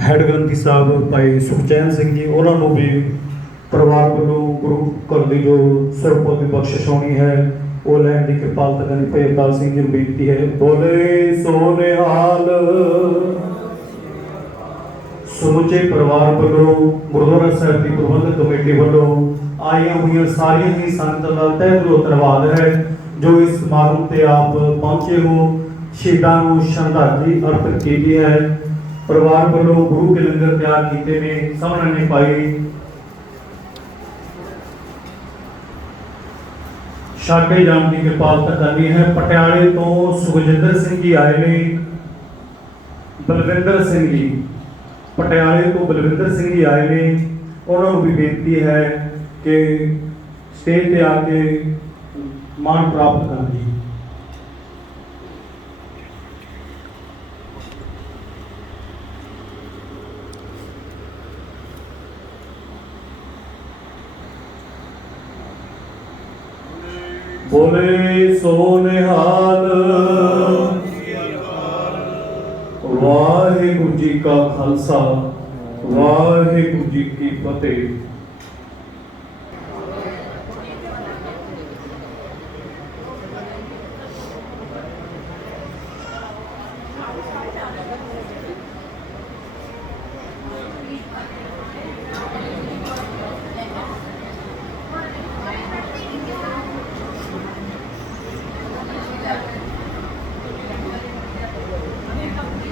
हैड ग्रंथी साहब भाई सुखचैन सिंह जी उन्होंने भी परिवार वालों गुरु घर की जो सुरपों की बख्शिश होनी है वो लैन की कृपालता करनी भाई अवतार सिंह जी बेनती है। बोले सो निहाल। समुचे परिवार वालों गुरुद्वारा साहब की प्रबंधक कमेटी वालों आईया हुई सारिया ही संगत का तहे दिलों धन्यवाद है जो इस समागम से आप पहुंचे हो। शहीदों को श्रद्धांजलि अर्पित की है। ਪਰਿਵਾਰ ਵੱਲੋਂ ਗੁਰੂ ਕੇ ਲੰਗਰ ਤਿਆਰ ਕੀਤੇ ਨੇ, ਸਭਨਾਂ ਨੇ ਪਾਈ ਛਾਕੇ ਜਾਣ ਦੀ ਕਿਰਪਾਲਤਾ ਕਰਨੀ ਹੈ। ਪਟਿਆਲੇ ਤੋਂ ਸੁਖਜਿੰਦਰ ਸਿੰਘ ਜੀ ਆਏ ਨੇ, ਬਲਵਿੰਦਰ ਸਿੰਘ ਜੀ ਪਟਿਆਲੇ ਤੋਂ ਬਲਵਿੰਦਰ ਸਿੰਘ ਜੀ ਆਏ ਨੇ, ਉਹਨਾਂ ਨੂੰ ਵੀ ਬੇਨਤੀ ਹੈ ਕਿ ਸਟੇਜ ਤੇ ਆ ਕੇ ਮਾਣ ਪ੍ਰਾਪਤ ਕਰਨ ਜੀ। ਬੋਲੇ ਸੋ ਨਿਹਾਲ। ਵਾਹਿਗੁਰੂ ਜੀ ਕਾ ਖਾਲਸਾ, ਵਾਹਿਗੁਰੂ ਜੀ ਕੀ ਫਤਿਹ।